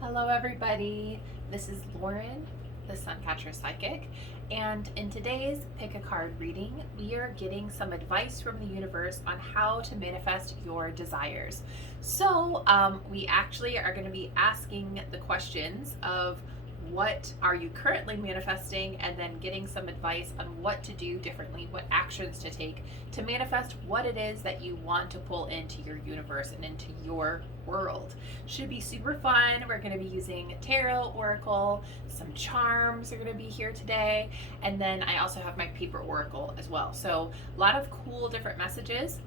Hello everybody, this is Lauren, the Suncatcher Psychic, and in today's Pick a Card reading, we are getting some advice from the universe on how to manifest your desires. So we actually are going to be asking the questions of what are you currently manifesting, and then getting some advice on what to do differently, what actions to take to manifest what it is that you want to pull into your universe and into your world. Should be super fun. We're going to be using tarot, oracle, some charms are going to be here today, and then I also have my paper oracle as well. So a lot of cool different messages.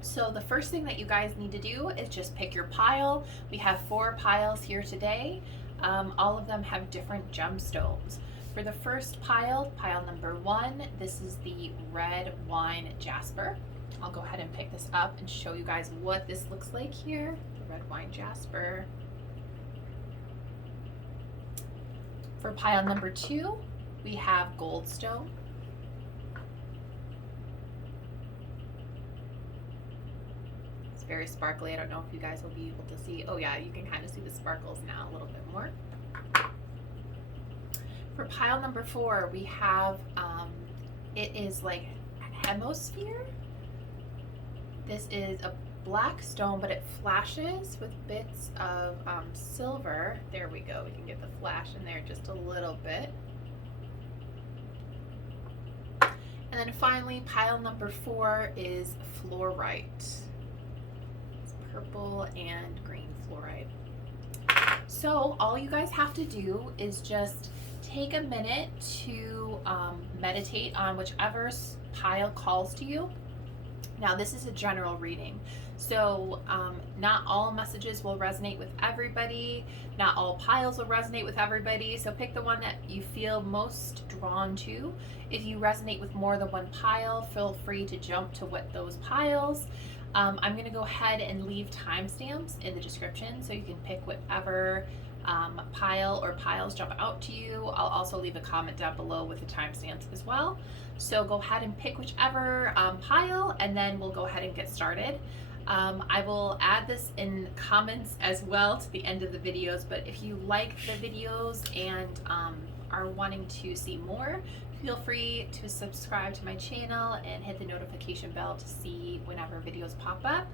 So the first thing that you guys need to do is just pick your pile. We have 4 piles here today. All of them have different gemstones. For the first pile, pile number 1, this is the red wine jasper. I'll go ahead and pick this up and show you guys what this looks like here. The red wine jasper. For pile number 2, we have goldstone. Very sparkly. I don't know if you guys will be able to see. Oh yeah, you can kind of see the sparkles now a little bit more. For pile number 4, we have it is like hemisphere. This is a black stone, but it flashes with bits of silver. There we go. We can get the flash in there just a little bit. And then finally, pile number 4 is fluorite. Purple and green fluorite. So all you guys have to do is just take a minute to meditate on whichever pile calls to you. Now this is a general reading, so not all messages will resonate with everybody, not all piles will resonate with everybody, so pick the one that you feel most drawn to. If you resonate with more than one pile, feel free to jump to what those piles. I'm going to go ahead and leave timestamps in the description so you can pick whatever pile or piles jump out to you. I'll also leave a comment down below with the timestamps as well. So go ahead and pick whichever pile, and then we'll go ahead and get started. I will add this in comments as well to the end of the videos, but if you like the videos and are wanting to see more, feel free to subscribe to my channel and hit the notification bell to see whenever videos pop up.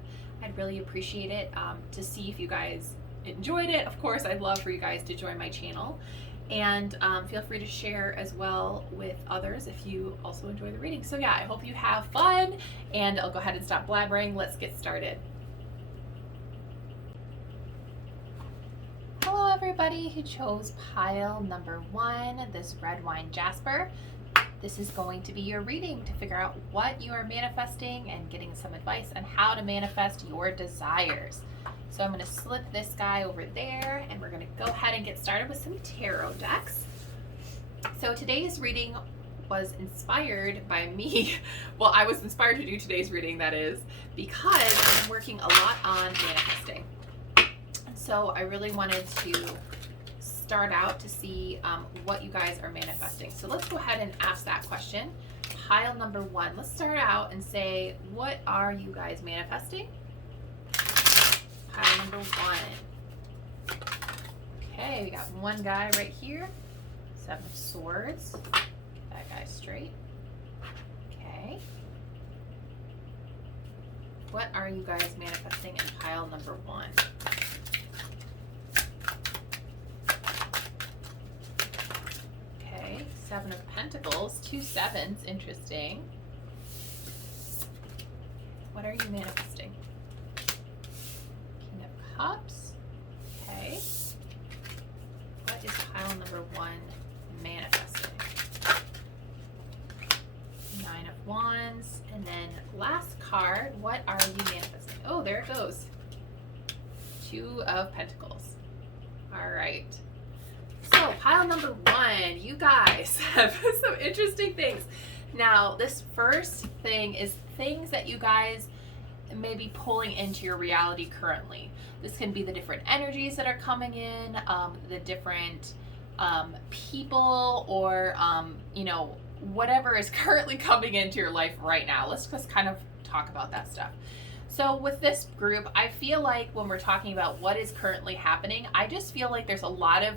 I'd really appreciate it to see if you guys enjoyed it. Of course, I'd love for you guys to join my channel, and feel free to share as well with others if you also enjoy the reading. So yeah, I hope you have fun, and I'll go ahead and stop blabbering. Let's get started. Hello everybody who chose pile number 1, this red wine jasper. This is going to be your reading to figure out what you are manifesting and getting some advice on how to manifest your desires. So I'm going to slip this guy over there, and we're going to go ahead and get started with some tarot decks. So today's reading was inspired by me. Well, I was inspired to do today's reading, that is, because I'm working a lot on manifesting. So I really wanted to start out to see what you guys are manifesting. So let's go ahead and ask that question. Pile number 1. Let's start out and say, what are you guys manifesting? Pile number 1. Okay, we got one guy right here. 7 of Swords. That guy's straight. Okay. What are you guys manifesting in pile number 1? Okay, 7 of Pentacles, 2 7s, interesting. What are you manifesting? King of Cups. Okay. What is pile number 1 manifesting? 9 of Wands. And then last card, what are you manifesting? Oh, there it goes. 2 of Pentacles. All right. So pile number 1, you guys have some interesting things. Now, this first thing is things that you guys may be pulling into your reality currently. This can be the different energies that are coming in, the different people, or you know, whatever is currently coming into your life right now. Let's just kind of talk about that stuff. So with this group, I feel like when we're talking about what is currently happening, I just feel like there's a lot of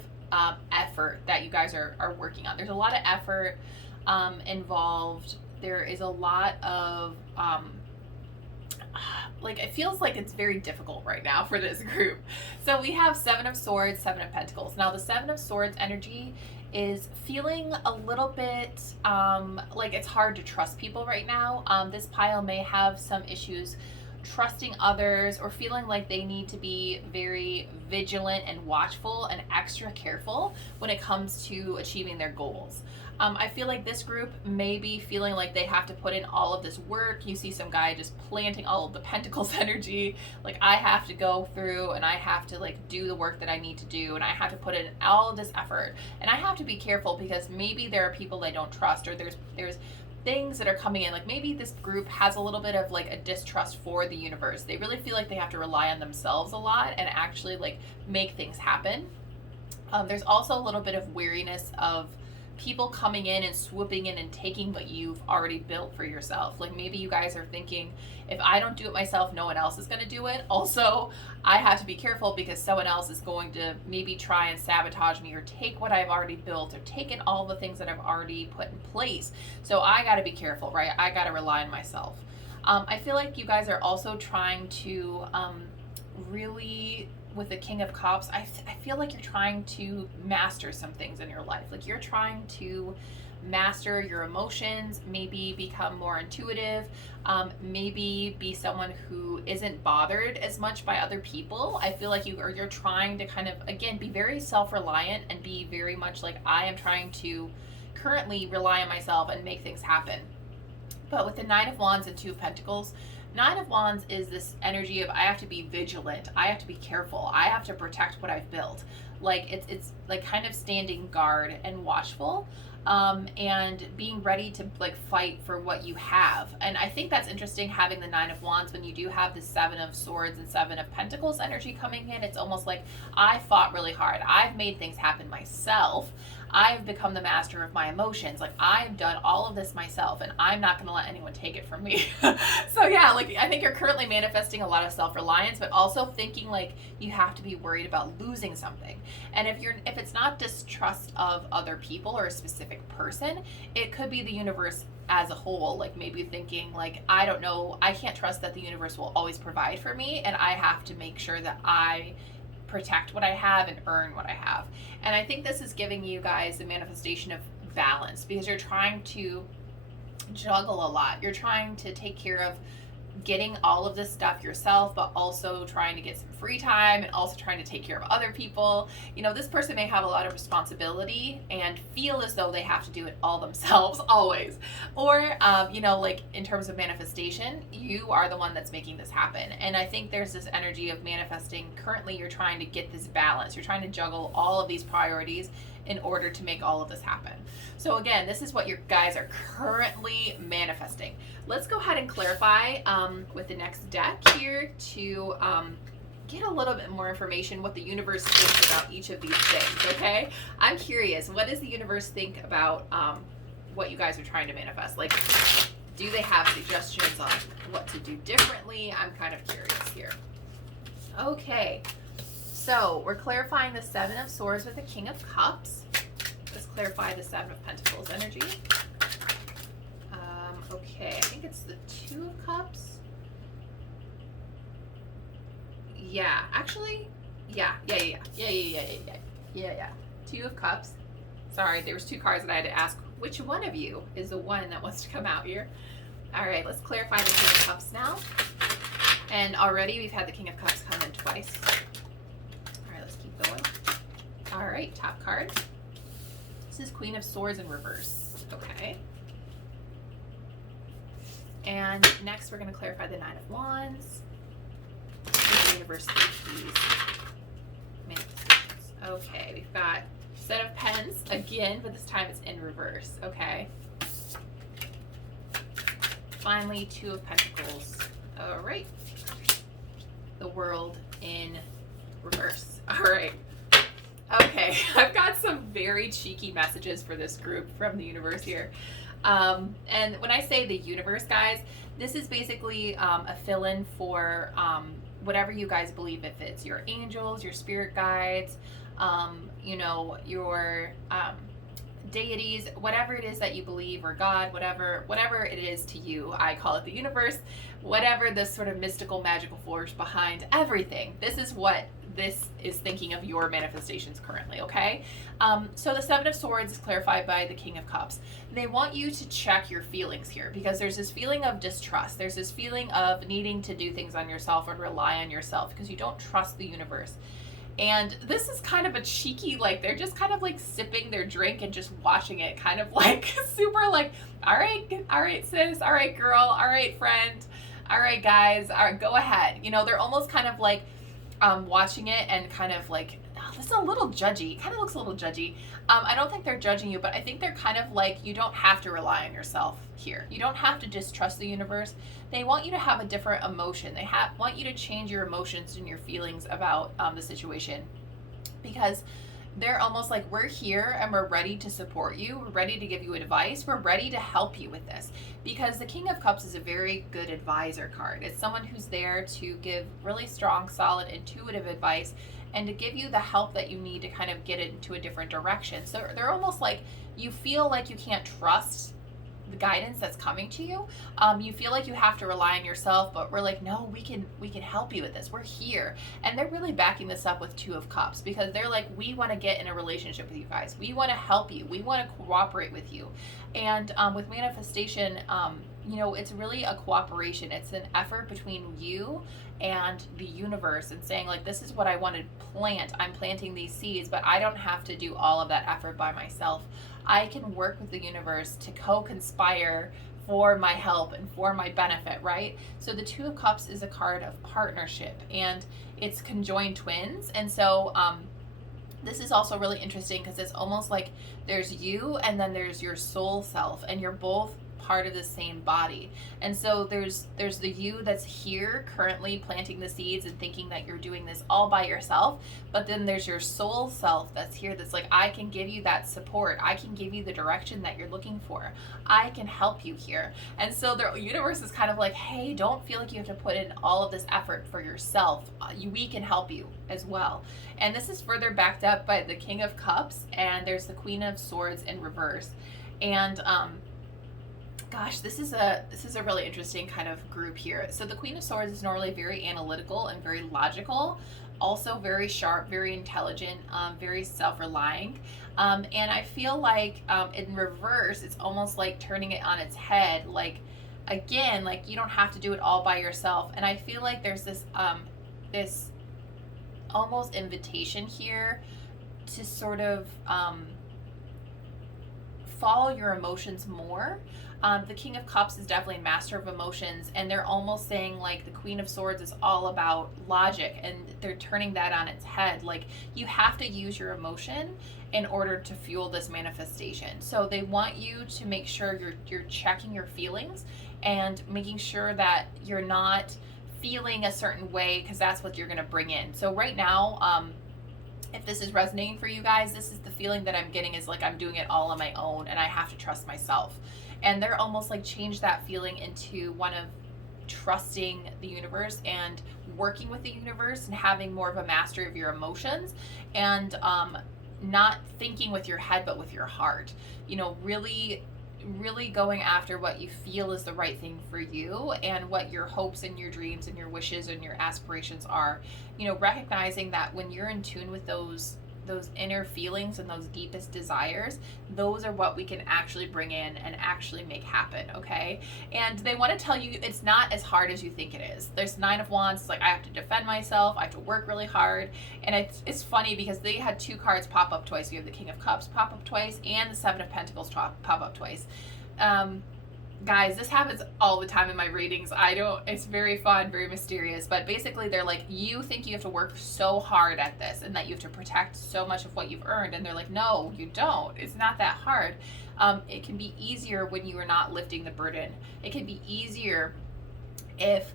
effort that you guys are working on. There's a lot of effort involved. There is a lot of like, it feels like it's very difficult right now for this group. So we have Seven of Swords, Seven of Pentacles. Now the Seven of Swords energy is feeling a little bit like it's hard to trust people right now. This pile may have some issues trusting others or feeling like they need to be very vigilant and watchful and extra careful when it comes to achieving their goals. I feel like this group may be feeling like they have to put in all of this work. You see some guy just planting all of the Pentacles energy. Like, I have to go through and I have to like do the work that I need to do, and I have to put in all of this effort. And I have to be careful because maybe there are people I don't trust, or there's things that are coming in. Like, maybe this group has a little bit of like a distrust for the universe. They really feel like they have to rely on themselves a lot and actually like make things happen. There's also a little bit of weariness of people coming in and swooping in and taking what you've already built for yourself. Like, maybe you guys are thinking, if I don't do it myself, no one else is going to do it. Also, I have to be careful because someone else is going to maybe try and sabotage me or take what I've already built or take in all the things that I've already put in place. So I got to be careful, right? I got to rely on myself. I feel like you guys are also trying to really, with the King of Cups, I feel like you're trying to master some things in your life. Like, you're trying to master your emotions, maybe become more intuitive, maybe be someone who isn't bothered as much by other people. I feel like you're trying to kind of, again, be very self-reliant and be very much like, I am trying to currently rely on myself and make things happen. But with the Nine of Wands and Two of Pentacles, Nine of Wands is this energy of, I have to be vigilant, I have to be careful, I have to protect what I've built. Like, it's like kind of standing guard and watchful, and being ready to like fight for what you have. And I think that's interesting, having the Nine of Wands when you do have the Seven of Swords and Seven of Pentacles energy coming in. It's almost like, I fought really hard, I've made things happen myself, I've become the master of my emotions. Like, I've done all of this myself, and I'm not going to let anyone take it from me. So yeah, like, I think you're currently manifesting a lot of self-reliance, but also thinking like you have to be worried about losing something. And if it's not distrust of other people or a specific person, it could be the universe as a whole. Like, maybe thinking like, I don't know, I can't trust that the universe will always provide for me, and I have to make sure that I protect what I have and earn what I have. And I think this is giving you guys a manifestation of balance, because you're trying to juggle a lot. You're trying to take care of getting all of this stuff yourself, but also trying to get some free time and also trying to take care of other people. You know, this person may have a lot of responsibility and feel as though they have to do it all themselves always. Or, you know, like, in terms of manifestation, you are the one that's making this happen. And I think there's this energy of manifesting. Currently, you're trying to get this balance. You're trying to juggle all of these priorities in order to make all of this happen. So again, this is what your guys are currently manifesting. Let's go ahead and clarify with the next deck here to get a little bit more information what the universe thinks about each of these things, okay? I'm curious, what does the universe think about what you guys are trying to manifest? Like, do they have suggestions on what to do differently? I'm kind of curious here. Okay, so we're clarifying the Seven of Swords with the King of Cups. Let's clarify the Seven of Pentacles energy. Okay, I think it's the Two of Cups. Yeah, actually, yeah. Two of Cups. Sorry, there was two cards that I had to ask which one of you is the one that wants to come out here. All right, let's clarify the King of Cups now. And already we've had the King of Cups come in twice. All right, let's keep going. All right, top card. This is Queen of Swords in reverse. Okay. And next we're going to clarify the Nine of Wands. The universe keys. Manifestations. Okay, we've got Set of Pens again, but this time it's in reverse. Okay. Finally, Two of Pentacles. All right. The World in reverse. All right. Okay, I've got some very cheeky messages for this group from the universe here. And when I say the universe, guys, this is basically a fill-in for whatever you guys believe. If it's your angels, your spirit guides, your deities, whatever it is that you believe, or God, whatever it is to you. I call it the universe. Whatever this sort of mystical, magical force behind everything. This is what this is thinking of your manifestations currently, okay? So the Seven of Swords is clarified by the King of Cups. They want you to check your feelings here, because there's this feeling of distrust. There's this feeling of needing to do things on yourself or rely on yourself because you don't trust the universe. And this is kind of a cheeky, like they're just kind of like sipping their drink and just watching it, kind of like super like, all right, sis, all right, girl, all right, friend, all right, guys, all right, go ahead. They're almost kind of like watching it and kind of like, oh, this is a little judgy. It kind of looks a little judgy. I don't think they're judging you, but I think they're kind of like, you don't have to rely on yourself here. You don't have to distrust the universe. They want you to have a different emotion. They want you to change your emotions and your feelings about the situation, because they're almost like, we're here and we're ready to support you. We're ready to give you advice. We're ready to help you with this, because the King of Cups is a very good advisor card. It's someone who's there to give really strong, solid, intuitive advice and to give you the help that you need to kind of get it into a different direction. So they're almost like, you feel like you can't trust the guidance that's coming to you. You feel like you have to rely on yourself, but we're like, no, we can help you with this. We're here. And they're really backing this up with Two of Cups, because they're like, we want to get in a relationship with you guys. We want to help you. We want to cooperate with you. And with manifestation, it's really a cooperation. It's an effort between you and the universe, and saying like, this is what I want to plant. I'm planting these seeds, but I don't have to do all of that effort by myself. I can work with the universe to co-conspire for my help and for my benefit, right? So the Two of Cups is a card of partnership, and it's conjoined twins. And so this is also really interesting, because it's almost like there's you and then there's your soul self, and you're both part of the same body. And so there's the you that's here currently planting the seeds and thinking that you're doing this all by yourself, but then there's your soul self that's here, that's like, I can give you that support. I can give you the direction that you're looking for. I can help you here. And so the universe is kind of like, hey, don't feel like you have to put in all of this effort for yourself. We can help you as well. And this is further backed up by the King of Cups, and there's the Queen of Swords in reverse. And gosh, this is a really interesting kind of group here. So the Queen of Swords is normally very analytical and very logical, also very sharp, very intelligent, very self-relying. And I feel like in reverse, it's almost like turning it on its head. Like, again, like, you don't have to do it all by yourself. And I feel like there's this this almost invitation here to sort of follow your emotions more. The King of Cups is definitely a master of emotions, and they're almost saying like the Queen of Swords is all about logic, and they're turning that on its head. Like, you have to use your emotion in order to fuel this manifestation. So they want you to make sure you're checking your feelings and making sure that you're not feeling a certain way, because that's what you're going to bring in. So right now, if this is resonating for you guys, this is the feeling that I'm getting, is like, I'm doing it all on my own and I have to trust myself. And they're almost like change that feeling into one of trusting the universe and working with the universe and having more of a mastery of your emotions, and not thinking with your head but with your heart. Really going after what you feel is the right thing for you, and what your hopes and your dreams and your wishes and your aspirations are. Recognizing that when you're in tune with those inner feelings and those deepest desires, those are what we can actually bring in and actually make happen, okay? And they want to tell you it's not as hard as you think it is. There's Nine of Wands, it's like, I have to defend myself, I have to work really hard. And it's funny because they had two cards pop up twice. You have the King of Cups pop up twice and the Seven of Pentacles pop up twice. Guys, this happens all the time in my readings. It's very fun, very mysterious, but basically they're like, you think you have to work so hard at this and that you have to protect so much of what you've earned. And they're like, no, you don't. It's not that hard. It can be easier when you are not lifting the burden. It can be easier if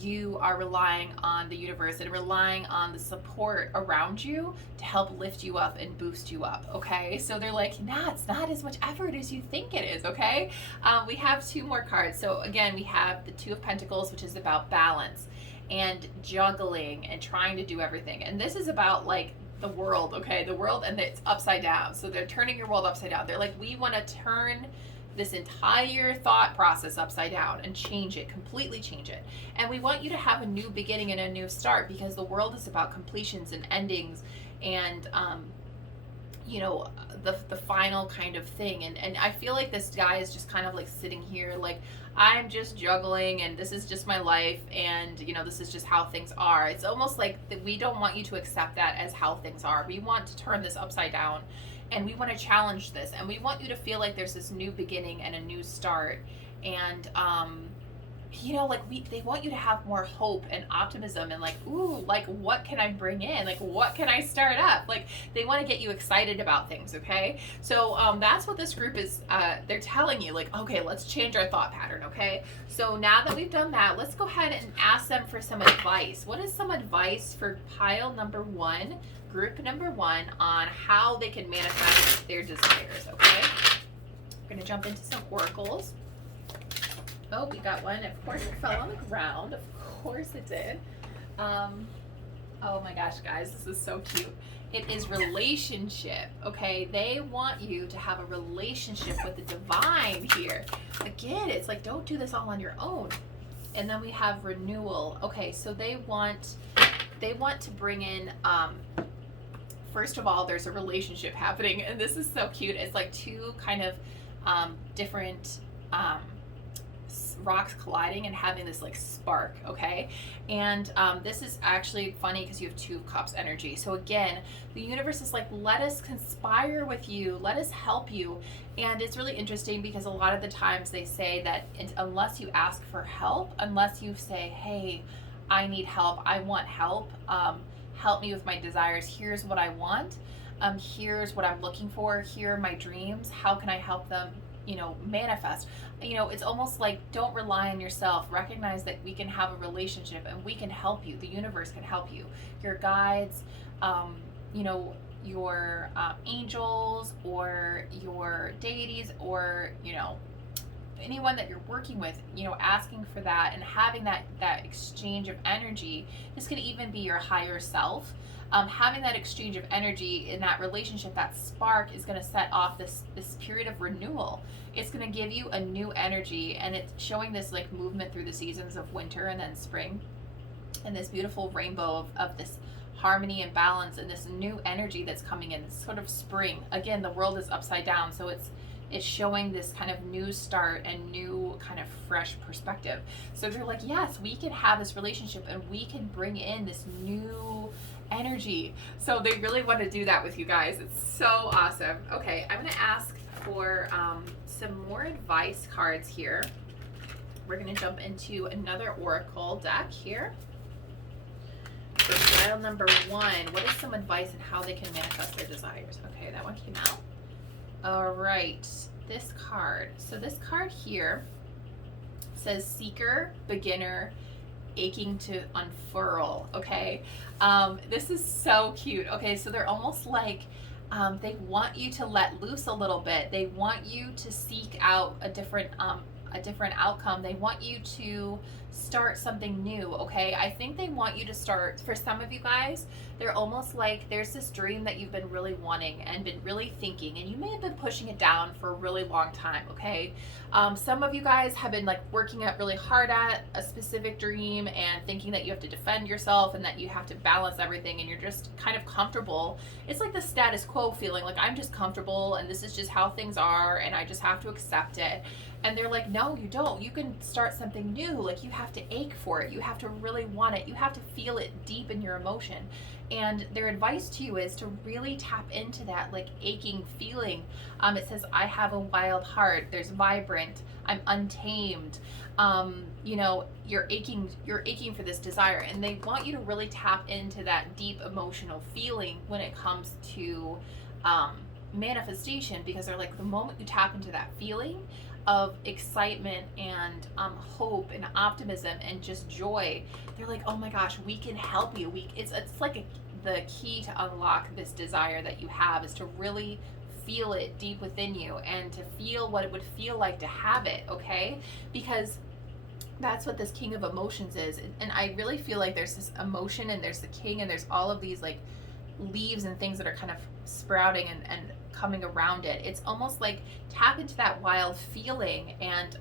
you are relying on the universe and relying on the support around you to help lift you up and boost you up, okay? So they're like, nah, it's not as much effort as you think it is, okay? We have 2 more cards. So again, we have the 2 of Pentacles, which is about balance and juggling and trying to do everything. And this is about like the world, okay? The world, and it's upside down. So they're turning your world upside down. They're like, we want to turn this entire thought process upside down and change it, completely change it. And we want you to have a new beginning and a new start, because the world is about completions and endings and you know, the final kind of thing. And I feel like this guy is just kind of like sitting here like, I'm just juggling and this is just my life, and you know, this is just how things are. It's almost like that we don't want you to accept that as how things are. We want to turn this upside down, and we want to challenge this, and we want you to feel like there's this new beginning and a new start. And you know, like they want you to have more hope and optimism and like, ooh, like what can I bring in? Like what can I start up? Like they want to get you excited about things, okay? So that's what this group is, they're telling you, like, okay, let's change our thought pattern, okay? So now that we've done that, let's go ahead and ask them for some advice. What is some advice for pile number 1, group number 1, on how they can manifest their desires, okay? We're gonna jump into some oracles. Oh, we got one. Of course, it fell on the ground. Of course it did. Oh my gosh, guys, this is so cute. It is relationship, okay? They want you to have a relationship with the divine here. Again, it's like, don't do this all on your own. And then we have renewal. Okay, so they want to bring in, first of all, there's a relationship happening, and this is so cute. It's like 2 kind of different rocks colliding and having this like spark, okay? And this is actually funny because you have 2 of Cups energy. So again, the universe is like, let us conspire with you, let us help you. And it's really interesting because a lot of the times they say that unless you ask for help, unless you say, hey, I need help, I want help, help me with my desires, here's what I want, here's what I'm looking for, here are my dreams, how can I help them, you know, manifest. You know, it's almost like, don't rely on yourself. Recognize that we can have a relationship and we can help you. The universe can help you. Your guides, you know, your angels or your deities, or, you know, anyone that you're working with, you know, asking for that and having that exchange of energy. This could even be your higher self. Having that exchange of energy in that relationship, that spark, is going to set off this period of renewal. It's going to give you a new energy, and it's showing this like movement through the seasons of winter and then spring, and this beautiful rainbow of this harmony and balance and this new energy that's coming in. It's sort of spring. Again, the world is upside down, so it's showing this kind of new start and new kind of fresh perspective. So they're like, yes, we can have this relationship and we can bring in this new energy. So they really want to do that with you guys. It's so awesome. Okay, I'm going to ask for some more advice cards here. We're going to jump into another oracle deck here. For pile number 1, what is some advice on how they can manifest their desires? Okay, that one came out. All right, this card. So this card here says seeker, beginner, aching to unfurl, okay? This is so cute. Okay, so they're almost like they want you to let loose a little bit. They want you to seek out a different outcome. They want you to start something new, okay? I think they want you to start, for some of you guys, they're almost like there's this dream that you've been really wanting and been really thinking, and you may have been pushing it down for a really long time, okay? Some of you guys have been like working out really hard at a specific dream and thinking that you have to defend yourself and that you have to balance everything, and you're just kind of comfortable. It's like the status quo feeling, like I'm just comfortable and this is just how things are and I just have to accept it. And they're like, no, you don't. You can start something new. Like, you have to ache for it. You have to really want it. You have to feel it deep in your emotion. And their advice to you is to really tap into that like aching feeling. It says, I have a wild heart. There's vibrant. I'm untamed. You know, you're aching for this desire. And they want you to really tap into that deep emotional feeling when it comes to manifestation, because they're like, the moment you tap into that feeling, of excitement and hope and optimism and just joy. They're like, oh my gosh, we can help you. It's like the key to unlock this desire that you have is to really feel it deep within you and to feel what it would feel like to have it, okay? Because that's what this king of emotions is. And I really feel like there's this emotion and there's the king and there's all of these like leaves and things that are kind of sprouting and coming around it. It's almost like tap into that wild feeling and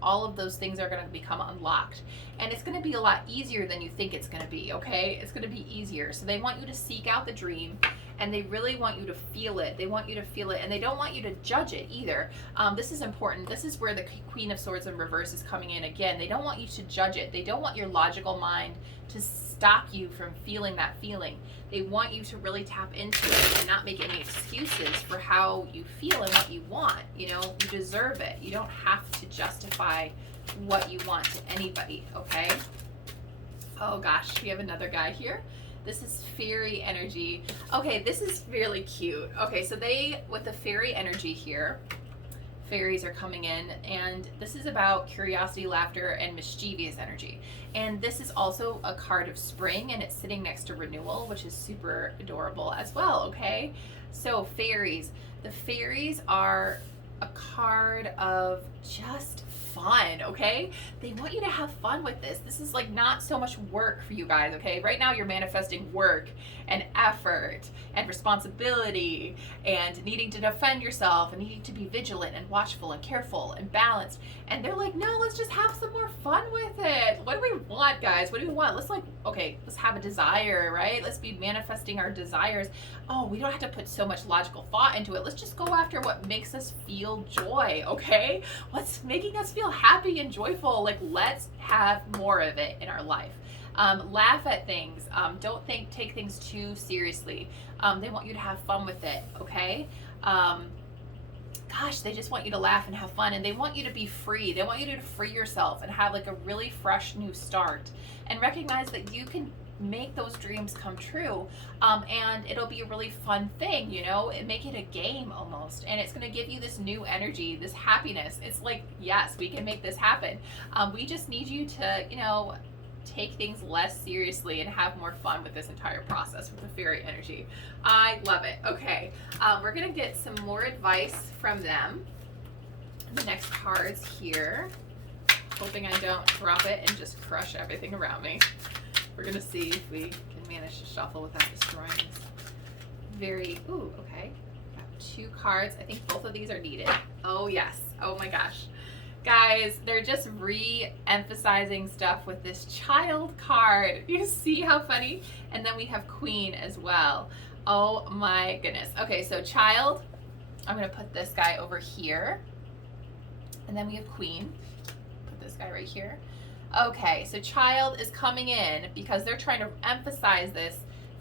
all of those things are going to become unlocked. And it's going to be a lot easier than you think it's going to be, okay? It's going to be easier. So they want you to seek out the dream and they really want you to feel it. They want you to feel it and they don't want you to judge it either. This is important. This is where the Queen of Swords in reverse is coming in again. They don't want you to judge it. They don't want your logical mind to stop you from feeling that feeling. They want you to really tap into it and not make any excuses for how you feel and what you want. You know, you deserve it. You don't have to justify what you want to anybody, okay? Oh gosh, we have another guy here. This is fairy energy. Okay, this is really cute. Okay, so with the fairy energy here, fairies are coming in, and this is about curiosity, laughter, and mischievous energy. And this is also a card of spring, and it's sitting next to renewal, which is super adorable as well, okay? So fairies. The fairies are a card of just fun, okay? They want you to have fun with this. This is like not so much work for you guys, okay? Right now you're manifesting work and effort and responsibility and needing to defend yourself and needing to be vigilant and watchful and careful and balanced. And they're like, no, let's just have some more fun with it. What do we want, guys? What do we want? Let's let's have a desire, right? Let's be manifesting our desires. Oh, we don't have to put so much logical thought into it. Let's just go after what makes us feel joy, okay? What's making us feel happy and joyful? Like, let's have more of it in our life. Laugh at things. Don't take things too seriously. They want you to have fun with it, okay? Gosh, they just want you to laugh and have fun, and they want you to be free. They want you to free yourself and have like a really fresh new start and recognize that you can make those dreams come true, and it'll be a really fun thing, you know, and make it a game almost, and it's going to give you this new energy, this happiness. It's like, yes, we can make this happen. We just need you to, you know, take things less seriously and have more fun with this entire process with the fairy energy. I love it. Okay, we're going to get some more advice from them. The next cards here, hoping I don't drop it and just crush everything around me. We're going to see if we can manage to shuffle without destroying this. Ooh, okay. Got 2 cards. I think both of these are needed. Oh, yes. Oh, my gosh. Guys, they're just re-emphasizing stuff with this child card. You see how funny? And then we have queen as well. Oh, my goodness. Okay, so child, I'm going to put this guy over here. And then we have queen. Put this guy right here. Okay, so child is coming in because they're trying to emphasize this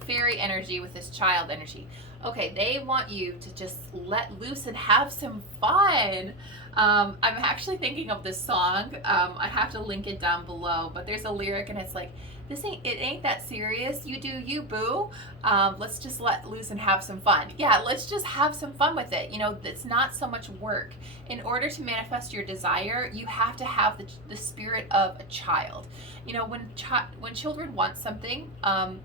fairy energy with this child energy. Okay, they want you to just let loose and have some fun. I'm actually thinking of this song. I have to link it down below, but there's a lyric and it's like, it ain't that serious. You do you, boo. Let's just let loose and have some fun. Yeah, let's just have some fun with it. You know, it's not so much work. In order to manifest your desire, you have to have the spirit of a child. You know, when children want something,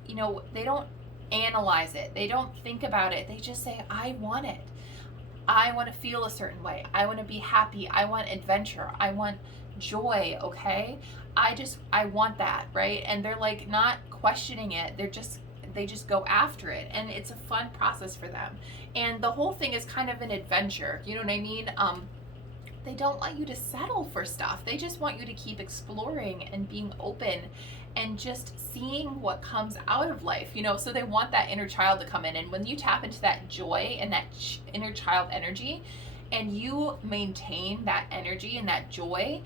you know, they don't analyze it. They don't think about it. They just say, I want it. I want to feel a certain way. I want to be happy. I want adventure. I want joy, okay? I want that, right? And they're like not questioning it. They just go after it, and it's a fun process for them. And the whole thing is kind of an adventure. You know what I mean? They don't want you to settle for stuff. They just want you to keep exploring and being open and just seeing what comes out of life, you know? So they want that inner child to come in. And when you tap into that joy and that inner child energy, and you maintain that energy and that joy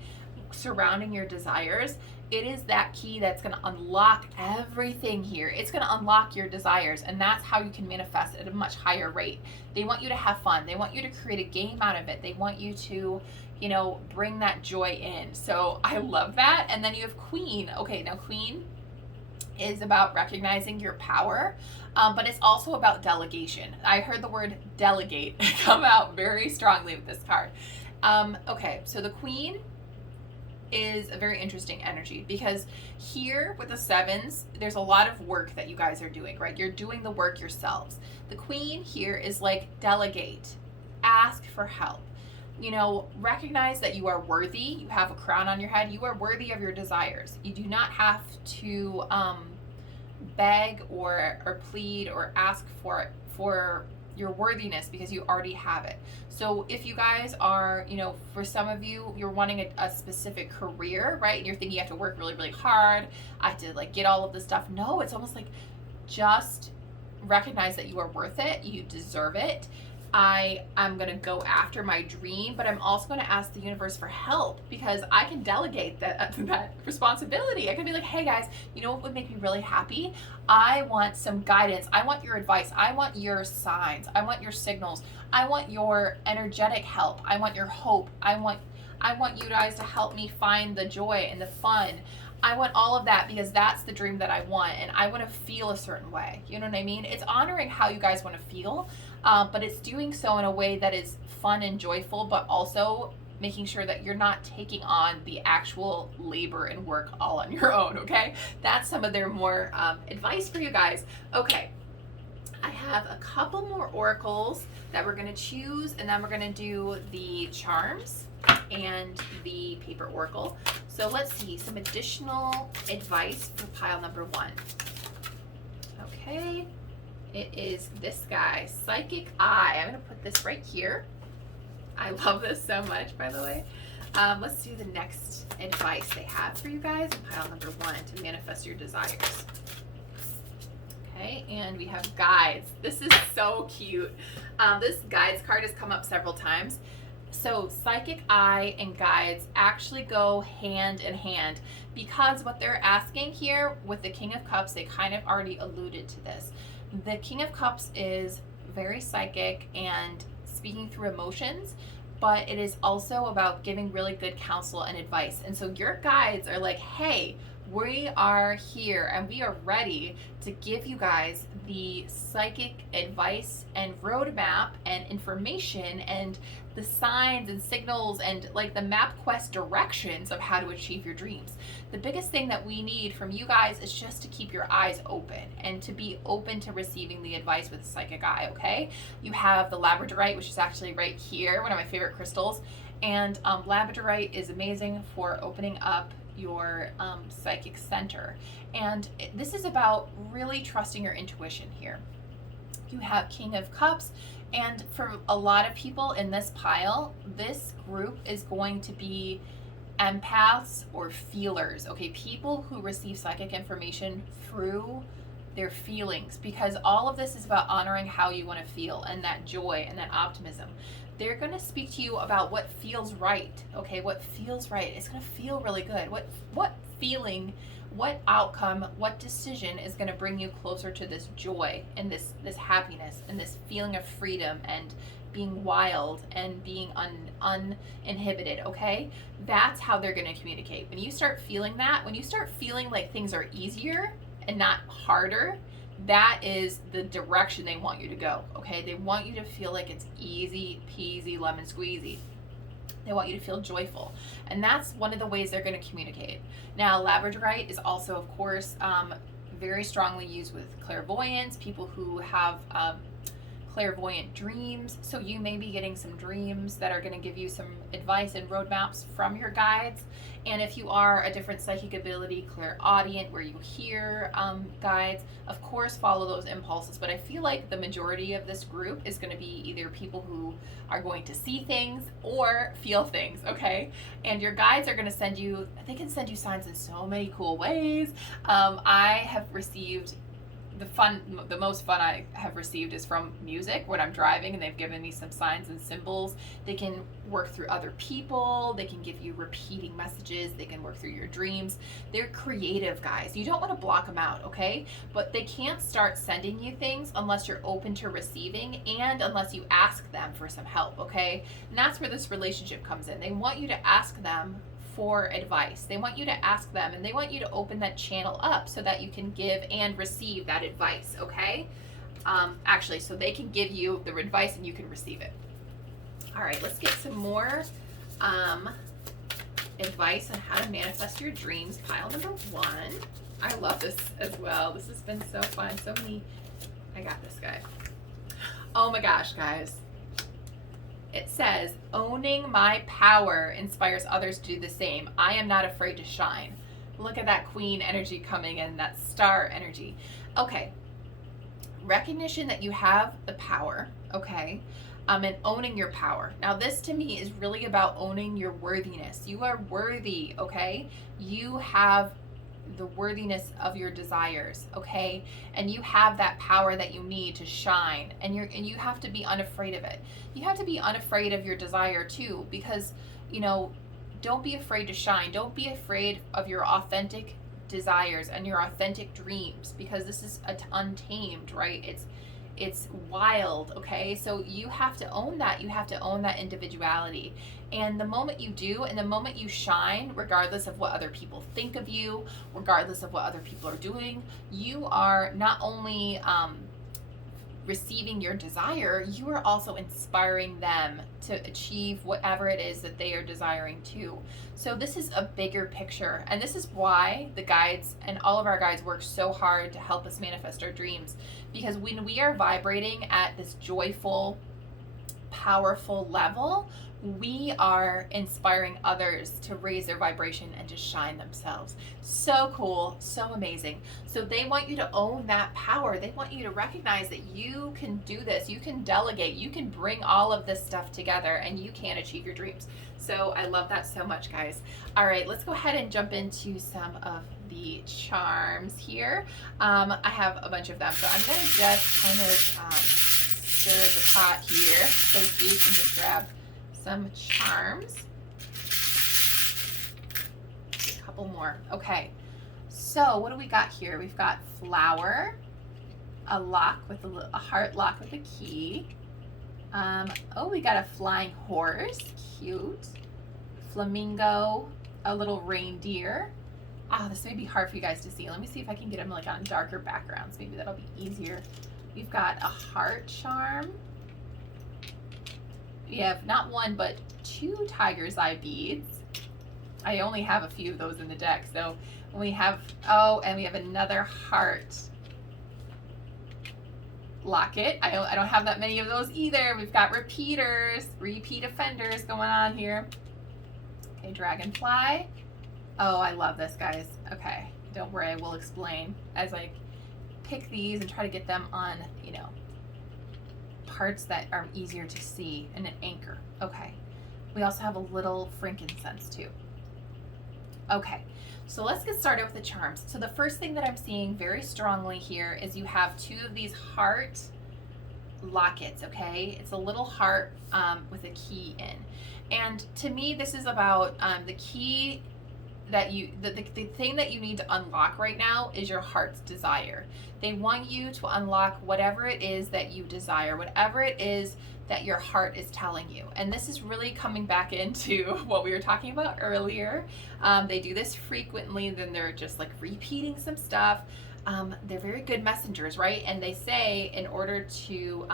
surrounding your desires, it is that key that's going to unlock everything here. It's going to unlock your desires, and that's how you can manifest at a much higher rate. They want you to have fun. They want you to create a game out of it. They want you to, you know, bring that joy in. So I love that. And then you have queen. Okay, now queen is about recognizing your power, but it's also about delegation. I heard the word delegate come out very strongly with this card. Okay, so the Queen is a very interesting energy because here with the sevens, there's a lot of work that you guys are doing, right? You're doing the work yourselves. The Queen here is like delegate, ask for help. You know, recognize that you are worthy. You have a crown on your head. You are worthy of your desires. You do not have to beg or plead or ask for your worthiness because you already have it. So if you guys are, you know, for some of you, you're wanting a specific career, right? And you're thinking you have to work really, really hard. I have to like get all of this stuff. No, it's almost like just recognize that you are worth it. You deserve it. I'm going to go after my dream, but I'm also going to ask the universe for help because I can delegate that responsibility. I can be like, hey guys, you know what would make me really happy? I want some guidance. I want your advice. I want your signs. I want your signals. I want your energetic help. I want your hope. I want you guys to help me find the joy and the fun. I want all of that because that's the dream that I want, and I want to feel a certain way. You know what I mean? It's honoring how you guys want to feel, but it's doing so in a way that is fun and joyful, but also making sure that you're not taking on the actual labor and work all on your own, okay? That's some of their more advice for you guys. Okay, I have a couple more oracles that we're going to choose, and then we're going to do the charms and the paper oracle. So let's see some additional advice for pile number 1. Okay, it is this guy, Psychic Eye. I'm going to put this right here. I love this so much, by the way. Let's do the next advice they have for you guys in pile number 1 to manifest your desires. Okay, and we have guides. This is so cute. This guides card has come up several times. So Psychic Eye and guides actually go hand in hand because what they're asking here with the King of Cups, they kind of already alluded to this. The King of Cups is very psychic and speaking through emotions, but it is also about giving really good counsel and advice. And so your guides are like, hey, we are here and we are ready to give you guys the psychic advice and roadmap and information and the signs and signals and like the MapQuest directions of how to achieve your dreams. The biggest thing that we need from you guys is just to keep your eyes open and to be open to receiving the advice with the Psychic Eye, okay? You have the labradorite, which is actually right here, one of my favorite crystals. And labradorite is amazing for opening up your psychic center. And this is about really trusting your intuition here. You have King of Cups, and for a lot of people in this pile, this group is going to be empaths or feelers, okay? People who receive psychic information through their feelings, because all of this is about honoring how you want to feel and that joy and that optimism. They're going to speak to you about what feels right, okay? What feels right. It's going to feel really good. What feeling, what outcome, what decision is going to bring you closer to this joy and this happiness and this feeling of freedom and being wild and being uninhibited, okay? That's how they're going to communicate. When you start feeling that, when you start feeling like things are easier and not harder, that is the direction they want you to go, okay? They want you to feel like it's easy peasy lemon squeezy. They want you to feel joyful. And that's one of the ways they're going to communicate. Now, labradorite is also, of course, very strongly used with clairvoyance, people who have clairvoyant dreams. So you may be getting some dreams that are going to give you some advice and roadmaps from your guides. And if you are a different psychic ability, clairaudient, where you hear guides, of course follow those impulses. But I feel like the majority of this group is going to be either people who are going to see things or feel things, okay? And your guides are going to send you, they can send you signs in so many cool ways. I have received the most fun I have received is from music when I'm driving, and they've given me some signs and symbols. They can work through other people. They can give you repeating messages. They can work through your dreams. They're creative, guys. You don't want to block them out, okay? But they can't start sending you things unless you're open to receiving and unless you ask them for some help, okay? And that's where this relationship comes in. They want you to ask them for advice. They want you to ask them, and they want you to open that channel up so that you can give and receive that advice, okay? Actually, so they can give you the advice and you can receive it. All right, let's get some more Um, advice on how to manifest your dreams, pile number 1. I love this as well. This has been so fun. So many. I got this, guy. Oh my gosh, guys. It says, owning my power inspires others to do the same. I am not afraid to shine. Look at that queen energy coming in, that star energy. Okay. Recognition that you have the power, okay? And owning your power. Now, this to me is really about owning your worthiness. You are worthy, okay? You have the worthiness of your desires, okay? And you have that power that you need to shine, and you have to be unafraid of it. You have to be unafraid of your desire too, because, you know, don't be afraid to shine. Don't be afraid of your authentic desires and your authentic dreams, because this is untamed, right? It's wild, okay? So you have to own that. You have to own that individuality. And the moment you do, and the moment you shine, regardless of what other people think of you, regardless of what other people are doing, you are not only receiving your desire, you are also inspiring them to achieve whatever it is that they are desiring too. So this is a bigger picture, and this is why the guides and all of our guides work so hard to help us manifest our dreams, because when we are vibrating at this joyful, powerful level, we are inspiring others to raise their vibration and to shine themselves. So cool, so amazing. So they want you to own that power. They want you to recognize that you can do this. You can delegate. You can bring all of this stuff together, and you can achieve your dreams. So I love that so much, guys. All right, let's go ahead and jump into some of the charms here. I have a bunch of them, so I'm going to just kind of stir the pot here, so to speak, and just grab some charms. A couple more. Okay, so what do we got here? We've got flower, a lock with a heart lock with a key. Oh, we got a flying horse, cute. Flamingo, a little reindeer. Oh, this may be hard for you guys to see. Let me see if I can get them like on darker backgrounds. Maybe that'll be easier. We've got a heart charm. We have not one, but 2 tiger's eye beads. I only have a few of those in the deck. So we have, oh, and we have another heart locket. I don't have that many of those either. We've got repeaters, repeat offenders going on here. Okay, dragonfly. Oh, I love this, guys. Okay, don't worry, I will explain as I pick these and try to get them on, you know, parts that are easier to see, and an anchor. Okay, we also have a little frankincense too. Okay, so let's get started with the charms. So the first thing that I'm seeing very strongly here is you have 2 of these heart lockets, okay? It's a little heart with a key in. And to me, this is about the key that you, the thing that you need to unlock right now is your heart's desire. They want you to unlock whatever it is that you desire, whatever it is that your heart is telling you. And this is really coming back into what we were talking about earlier. They do this frequently, then they're just like repeating some stuff. They're very good messengers, right? And they say in order to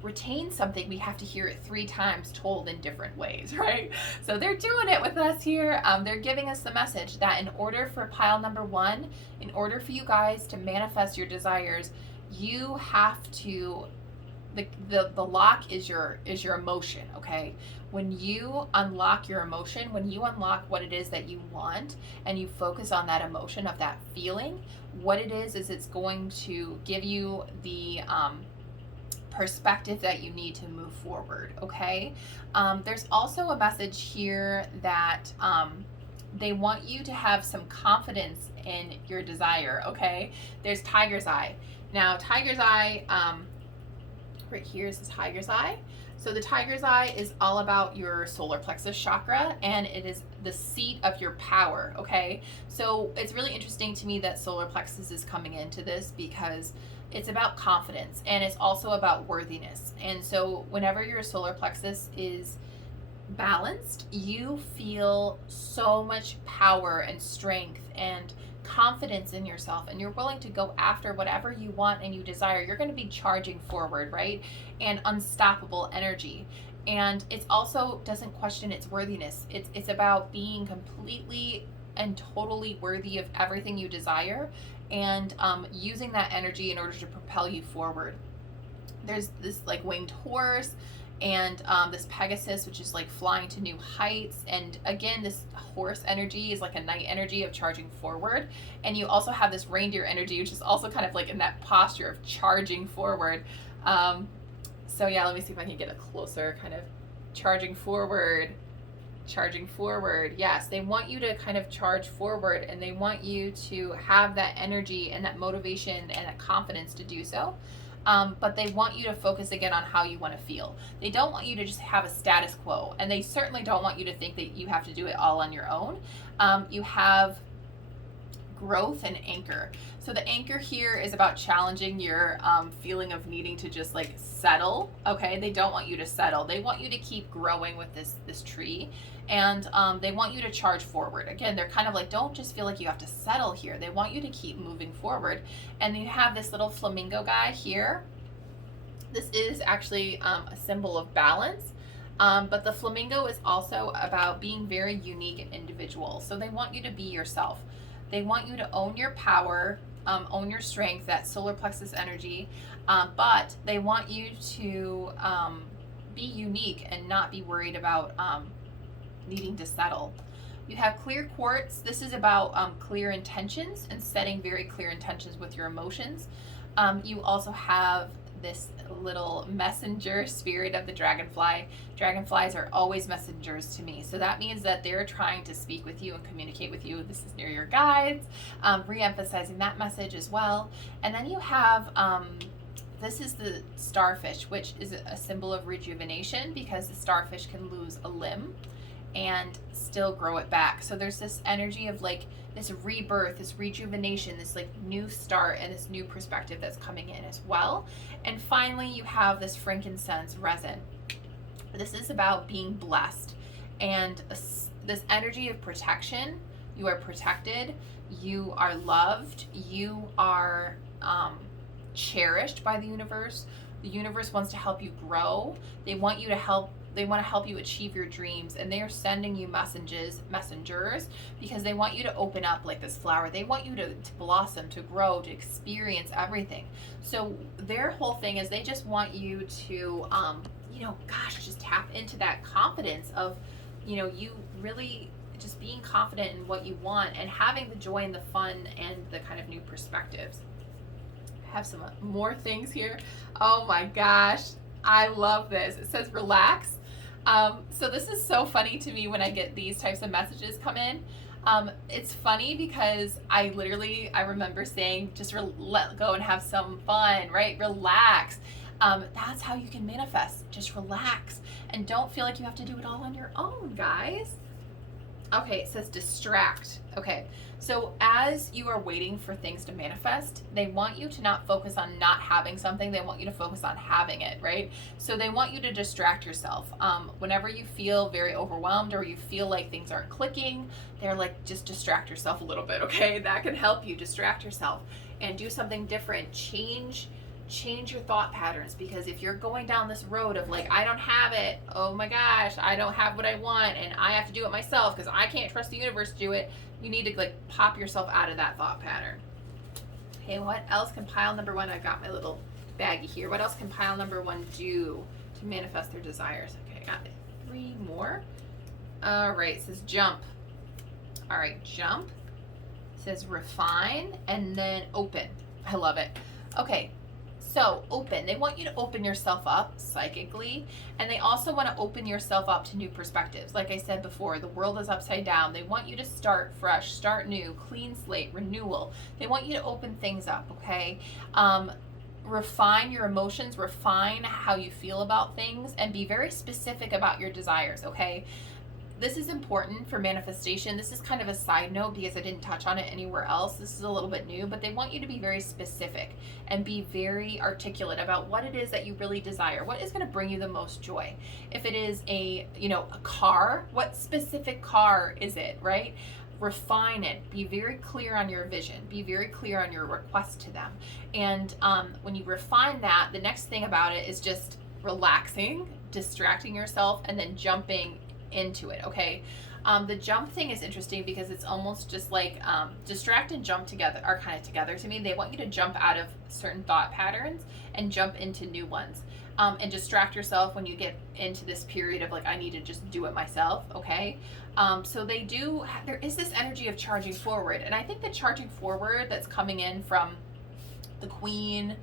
retain something, we have to hear it 3 times told in different ways, right? So they're doing it with us here. They're giving us the message that in order for pile number 1, in order for you guys to manifest your desires, you have to, the lock is your emotion, okay? When you unlock your emotion, when you unlock what it is that you want, and you focus on that emotion of that feeling, what it is it's going to give you the perspective that you need to move forward, okay? There's also a message here that they want you to have some confidence in your desire, okay? There's tiger's eye. Now, tiger's eye, right here is this tiger's eye. So the tiger's eye is all about your solar plexus chakra, and it is the seat of your power, okay? So it's really interesting to me that solar plexus is coming into this, because it's about confidence, and it's also about worthiness. And so whenever your solar plexus is balanced, you feel so much power and strength and confidence in yourself, and you're willing to go after whatever you want and you desire. You're going to be charging forward, right? And unstoppable energy. And it's also doesn't question its worthiness. It's about being completely and totally worthy of everything you desire, and using that energy in order to propel you forward. There's this like winged horse, and this Pegasus, which is like flying to new heights. And again, this horse energy is like a knight energy of charging forward. And you also have this reindeer energy, which is also kind of like in that posture of charging forward. So yeah, let me see if I can get a closer kind of charging forward. Charging forward. Yes, they want you to kind of charge forward, and they want you to have that energy and that motivation and that confidence to do so. But they want you to focus again on how you want to feel. They don't want you to just have a status quo, and they certainly don't want you to think that you have to do it all on your own. You have growth and anchor. So the anchor here is about challenging your feeling of needing to just like settle. Okay, they don't want you to settle. They want you to keep growing with this tree, and they want you to charge forward. Again, they're kind of like, don't just feel like you have to settle here. They want you to keep moving forward. And you have this little flamingo guy here. This is actually a symbol of balance. But the flamingo is also about being very unique and individual. So they want you to be yourself. They want you to own your power, own your strength, that solar plexus energy, but they want you to be unique and not be worried about needing to settle. You have clear quartz. This is about clear intentions and setting very clear intentions with your emotions. You also have this little messenger spirit of the dragonfly. Dragonflies are always messengers to me. So that means that they're trying to speak with you and communicate with you. This is near your guides, re-emphasizing that message as well. And then you have, this is the starfish, which is a symbol of rejuvenation, because the starfish can lose a limb and still grow it back. So there's this energy of like this rebirth, this rejuvenation, this like new start, and this new perspective that's coming in as well. And finally, you have this frankincense resin. This is about being blessed, and this energy of protection. You are protected, you are loved, you are cherished by the universe. The universe wants to help you grow. They want you to help. They want to help you achieve your dreams, and they are sending you messengers, because they want you to open up like this flower. They want you to blossom, to grow, to experience everything. So their whole thing is they just want you to, just tap into that confidence of, you really just being confident in what you want and having the joy and the fun and the kind of new perspectives. I have some more things here. Oh my gosh, I love this. It says relax. So this is so funny to me when I get these types of messages come in. It's funny because I remember saying, just let go and have some fun, right? Relax. That's how you can manifest. Just relax and don't feel like you have to do it all on your own, guys. Okay, it says distract. Okay, so as you are waiting for things to manifest, they want you to not focus on not having something. They want you to focus on having it, right? So they want you to distract yourself. Whenever you feel very overwhelmed or you feel like things aren't clicking, they're like, just distract yourself a little bit, okay? That can help you distract yourself and do something different. Change your thought patterns, because if you're going down this road of like, I don't have it, oh my gosh, I don't have what I want, and I have to do it myself because I can't trust the universe to do it, you need to like pop yourself out of that thought pattern. Okay, what else can pile number one? I've got my little baggie here. What else can pile number one do to manifest their desires? Okay, I got 3 more. All right, it says jump. All right, jump. It says refine, and then open. I love it. Okay. So open, they want you to open yourself up psychically, and they also want to open yourself up to new perspectives. Like I said before, the world is upside down. They want you to start fresh, start new, clean slate, renewal. They want you to open things up, okay? Refine your emotions, refine how you feel about things, and be very specific about your desires, okay? This is important for manifestation. This is kind of a side note because I didn't touch on it anywhere else. This is a little bit new, but they want you to be very specific and be very articulate about what it is that you really desire. What is going to bring you the most joy? If it is a car, what specific car is it, right? Refine it. Be very clear on your vision. Be very clear on your request to them. And when you refine that, the next thing about it is just relaxing, distracting yourself and then jumping into it, okay? The jump thing is interesting because it's almost just like distract and jump together are kind of together to me. They want you to jump out of certain thought patterns and jump into new ones. And distract yourself when you get into this period of like, I need to just do it myself, okay? So there is this energy of charging forward. And I think the charging forward that's coming in from the Queen,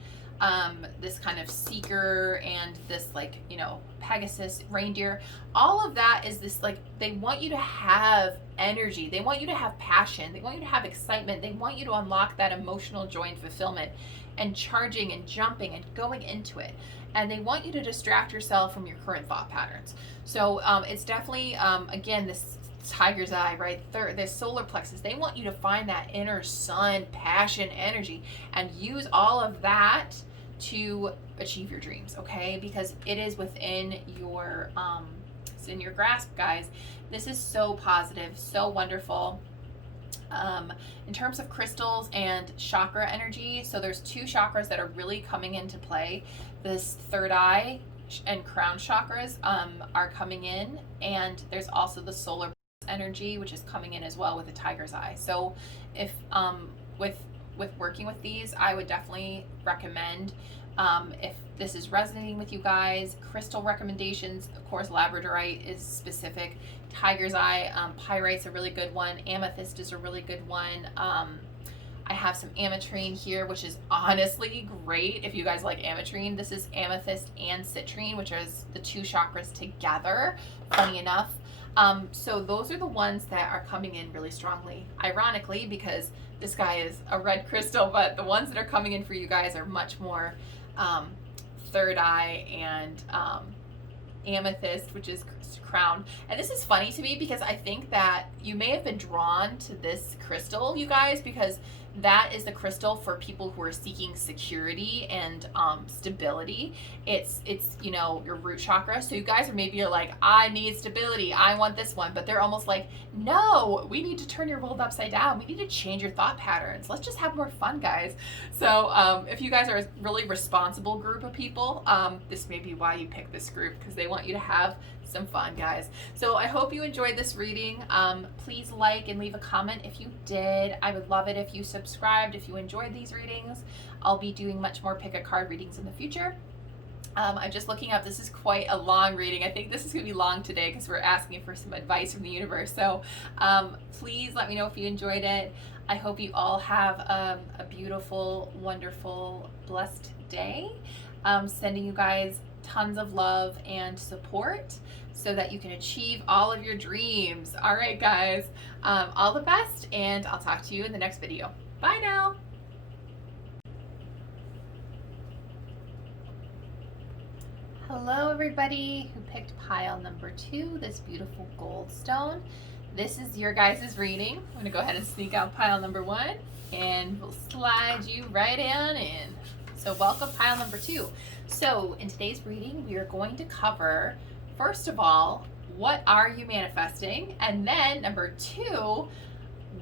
this kind of seeker, and this like, you know, Pegasus reindeer, all of that is this like, they want you to have energy, they want you to have passion, they want you to have excitement, they want you to unlock that emotional joy and fulfillment and charging and jumping and going into it, and they want you to distract yourself from your current thought patterns. So it's definitely again, this tiger's eye, right? This solar plexus, they want you to find that inner sun, passion, energy, and use all of that to achieve your dreams, okay? Because it is within your it's in your grasp, guys. This is so positive, so wonderful. In terms of crystals and chakra energy, so there's 2 chakras that are really coming into play. This third eye and crown chakras are coming in, and there's also the solar energy, which is coming in as well with the tiger's eye. So if with working with these, I would definitely recommend, if this is resonating with you guys, crystal recommendations, of course, labradorite is specific, tiger's eye, pyrite's a really good one, amethyst is a really good one. I have some ametrine here, which is honestly great if you guys like ametrine. This is amethyst and citrine, which is the 2 chakras together, funny enough. So those are the ones that are coming in really strongly, ironically, because this guy is a red crystal, but the ones that are coming in for you guys are much more third eye and amethyst, which is crown. And this is funny to me because I think that you may have been drawn to this crystal, you guys, because that is the crystal for people who are seeking security and stability. It's you know, your root chakra. So you guys are maybe you're like, I need stability, I want this one, but they're almost like, no, we need to turn your world upside down, we need to change your thought patterns, let's just have more fun, guys. So if you guys are a really responsible group of people, this may be why you pick this group, because they want you to have some fun, guys. So I hope you enjoyed this reading. Please like and leave a comment if you did. I would love it if you subscribed, if you enjoyed these readings. I'll be doing much more pick a card readings in the future. I'm just looking up, this is quite a long reading. I think this is going to be long today because we're asking for some advice from the universe. So please let me know if you enjoyed it. I hope you all have a beautiful, wonderful, blessed day. Sending you guys tons of love and support so that you can achieve all of your dreams. All right, guys, all the best, and I'll talk to you in the next video. Bye now. Hello, everybody who picked pile number 2, this beautiful gold stone. This is your guys' reading. I'm going to go ahead and sneak out pile number 1, and we'll slide you right on in. So welcome pile number 2. So in today's reading, we are going to cover, first of all, what are you manifesting? And then number 2,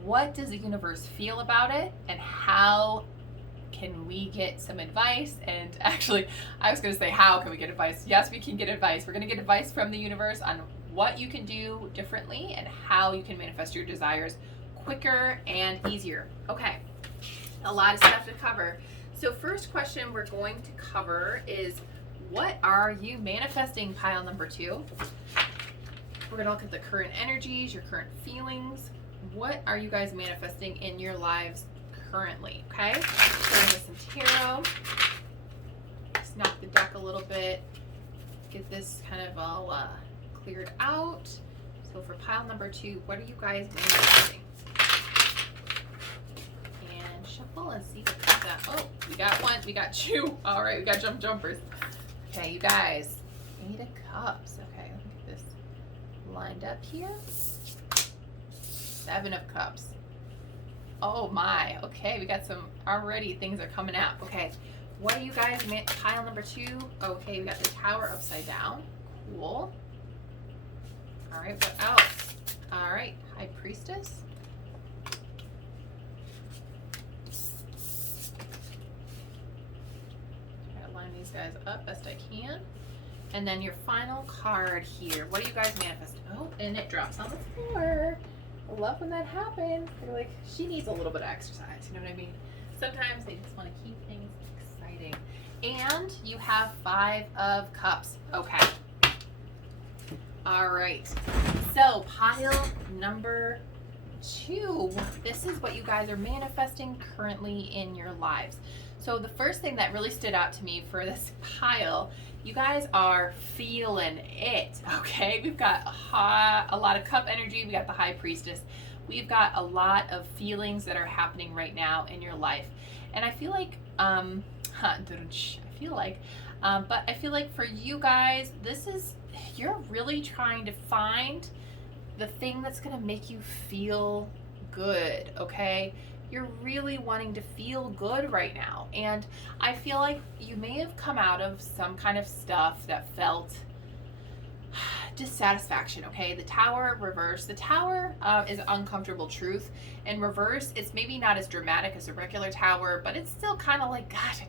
what does the universe feel about it? And how can we get some advice? And actually, I was going to say, how can we get advice? Yes, we can get advice. We're going to get advice from the universe on what you can do differently and how you can manifest your desires quicker and easier. Okay, a lot of stuff to cover. So first question we're going to cover is, what are you manifesting, pile number 2? We're going to look at the current energies, your current feelings. What are you guys manifesting in your lives currently? Okay, starting with some tarot. Just knock the deck a little bit, get this kind of all cleared out. So for pile number 2, what are you guys manifesting? And shuffle and see what comes out. Oh, we got 1, we got 2. All right, we got jumpers. Okay, you guys, 8 of Cups. Okay, let me get this lined up here. 7 of Cups. Oh my, okay, we got some, already things are coming out. Okay, what are you guys, pile number 2? Okay, we got the Tower upside down. Cool. All right, what else? All right, High Priestess. Try to line these guys up best I can. And then your final card here. What do you guys manifest? Oh, and it drops on the floor. I love when that happens. They're like, she needs a little bit of exercise. You know what I mean? Sometimes they just want to keep things exciting. And you have 5 of Cups. Okay. All right. So pile number 2. This is what you guys are manifesting currently in your lives. So the first thing that really stood out to me for this pile, you guys are feeling it, okay? We've got a lot of Cup energy. We got the High Priestess. We've got a lot of feelings that are happening right now in your life. And I feel like, but I feel like for you guys, you're really trying to find the thing that's going to make you feel good, okay? You're really wanting to feel good right now. And I feel like you may have come out of some kind of stuff that felt dissatisfaction, okay? The Tower reverse. The Tower is uncomfortable truth. In reverse, it's maybe not as dramatic as a regular Tower, but it's still kind of like, gosh,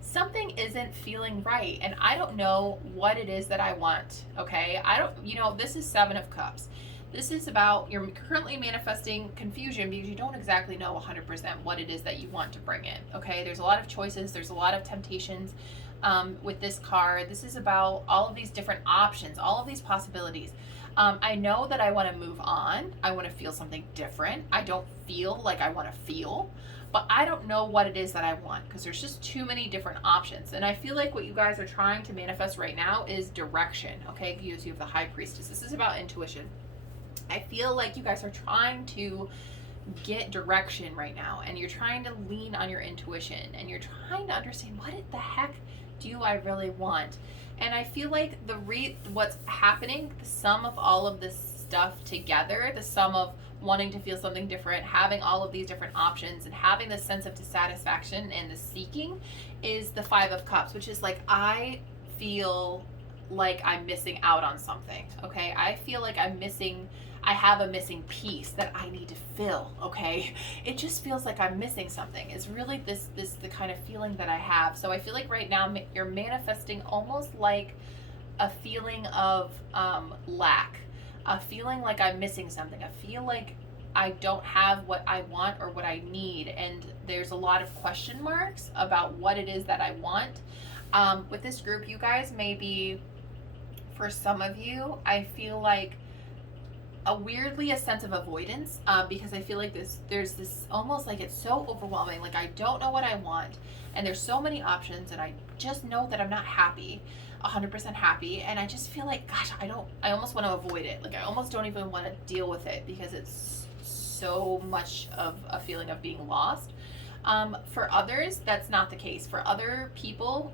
something isn't feeling right. And I don't know what it is that I want, okay? This is 7 of Cups. This is about, you're currently manifesting confusion because you don't exactly know 100% what it is that you want to bring in, okay? There's a lot of choices. There's a lot of temptations with this card. This is about all of these different options, all of these possibilities. I know that I want to move on. I want to feel something different. I don't feel like I want to feel, but I don't know what it is that I want because there's just too many different options. And I feel like what you guys are trying to manifest right now is direction, okay? You have the High Priestess. This is about intuition. I feel like you guys are trying to get direction right now, and you're trying to lean on your intuition, and you're trying to understand what the heck do I really want. And I feel like what's happening, the sum of all of this stuff together, the sum of wanting to feel something different, having all of these different options, and having this sense of dissatisfaction and the seeking, is the 5 of Cups, which is like, I feel like I'm missing out on something, okay? I feel like I have a missing piece that I need to fill, okay? It just feels like I'm missing something. It's really the kind of feeling that I have. So I feel like right now you're manifesting almost like a feeling of lack, a feeling like I'm missing something. I feel like I don't have what I want or what I need, and there's a lot of question marks about what it is that I want. With this group, you guys may be, for some of you, I feel like a sense of avoidance, because I feel like there's this almost like it's so overwhelming. Like, I don't know what I want, and there's so many options, and I just know that I'm not happy, 100% happy, and I just feel like, gosh, I almost want to avoid it. Like, I almost don't even want to deal with it because it's so much of a feeling of being lost. For others, that's not the case. For other people,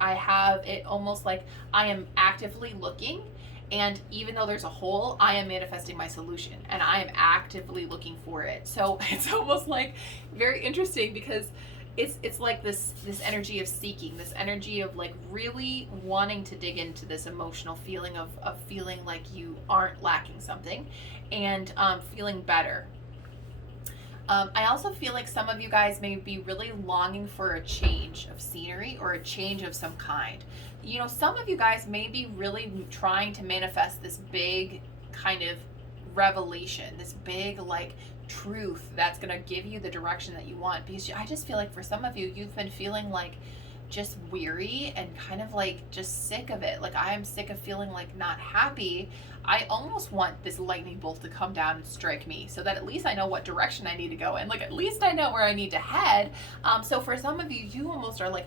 I have it almost like I am actively looking, and even though there's a hole, I am manifesting my solution, and I am actively looking for it. So it's almost like very interesting because it's like this energy of seeking, this energy of like really wanting to dig into this emotional feeling of feeling like you aren't lacking something, and feeling better. I also feel like some of you guys may be really longing for a change of scenery or a change of some kind. Some of you guys may be really trying to manifest this big kind of revelation, this big like truth that's going to give you the direction that you want. Because I just feel like for some of you, you've been feeling like just weary and kind of like just sick of it. Like, I am sick of feeling like not happy. I almost want this lightning bolt to come down and strike me so that at least I know what direction I need to go in. Like, at least I know where I need to head. So for some of you, you almost are like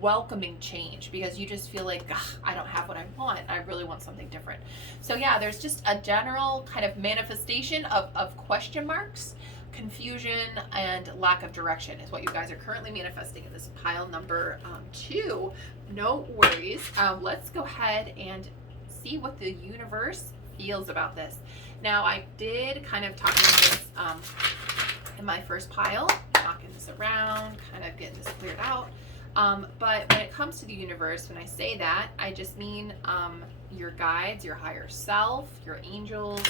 welcoming change because you just feel like, I don't have what I want. I really want something different. So yeah, there's just a general kind of manifestation of question marks, confusion, and lack of direction is what you guys are currently manifesting in this pile number 2. No worries. Let's go ahead and see what the universe feels about this. Now, I did kind of talk about this in my first pile, knocking this around, kind of getting this cleared out. But when it comes to the universe, when I say that, I just mean your guides, your higher self, your angels,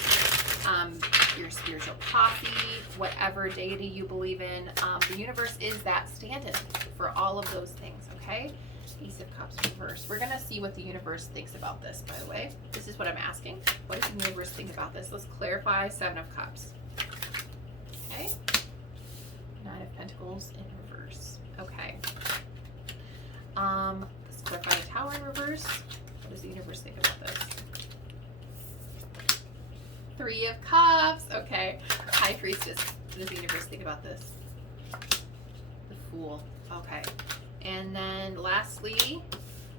your spiritual posse, whatever deity you believe in. The universe is that stand-in for all of those things, okay? Ace of Cups reverse. We're going to see what the universe thinks about this, by the way. This is what I'm asking. What does the universe think about this? Let's clarify. Seven of Cups. Okay. Nine of Pentacles in reverse. Okay. Let's clarify the Tower in reverse. What does the universe think about this? Three of Cups. Okay. High Priestess. What does the universe think about this? The Fool. Okay. And then lastly,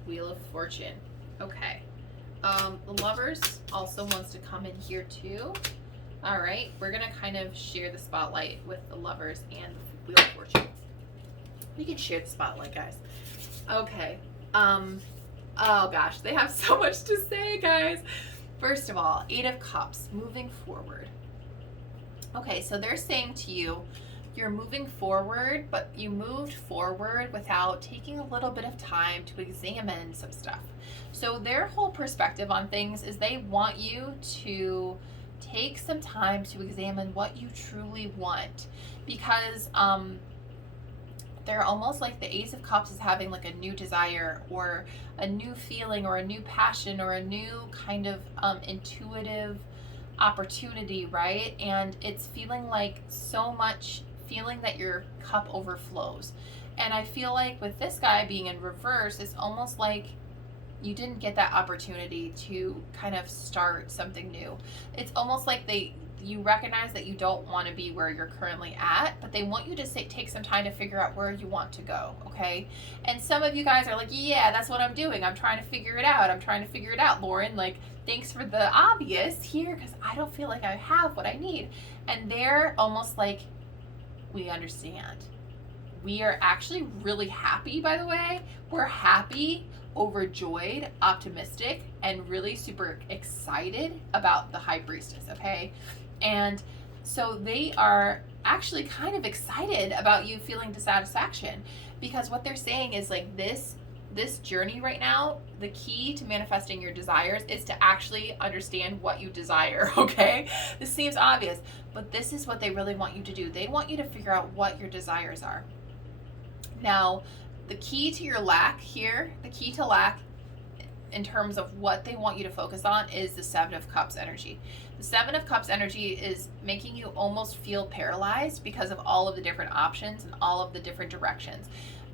Wheel of Fortune. Okay. The Lovers also wants to come in here too. All right. We're going to kind of share the spotlight with the Lovers and the Wheel of Fortune. We can share the spotlight, guys. Okay. Oh gosh, they have so much to say, guys. First of all, Eight of Cups, moving forward. Okay, so they're saying to you, you're moving forward, but you moved forward without taking a little bit of time to examine some stuff. So their whole perspective on things is they want you to take some time to examine what you truly want, because they're almost like the Ace of Cups is having like a new desire or a new feeling or a new passion or a new kind of intuitive opportunity, right? And it's feeling like so much, feeling that your cup overflows. And I feel like with this guy being in reverse, it's almost like you didn't get that opportunity to kind of start something new. It's almost like you recognize that you don't want to be where you're currently at, but they want you to take some time to figure out where you want to go, okay? And some of you guys are like, yeah, that's what I'm doing. I'm trying to figure it out. I'm trying to figure it out, Lauren. Like, thanks for the obvious here, because I don't feel like I have what I need. And they're almost like, we understand. We are actually really happy, by the way. We're happy, overjoyed, optimistic, and really super excited about the High Priestess, okay? And so they are actually kind of excited about you feeling dissatisfaction, because what they're saying is like this journey right now, the key to manifesting your desires is to actually understand what you desire, okay? This seems obvious, but this is what they really want you to do. They want you to figure out what your desires are. Now, the key to your lack here, the key to lack in terms of what they want you to focus on is the Seven of Cups energy. The Seven of Cups energy is making you almost feel paralyzed because of all of the different options and all of the different directions.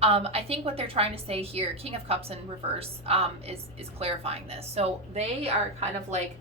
I think what they're trying to say here, King of Cups in reverse, is clarifying this. So they are kind of like,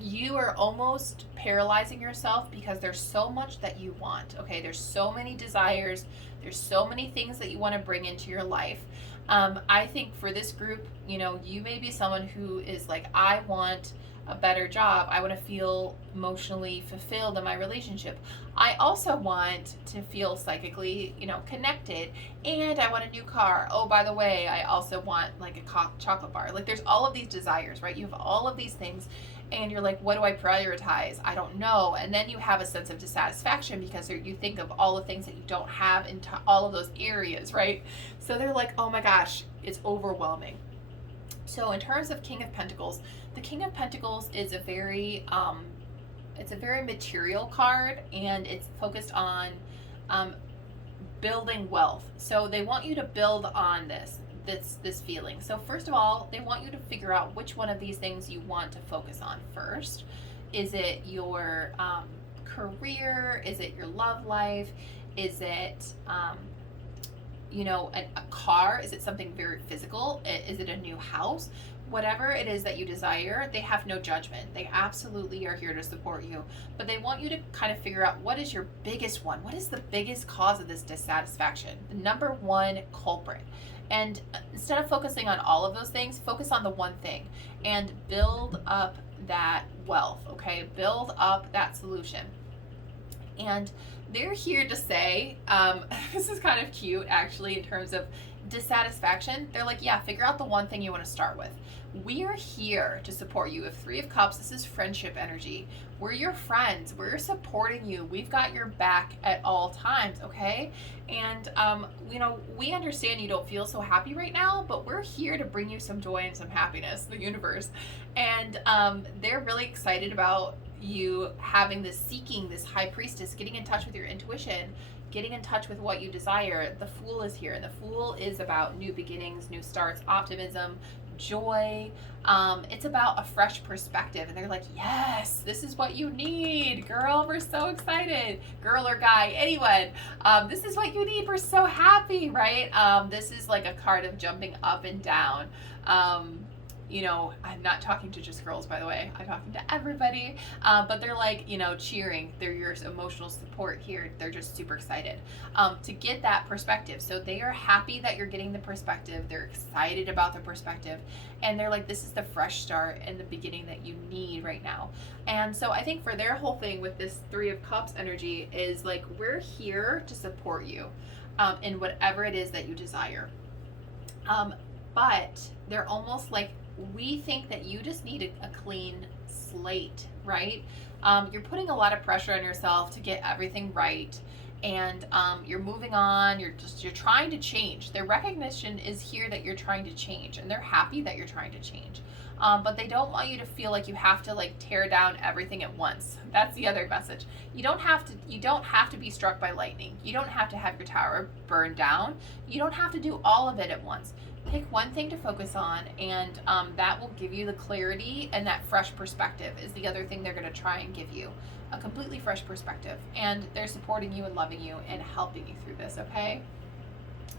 you are almost paralyzing yourself because there's so much that you want, okay? There's so many desires. There's so many things that you want to bring into your life. I think for this group, you know, you may be someone who is like, I want a better job. I want to feel emotionally fulfilled in my relationship. I also want to feel psychically, you know, connected, and I want a new car. Oh, by the way, I also want like a chocolate bar. Like there's all of these desires, right? You have all of these things, and you're like, what do I prioritize? I don't know. And then you have a sense of dissatisfaction because you think of all the things that you don't have in all of those areas, right? So they're like, oh my gosh, it's overwhelming. So in terms of King of Pentacles, the King of Pentacles is a very material card, and it's focused on building wealth. So they want you to build on this feeling. So first of all, they want you to figure out which one of these things you want to focus on first. Is it your career? Is it your love life? Is it you know, a car? Is it something very physical? Is it a new house? Whatever it is that you desire, they have no judgment. They absolutely are here to support you. But they want you to kind of figure out, what is your biggest one? What is the biggest cause of this dissatisfaction? The number one culprit. And instead of focusing on all of those things, focus on the one thing and build up that wealth, okay? Build up that solution. And they're here to say, this is kind of cute actually in terms of dissatisfaction. They're like, yeah, figure out the one thing you want to start with. We're here to support you. If Three of Cups, this is friendship energy. We're your friends. We're supporting you. We've got your back at all times, okay? And, you know, we understand you don't feel so happy right now, but we're here to bring you some joy and some happiness, the universe. And they're really excited about you having this seeking, this High Priestess, getting in touch with your intuition, getting in touch with what you desire, the Fool is here. And the Fool is about new beginnings, new starts, optimism, joy. It's about a fresh perspective. And they're like, yes, this is what you need, girl. We're so excited. Girl or guy, anyone. This is what you need. We're so happy, right? This is like a card of jumping up and down. You know, I'm not talking to just girls, by the way. I'm talking to everybody. But they're like, you know, cheering. They're your emotional support here. They're just super excited to get that perspective. So they are happy that you're getting the perspective. They're excited about the perspective. And they're like, this is the fresh start and the beginning that you need right now. And so I think for their whole thing with this Three of Cups energy is like, we're here to support you in whatever it is that you desire. But they're almost like, we think that you just need a clean slate, right? You're putting a lot of pressure on yourself to get everything right, and you're moving on. You're trying to change. Their recognition is here that you're trying to change, and they're happy that you're trying to change. But they don't want you to feel like you have to like tear down everything at once. That's the other message. You don't have to be struck by lightning. You don't have to have your tower burned down. You don't have to do all of it at once. Pick one thing to focus on, and that will give you the clarity, and that fresh perspective is the other thing they're going to try and give you, a completely fresh perspective. And they're supporting you and loving you and helping you through this, okay?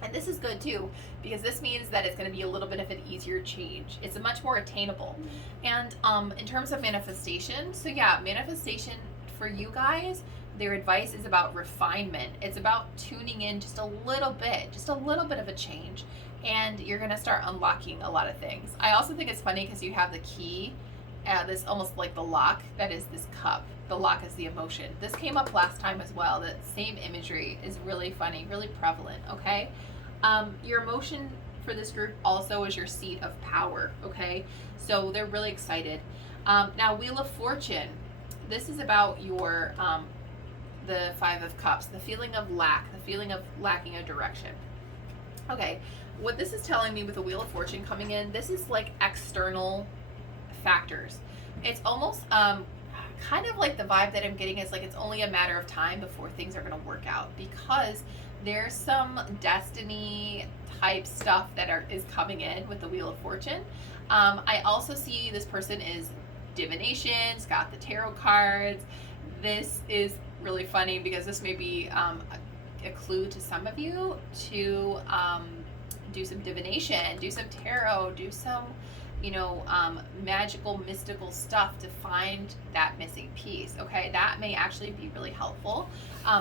And this is good too, because this means that it's going to be a little bit of an easier change. It's a much more attainable. And in terms of manifestation, so yeah, manifestation for you guys, their advice is about refinement. It's about tuning in just a little bit of a change. And you're going to start unlocking a lot of things. I also think it's funny because you have the key, this almost like the lock, that is this cup. The lock is the emotion. This came up last time as well. The same imagery is really funny, really prevalent, okay? Your emotion for this group also is your seat of power, okay? So they're really excited. Now, Wheel of Fortune. This is about your, the Five of Cups, the feeling of lack, the feeling of lacking a direction. Okay, what this is telling me with the Wheel of Fortune coming in, this is like external factors. It's almost kind of like the vibe that I'm getting is like it's only a matter of time before things are going to work out, because there's some destiny type stuff that is coming in with the Wheel of Fortune. I also see this person is divination, it's got the tarot cards. This is really funny because this may be a clue to some of you to do some divination, do some tarot, do some, you know, magical, mystical stuff to find that missing piece. Okay, that may actually be really helpful.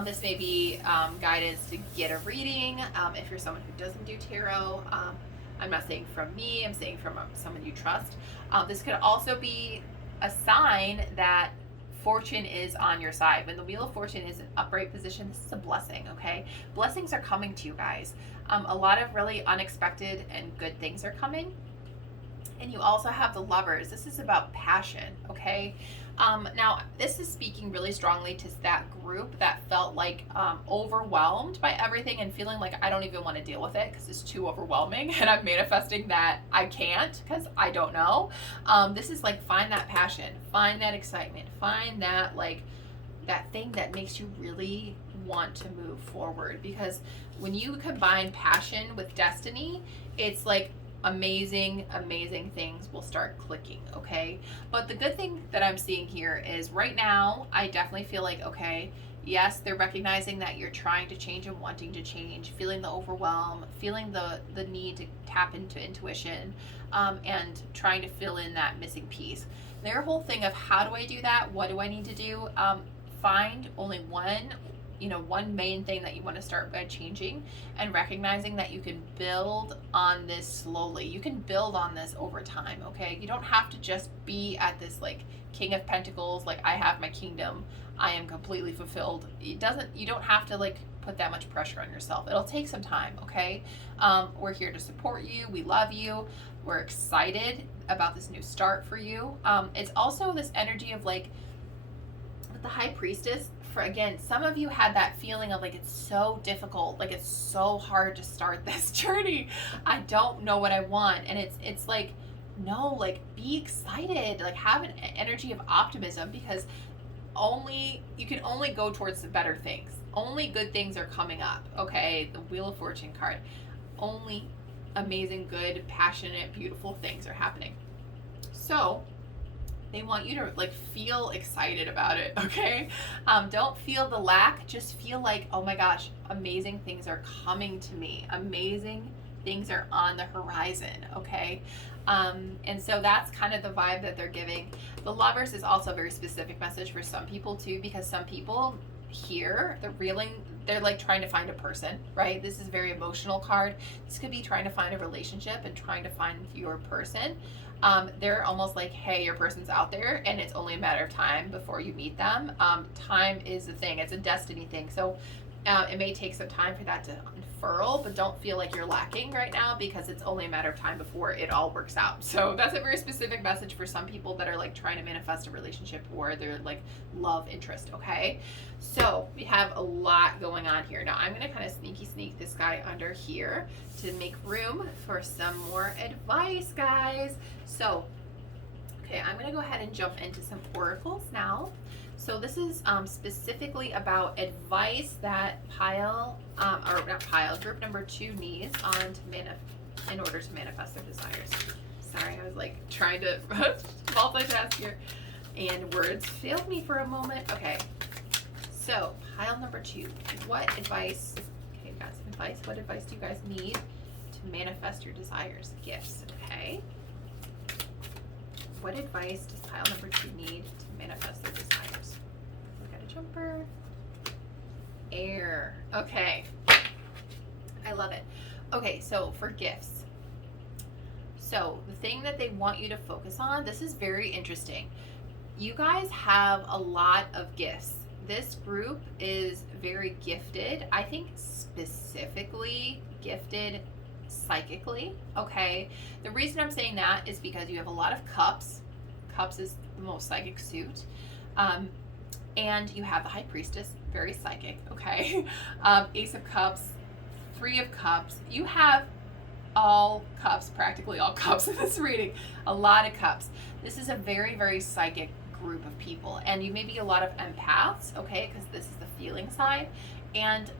This may be guidance to get a reading if you're someone who doesn't do tarot. I'm not saying from me, I'm saying from someone you trust. This could also be a sign that fortune is on your side. When the Wheel of Fortune is in upright position, this is a blessing, okay? Blessings are coming to you guys. A lot of really unexpected and good things are coming. And you also have the Lovers. This is about passion, okay? Now, this is speaking really strongly to that group that felt like overwhelmed by everything and feeling like I don't even want to deal with it because it's too overwhelming, and I'm manifesting that I can't because I don't know. This is like, find that passion, find that excitement, find that like that thing that makes you really want to move forward, because when you combine passion with destiny, it's like amazing things will start clicking, okay? But the good thing that I'm seeing here is right now, I definitely feel like, okay, yes, they're recognizing that you're trying to change and wanting to change, feeling the overwhelm, feeling the need to tap into intuition, and trying to fill in that missing piece. Their whole thing of how do I do that? What do I need to do? Find only one main thing that you want to start by changing, and recognizing that you can build on this slowly. You can build on this over time, okay? You don't have to just be at this like King of Pentacles, like I have my kingdom, I am completely fulfilled. You don't have to like put that much pressure on yourself. It'll take some time, okay? We're here to support you. We love you. We're excited about this new start for you. It's also this energy of like, with the High Priestess, for again, some of you had that feeling of like it's so difficult, like it's so hard to start this journey. I don't know what I want, and it's like, no, like be excited, like have an energy of optimism, because you can only go towards the better things. only good things are coming up, okay? The Wheel of Fortune card. Only amazing, good, passionate, beautiful things are happening. So they want you to like feel excited about it, okay? Don't feel the lack, just feel like, oh my gosh, amazing things are coming to me. Amazing things are on the horizon, okay? And so that's kind of the vibe that they're giving. The Lovers is also a very specific message for some people too, because some people here, they're like trying to find a person, right? This is a very emotional card. This could be trying to find a relationship and trying to find your person. They're almost like, hey, your person's out there and it's only a matter of time before you meet them. Time is the thing. It's a destiny thing. So it may take some time for that to unfurl, but don't feel like you're lacking right now because it's only a matter of time before it all works out. So that's a very specific message for some people that are like trying to manifest a relationship or their like love interest, okay? So we have a lot going on here. Now I'm going to kind of sneak this guy under here to make room for some more advice, guys. So, okay, I'm going to go ahead and jump into some oracles now. So this is specifically about advice that group number 2 needs in order to manifest their desires. Sorry, I was like trying to multitask here and words failed me for a moment. Okay, so pile number 2, what advice, okay, we've got some advice. What advice do you guys need to manifest your desires? Gifts, okay. What advice does pile number 2 need to manifest their desires? We got a jumper. Air. Okay. I love it. Okay, so for gifts. So the thing that they want you to focus on, this is very interesting. You guys have a lot of gifts. This group is very gifted. I think specifically gifted psychically, okay? The reason I'm saying that is because you have a lot of cups. Cups is the most psychic suit. And you have the High Priestess, very psychic, okay? Ace of Cups, 3 of Cups. You have all cups, practically all cups in this reading. A lot of cups. This is a very, very psychic group of people. And you may be a lot of empaths, okay? Because this is the feeling side. And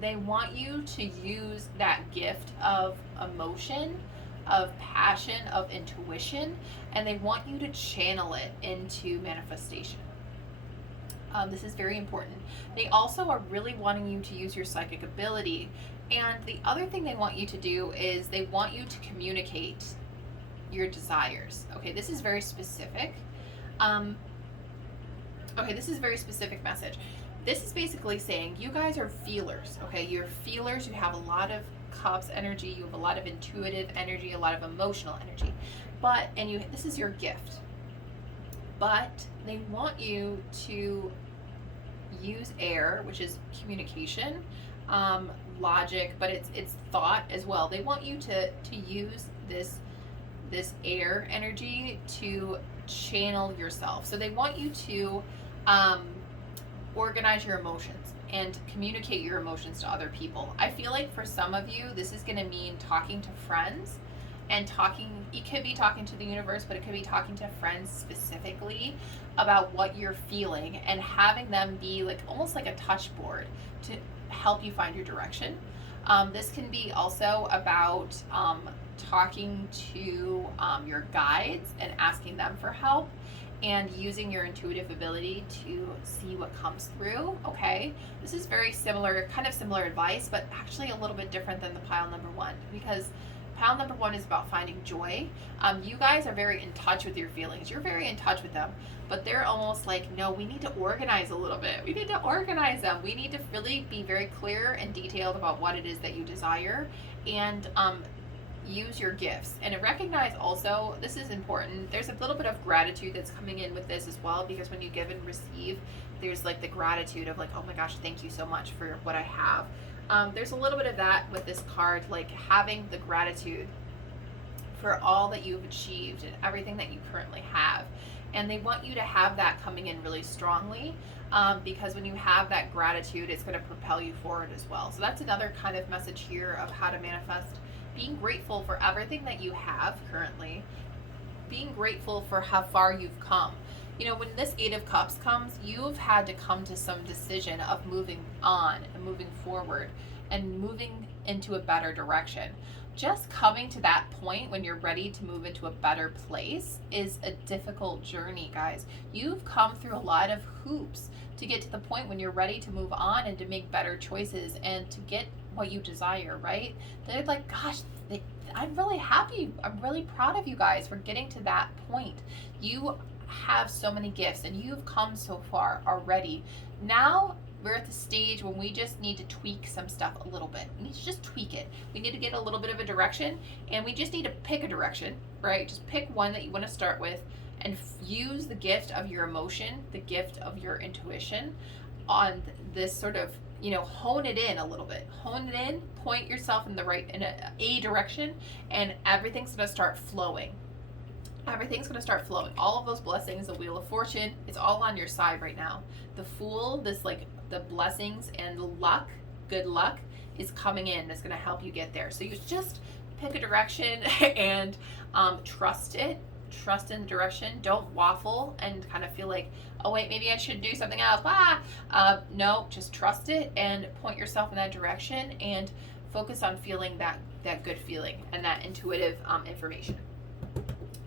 they want you to use that gift of emotion, of passion, of intuition, and they want you to channel it into manifestation. This is very important. They also are really wanting you to use your psychic ability. And the other thing they want you to do is they want you to communicate your desires. Okay, this is very specific. Okay, this is a very specific message. This is basically saying you guys are feelers, okay? You're feelers, you have a lot of cups energy, you have a lot of intuitive energy, a lot of emotional energy. This is your gift. But they want you to use air, which is communication, logic, but it's thought as well. They want you to use this air energy to channel yourself. So they want you to organize your emotions and communicate your emotions to other people. I feel like for some of you, this is going to mean talking to friends and it could be talking to the universe, but it could be talking to friends specifically about what you're feeling and having them be like almost like a touch board to help you find your direction. This can be also about talking to your guides and asking them for help and using your intuitive ability to see what comes through, okay? This is very similar, kind of similar advice, but actually a little bit different than the pile number 1, because pile number 1 is about finding joy. You guys are very in touch with your feelings. You're very in touch with them, but they're almost like, no, we need to organize a little bit. We need to organize them. We need to really be very clear and detailed about what it is that you desire and use your gifts. And recognize also, this is important, there's a little bit of gratitude that's coming in with this as well, because when you give and receive, there's like the gratitude of like, oh my gosh, thank you so much for what I have. There's a little bit of that with this card, like having the gratitude for all that you've achieved and everything that you currently have. And they want you to have that coming in really strongly, because when you have that gratitude, it's going to propel you forward as well. So that's another kind of message here of how to manifest. Being grateful for everything that you have currently, being grateful for how far you've come. You know, when this Eight of Cups comes, you've had to come to some decision of moving on and moving forward and moving into a better direction. Just coming to that point when you're ready to move into a better place is a difficult journey, guys. You've come through a lot of hoops to get to the point when you're ready to move on and to make better choices and to get what you desire, right? They're like, gosh, I'm really happy. I'm really proud of you guys for getting to that point. You have so many gifts and you've come so far already. Now we're at the stage when we just need to tweak some stuff a little bit. We need to just tweak it. We need to get a little bit of a direction, and we just need to pick a direction, right? Just pick one that you want to start with and use the gift of your emotion, the gift of your intuition on this sort of, you know, hone it in a little bit. Hone it in, point yourself in the right, in a direction, and everything's going to start flowing. Everything's going to start flowing. All of those blessings, the Wheel of Fortune, it's all on your side right now. The Fool, this like the blessings and luck, good luck is coming in. That's going to help you get there. So you just pick a direction and trust it. Trust in the direction. Don't waffle and kind of feel like, oh wait, maybe I should do something else. No, just trust it and point yourself in that direction and focus on feeling that good feeling and that intuitive information.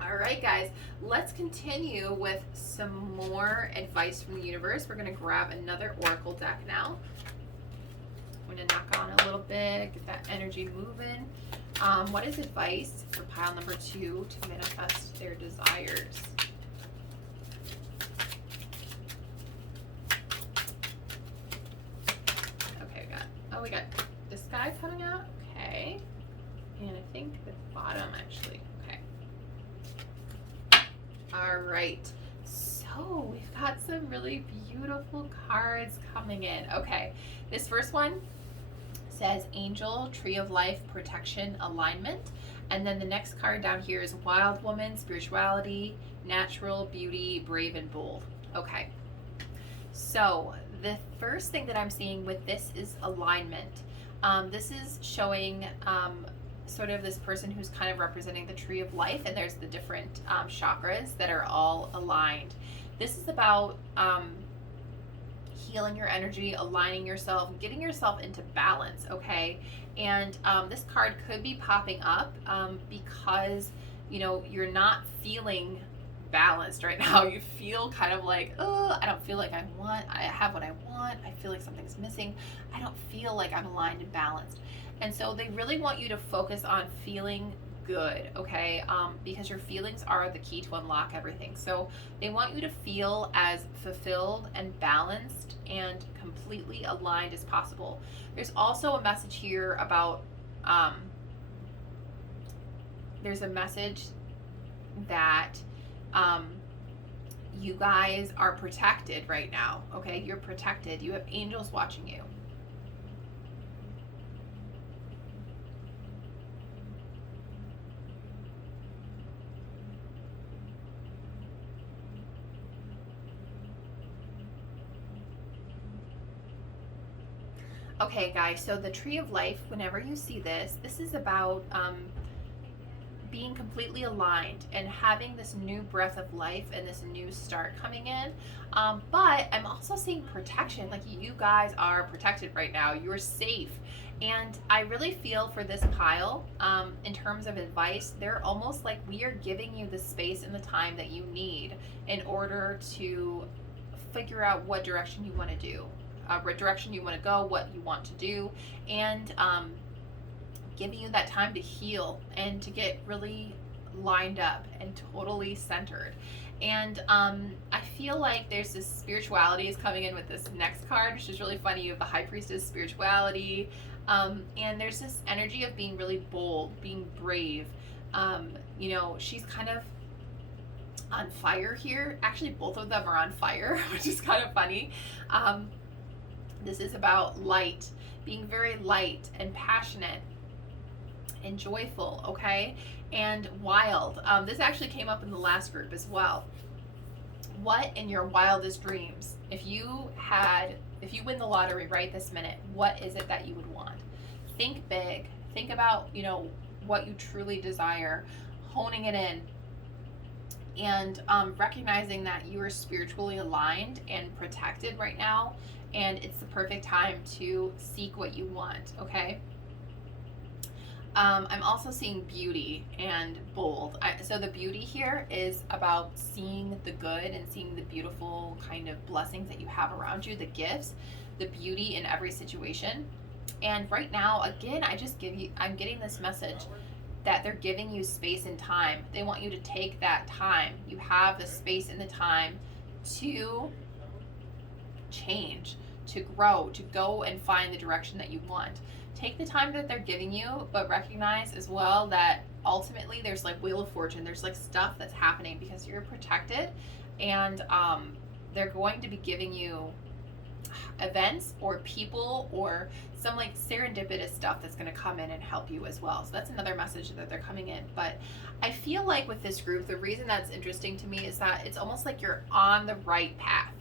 All right, guys, let's continue with some more advice from the universe. We're going to grab another oracle deck now. I'm going to knock on a little bit, get that energy moving. What is advice for pile number 2 to manifest their desires? Okay, we got this guy coming out. Okay. And I think the bottom, actually. Okay. All right, so we've got some really beautiful cards coming in. Okay, this first one says Angel, Tree of Life, Protection, Alignment. And then the next card down here is Wild Woman, Spirituality, Natural, Beauty, Brave and Bold. Okay, so the first thing that I'm seeing with this is alignment. This is showing sort of this person who's kind of representing the Tree of Life, and there's the different chakras that are all aligned. This is about healing your energy, aligning yourself, getting yourself into balance, okay? And this card could be popping up because, you know, you're not feeling balanced right now. You feel kind of like, oh, I don't feel like I have what I want. I feel like something's missing. I don't feel like I'm aligned and balanced. And so they really want you to focus on feeling good, okay? Because your feelings are the key to unlock everything. So they want you to feel as fulfilled and balanced and completely aligned as possible. There's also a message here about, there's a message that you guys are protected right now, okay? You're protected. You have angels watching you. Okay, guys, so the Tree of Life, whenever you see this, this is about being completely aligned and having this new breath of life and this new start coming in. But I'm also seeing protection, like you guys are protected right now. You're safe. And I really feel for this pile, in terms of advice, they're almost like we are giving you the space and the time that you need in order to figure out what direction you want to do. What direction you want to go, what you want to do, and giving you that time to heal and to get really lined up and totally centered. And I feel like there's this spirituality is coming in with this next card, which is really funny. You have the High Priestess, spirituality, and there's this energy of being really bold, being brave. You know, she's kind of on fire here. Actually, both of them are on fire, which is kind of funny. This is about light, being very light and passionate and joyful, okay? And wild. This actually came up in the last group as well. What in your wildest dreams? If you win the lottery right this minute, what is it that you would want? Think big. Think about, you know, what you truly desire, honing it in. and recognizing that you are spiritually aligned and protected right now, and it's the perfect time to seek what you want, okay? I'm also seeing beauty and bold. So the beauty here is about seeing the good and seeing the beautiful kind of blessings that you have around you, the gifts, the beauty in every situation. And right now, again, I'm getting this message that they're giving you space and time. They want you to take that time. You have the space and the time to change, to grow, to go and find the direction that you want. Take the time that they're giving you, but recognize as well that ultimately there's like Wheel of Fortune. There's like stuff that's happening because you're protected, and they're going to be giving you events or people or some like serendipitous stuff that's going to come in and help you as well. So that's another message that they're coming in. But I feel like with this group, the reason that's interesting to me is that it's almost like you're on the right path.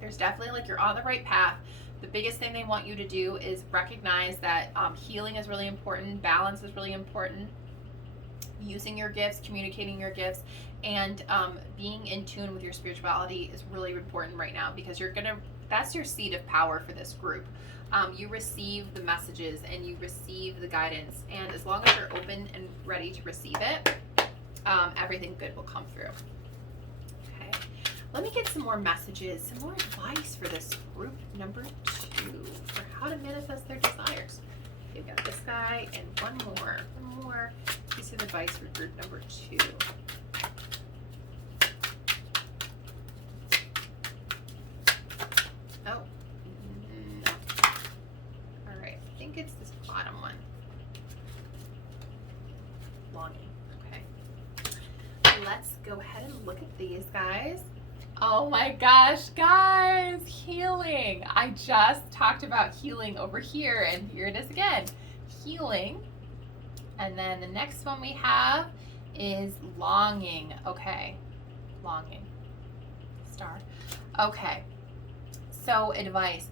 There's definitely like you're on the right path. The biggest thing they want you to do is recognize that healing is really important, balance is really important, using your gifts, communicating your gifts, and being in tune with your spirituality is really important right now, because that's your seat of power for this group. You receive the messages and you receive the guidance, and as long as you're open and ready to receive it, everything good will come through. Okay, let me get some more messages, some more advice for this group number 2 for how to manifest their desires. Okay, we've got this guy and one more piece of advice for group number 2. Oh, no. All right, I think it's this bottom one. Longing. Okay. Let's go ahead and look at these guys. Oh my gosh, guys, healing. I just talked about healing over here, and here it is again. Healing. And then the next one we have is longing. Okay, longing. Star. Okay. So advice,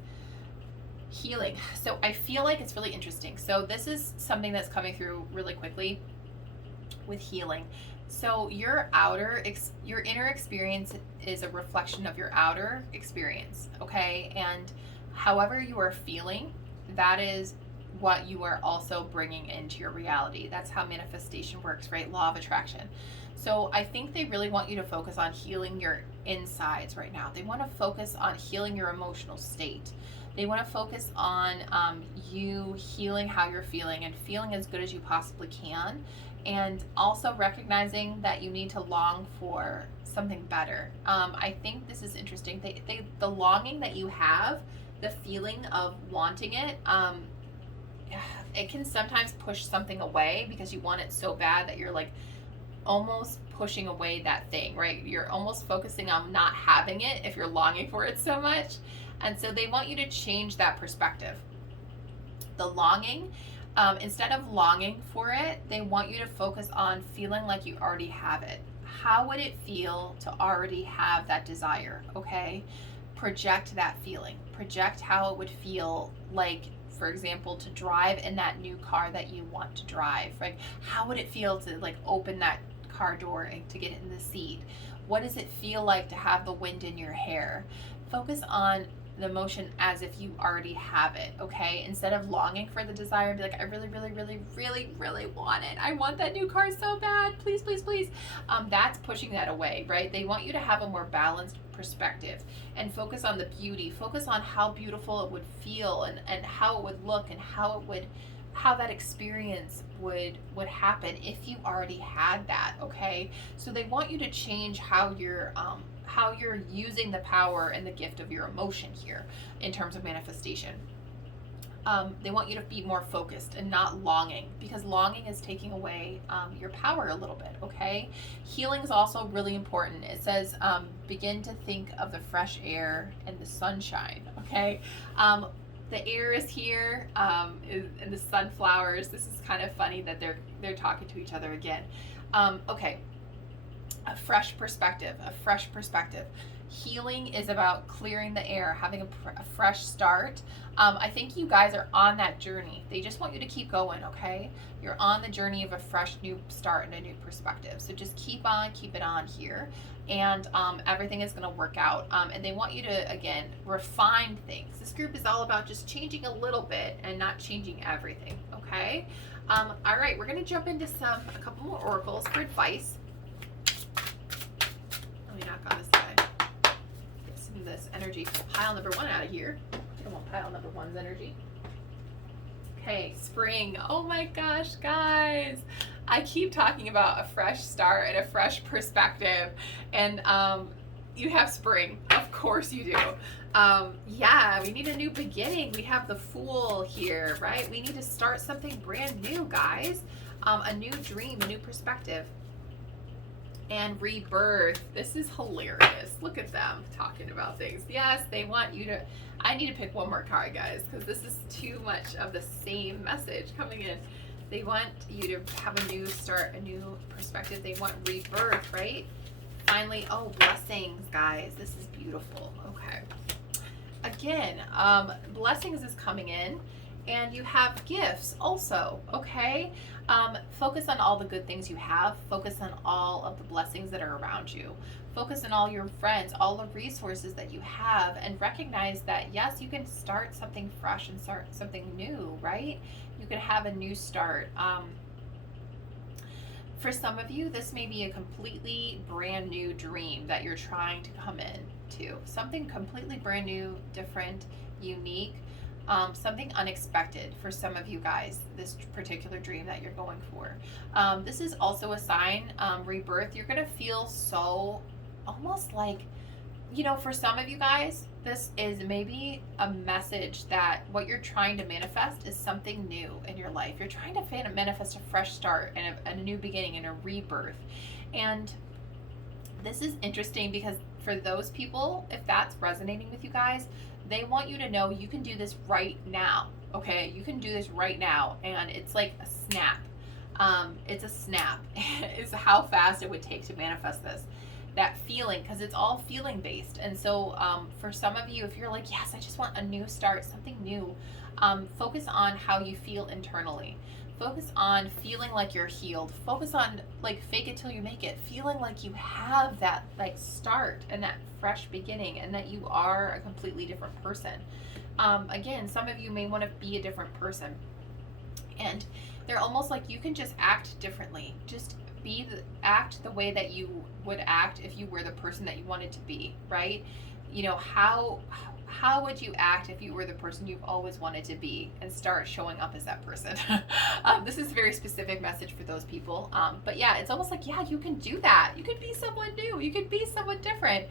healing. So I feel like it's really interesting. So this is something that's coming through really quickly with healing. So your inner experience is a reflection of your outer experience, okay? And however you are feeling, that is what you are also bringing into your reality. That's how manifestation works, right? Law of attraction. So I think they really want you to focus on healing your insides right now. They want to focus on healing your emotional state. They want to focus on you healing how you're feeling and feeling as good as you possibly can, and also recognizing that you need to long for something better. I think this is interesting. The longing that you have, the feeling of wanting it, it can sometimes push something away because you want it so bad that you're like almost pushing away that thing, right? You're almost focusing on not having it if you're longing for it so much. And so they want you to change that perspective. The longing, instead of longing for it, they want you to focus on feeling like you already have it. How would it feel to already have that desire, okay? Project that feeling. Project how it would feel like, for example, to drive in that new car that you want to drive. Like, how would it feel to like open that car door and to get in the seat? What does it feel like to have the wind in your hair? Focus on the emotion as if you already have it, okay? Instead of longing for the desire, be like, I really, really, really, really, really want it. I want that new car so bad. Please, please, please. That's pushing that away, right? They want you to have a more balanced perspective and focus on the beauty. Focus on how beautiful it would feel and how it would look and how that experience would happen if you already had that, okay? So they want you to change how you're using the power and the gift of your emotion here in terms of manifestation. They want you to be more focused and not longing, because longing is taking away your power a little bit, okay? Healing is also really important. It says, begin to think of the fresh air and the sunshine, okay? The air is here, and the sunflowers. This is kind of funny that they're talking to each other again. Okay. A fresh perspective. Healing is about clearing the air, having a fresh start. I think you guys are on that journey. They just want you to keep going, okay? You're on the journey of a fresh new start and a new perspective. So just keep it on here, and everything is going to work out. And they want you to, again, refine things. This group is all about just changing a little bit and not changing everything, okay? All right, we're going to jump into a couple more oracles for advice. Let me knock on this guy. Get some of this energy from pile number 1 out of here. I want pile number 1's energy. Okay, spring. Oh my gosh, guys. I keep talking about a fresh start and a fresh perspective. And you have spring. Of course you do. Yeah, we need a new beginning. We have the Fool here, right? We need to start something brand new, guys. A new dream, a new perspective. And rebirth. This is hilarious. Look at them talking about things. Yes, they want you to... I need to pick one more card, guys, because this is too much of the same message coming in. They want you to have a new start, a new perspective. They want rebirth, right? Finally, oh, blessings, guys. This is beautiful. Okay. Again, blessings is coming in, and you have gifts also, okay? Focus on all the good things you have. Focus on all of the blessings that are around you. Focus on all your friends, all the resources that you have, and recognize that, yes, you can start something fresh and start something new, right? You can have a new start. For some of you, this may be a completely brand new dream that you're trying to come in to. Something completely brand new, different, unique. Something unexpected for some of you guys, this particular dream that you're going for. This is also a sign, rebirth. You're going to feel so almost like, you know, for some of you guys, this is maybe a message that what you're trying to manifest is something new in your life. You're trying to manifest a fresh start and a new beginning and a rebirth. And this is interesting because for those people, if that's resonating with you guys, they want you to know you can do this right now, okay? You can do this right now, and it's like a snap. It's a snap. It's how fast it would take to manifest this. That feeling, because it's all feeling based. And so for some of you, if you're like, yes, I just want a new start, something new, focus on how you feel internally. Focus on feeling like you're healed. Focus on, like, fake it till you make it. Feeling like you have that, like, start and that fresh beginning, and that you are a completely different person. Again, some of you may want to be a different person. And they're almost like you can just act differently. Just act the way that you would act if you were the person that you wanted to be, right? You know, how would you act if you were the person you've always wanted to be, and start showing up as that person? This is a very specific message for those people. But yeah, it's almost like, yeah, you can do that. You could be someone new. You could be someone different.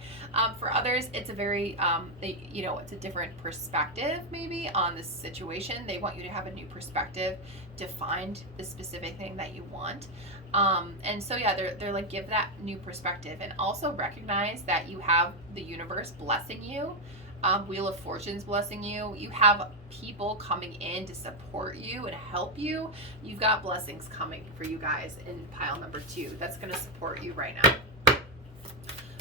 For others, it's a very, it's a different perspective maybe on this situation. They want you to have a new perspective to find the specific thing that you want. And so, yeah, they're like, give that new perspective, and also recognize that you have the universe blessing you. Wheel of Fortune's blessing you. You have people coming in to support you and help you. You've got blessings coming for you guys in pile number 2. That's going to support you right now.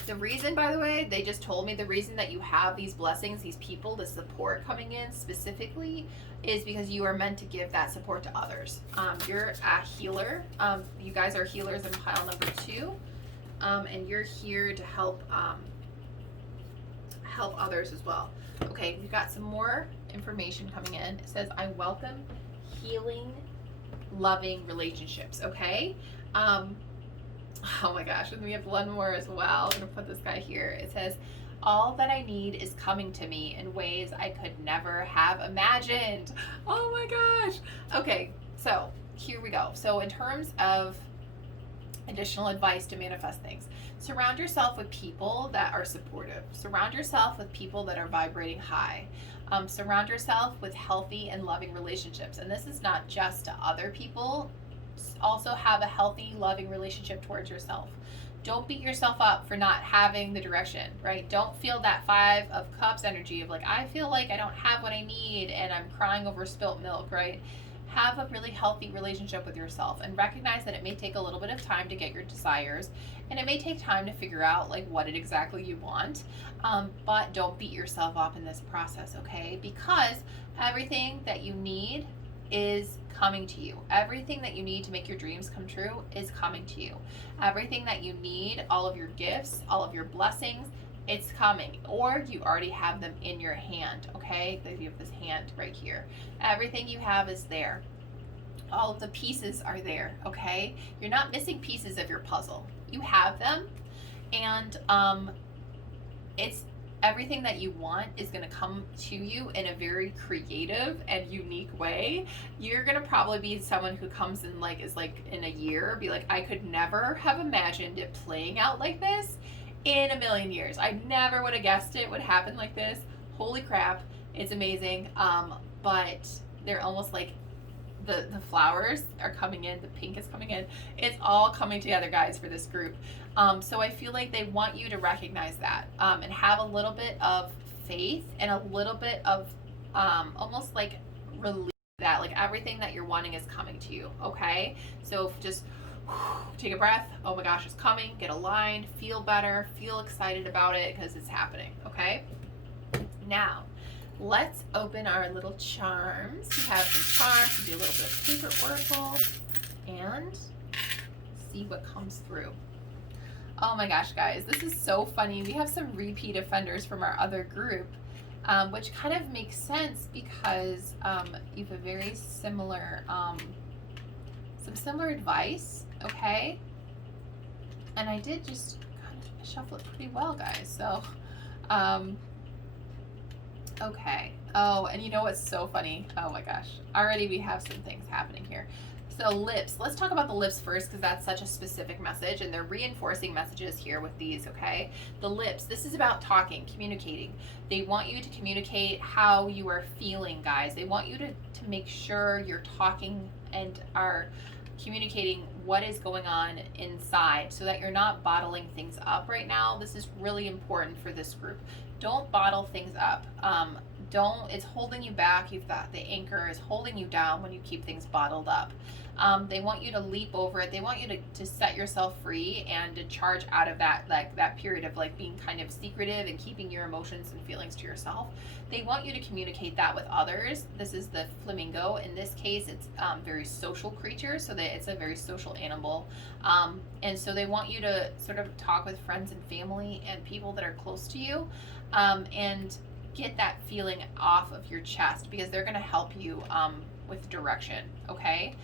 The reason, by the way, they just told me the reason that you have these blessings, these people, the support coming in specifically, is because you are meant to give that support to others. You're a healer. You guys are healers in pile number 2. And you're here to help others as well. Okay, we've got some more information coming in. It says, I welcome healing, loving relationships. Okay. Oh my gosh, and we have one more as well. I'm gonna put this guy here. It says, all that I need is coming to me in ways I could never have imagined. Oh my gosh. Okay, so here we go. So in terms of additional advice to manifest things, surround yourself with people that are supportive. Surround yourself with people that are vibrating high. Surround yourself with healthy and loving relationships. And this is not just to other people. Also have a healthy, loving relationship towards yourself. Don't beat yourself up for not having the direction, right? Don't feel that 5 of Cups energy of like, I feel like I don't have what I need and I'm crying over spilt milk, right? have a really healthy relationship with yourself, and recognize that it may take a little bit of time to get your desires, and it may take time to figure out like what it exactly you want. But don't beat yourself up in this process, okay? Because everything that you need is coming to you. Everything that you need to make your dreams come true is coming to you. Everything that you need, all of your gifts, all of your blessings, it's coming, or you already have them in your hand, okay? You have this hand right here. Everything you have is there. All of the pieces are there, okay? You're not missing pieces of your puzzle. You have them, and it's everything that you want is going to come to you in a very creative and unique way. You're going to probably be someone who comes in is in a year, be like, I could never have imagined it playing out like this in a million years. I never would have guessed it would happen like this. Holy crap, it's amazing. But they're almost like the flowers are coming in, the pink is coming in. It's all coming together, guys, for this group. So I feel like they want you to recognize that, and have a little bit of faith and a little bit of almost like relief that like everything that you're wanting is coming to you, okay? So just take a breath. Oh my gosh, it's coming. Get aligned, feel better, feel excited about it because it's happening, okay? Now, let's open our little charms. We have some charms. We do a little bit of paper oracle and see what comes through. Oh my gosh, guys, this is so funny. We have some repeat offenders from our other group, which kind of makes sense because you have a very similar, some similar advice, okay? And I did just kind of shuffle it pretty well, guys. So, okay. Oh, and you know what's so funny? Oh my gosh. Already we have some things happening here. So lips. Let's talk about the lips first because that's such a specific message and they're reinforcing messages here with these, okay? The lips. This is about talking, communicating. They want you to communicate how you are feeling, guys. They want you to make sure you're talking and are communicating what is going on inside so that you're not bottling things up right now. This is really important for this group. Don't bottle things up. It's holding you back. You've got the anchor is holding you down when you keep things bottled up. They want you to leap over it. They want you to set yourself free and to charge out of that, like that period of like being kind of secretive and keeping your emotions and feelings to yourself. They want you to communicate that with others. This is the flamingo. In this case, it's very social creature, so that it's a very social animal. And so they want you to sort of talk with friends and family and people that are close to you, and get that feeling off of your chest because they're going to help you with direction, okay?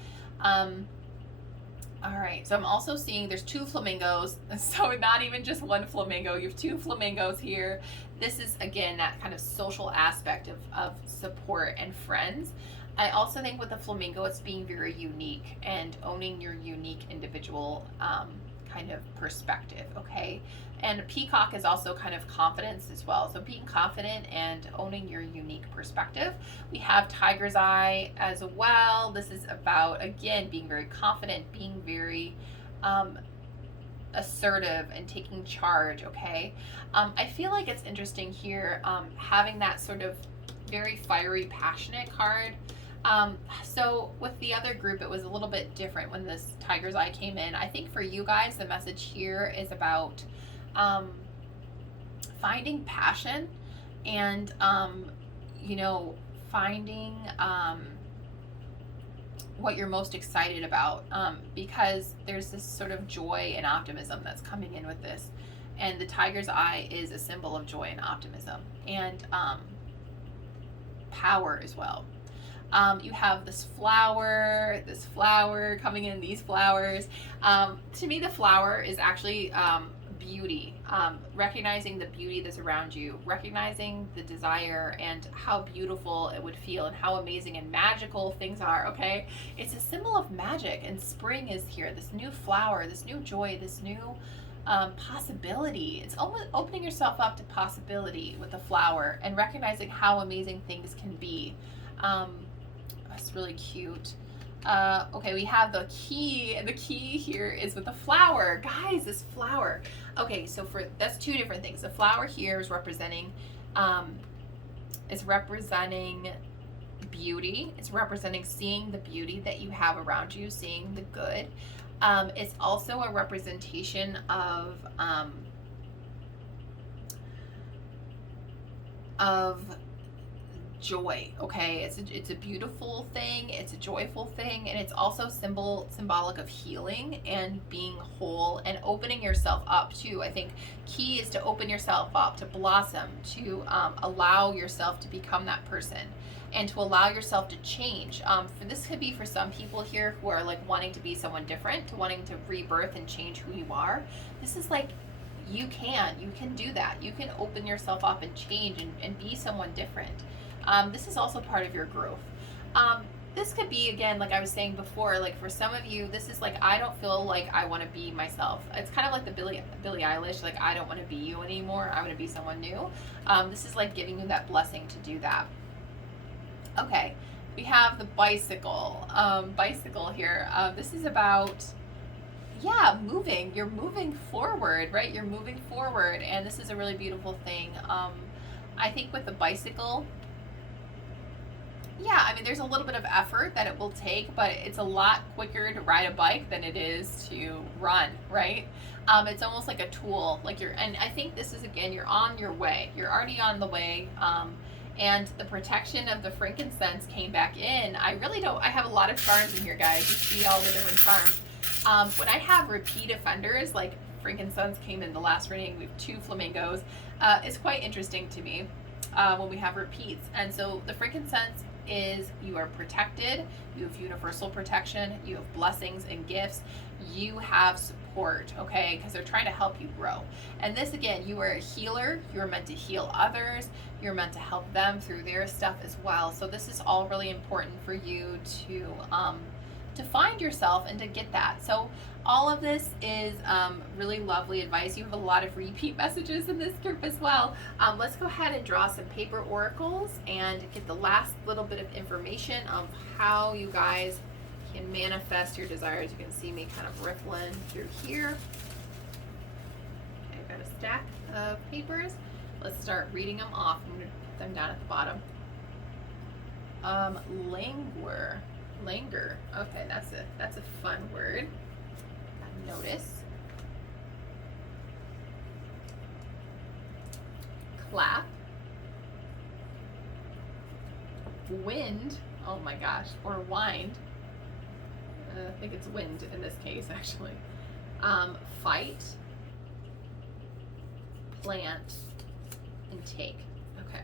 All right, so I'm also seeing there's two flamingos, so not even just one flamingo, you have two flamingos here. This is, again, that kind of social aspect of support and friends. I also think with the flamingo, it's being very unique and owning your unique individual kind of perspective, okay? And peacock is also kind of confidence as well. So being confident and owning your unique perspective. We have tiger's eye as well. This is about, again, being very confident, being very assertive and taking charge, okay? I feel like it's interesting here having that sort of very fiery, passionate card. So with the other group, it was a little bit different when this tiger's eye came in. I think for you guys, the message here is about finding passion and, finding what you're most excited about, because there's this sort of joy and optimism that's coming in with this. And the tiger's eye is a symbol of joy and optimism and power as well. You have this flower coming in, these flowers. To me, the flower is actually beauty, recognizing the beauty that's around you, recognizing the desire and how beautiful it would feel and how amazing and magical things are, okay? It's a symbol of magic, and spring is here, this new flower, this new joy, this new possibility. It's almost opening yourself up to possibility with the flower and recognizing how amazing things can be. It's really cute. Okay, we have the key, and the key here is with the flower. Guys, this flower. Okay, so that's two different things. The flower here is representing beauty. It's representing seeing the beauty that you have around you, seeing the good. It's also a representation of joy. Okay, it's a beautiful thing, it's a joyful thing, and it's also symbolic of healing and being whole and opening yourself up to. I think key is to open yourself up, to blossom, to allow yourself to become that person, and to allow yourself to change. For this could be for some people here who are like wanting to be someone different, to wanting to rebirth and change who you are. This is like, you can do that. You can open yourself up and change and be someone different. This is also part of your growth. This could be, again, like I was saying before, like for some of you, this is like, I don't feel like I want to be myself. It's kind of like the Billie Eilish, like, I don't want to be you anymore. I want to be someone new. This is like giving you that blessing to do that. Okay, we have the bicycle. Bicycle here. This is about, yeah, moving. You're moving forward, right? You're moving forward, and this is a really beautiful thing. I think with the bicycle, yeah, I mean, there's a little bit of effort that it will take, but it's a lot quicker to ride a bike than it is to run, right? It's almost like a tool, like and I think this is, again, you're on your way. You're already on the way. And the protection of the frankincense came back in. I have a lot of charms in here, guys. You see all the different charms. When I have repeat offenders, like frankincense came in the last reading, we have 2 flamingos. It's quite interesting to me when we have repeats. And so the frankincense is, you are protected, you have universal protection, you have blessings and gifts, you have support, okay, because they're trying to help you grow. And this, again, you are a healer, you're meant to heal others, you're meant to help them through their stuff as well. So this is all really important for you to find yourself and to get that. So all of this is really lovely advice. You have a lot of repeat messages in this group as well. Let's go ahead and draw some paper oracles and get the last little bit of information of how you guys can manifest your desires. You can see me kind of riffling through here. Okay, I've got a stack of papers. Let's start reading them off. I'm going to put them down at the bottom. Languor. Okay, that's a fun word. Notice. Clap. Wind. Oh my gosh. Or wind. I think it's wind in this case, actually. Fight. Plant. And take. Okay.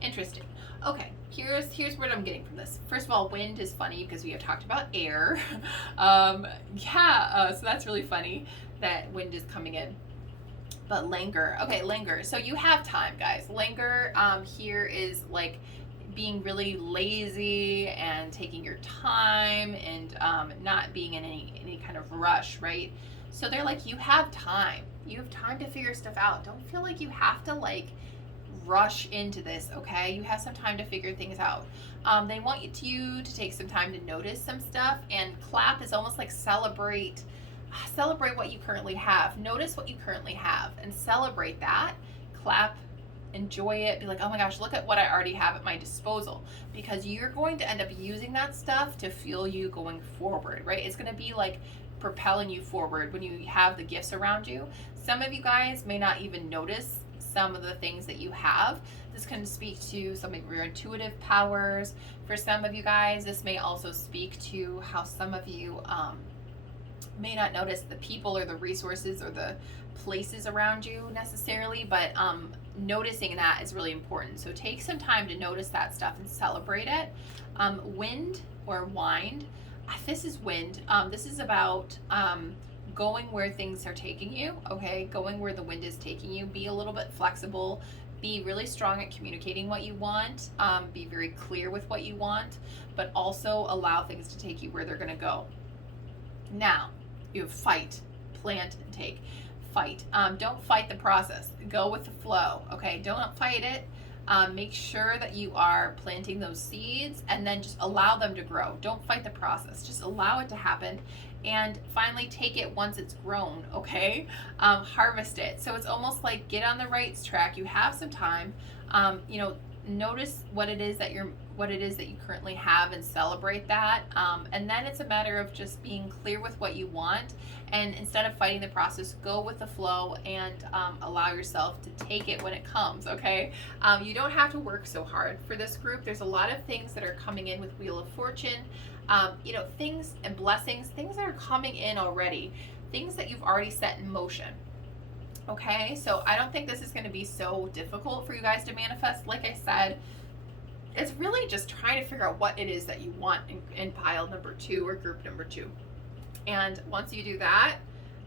Interesting. Okay, here's what I'm getting from this. First of all, wind is funny because we have talked about air. So that's really funny that wind is coming in. But languor. Okay, languor. So you have time, guys. Languor here is like being really lazy and taking your time and not being in any kind of rush, right? So they're like, you have time. You have time to figure stuff out. Don't feel like you have to like rush into this, okay? You have some time to figure things out. They want you to take some time to notice some stuff, and clap is almost like celebrate what you currently have. Notice what you currently have and celebrate that. Clap, enjoy it, be like, oh my gosh, look at what I already have at my disposal, because you're going to end up using that stuff to fuel you going forward, right? It's going to be like propelling you forward when you have the gifts around you. Some of you guys may not even notice some of the things that you have. This can speak to some of your intuitive powers. For some of you guys, this may also speak to how some of you may not notice the people or the resources or the places around you necessarily, but noticing that is really important. So take some time to notice that stuff and celebrate it. Wind or wind. This is wind. This is about going where things are taking you, okay? Going where the wind is taking you. Be a little bit flexible. Be really strong at communicating what you want. Be very clear with what you want, but also allow things to take you where they're gonna go. Now, you have fight, plant, and take. Fight. Don't fight the process. Go with the flow, okay? Don't fight it. Make sure that you are planting those seeds and then just allow them to grow. Don't fight the process. Just allow it to happen. And finally take it once it's grown, okay? Harvest it. So it's almost like get on the right track. You have some time. notice what it is that you currently have and celebrate that. And then it's a matter of just being clear with what you want, and instead of fighting the process, go with the flow and allow yourself to take it when it comes. Okay, you don't have to work so hard for this group. There's a lot of things that are coming in with Wheel of Fortune, things and blessings, things that are coming in already, things that you've already set in motion. Okay, so I don't think this is going to be so difficult for you guys to manifest. Like I said, it's really just trying to figure out what it is that you want in pile number 2 or group number 2. And once you do that,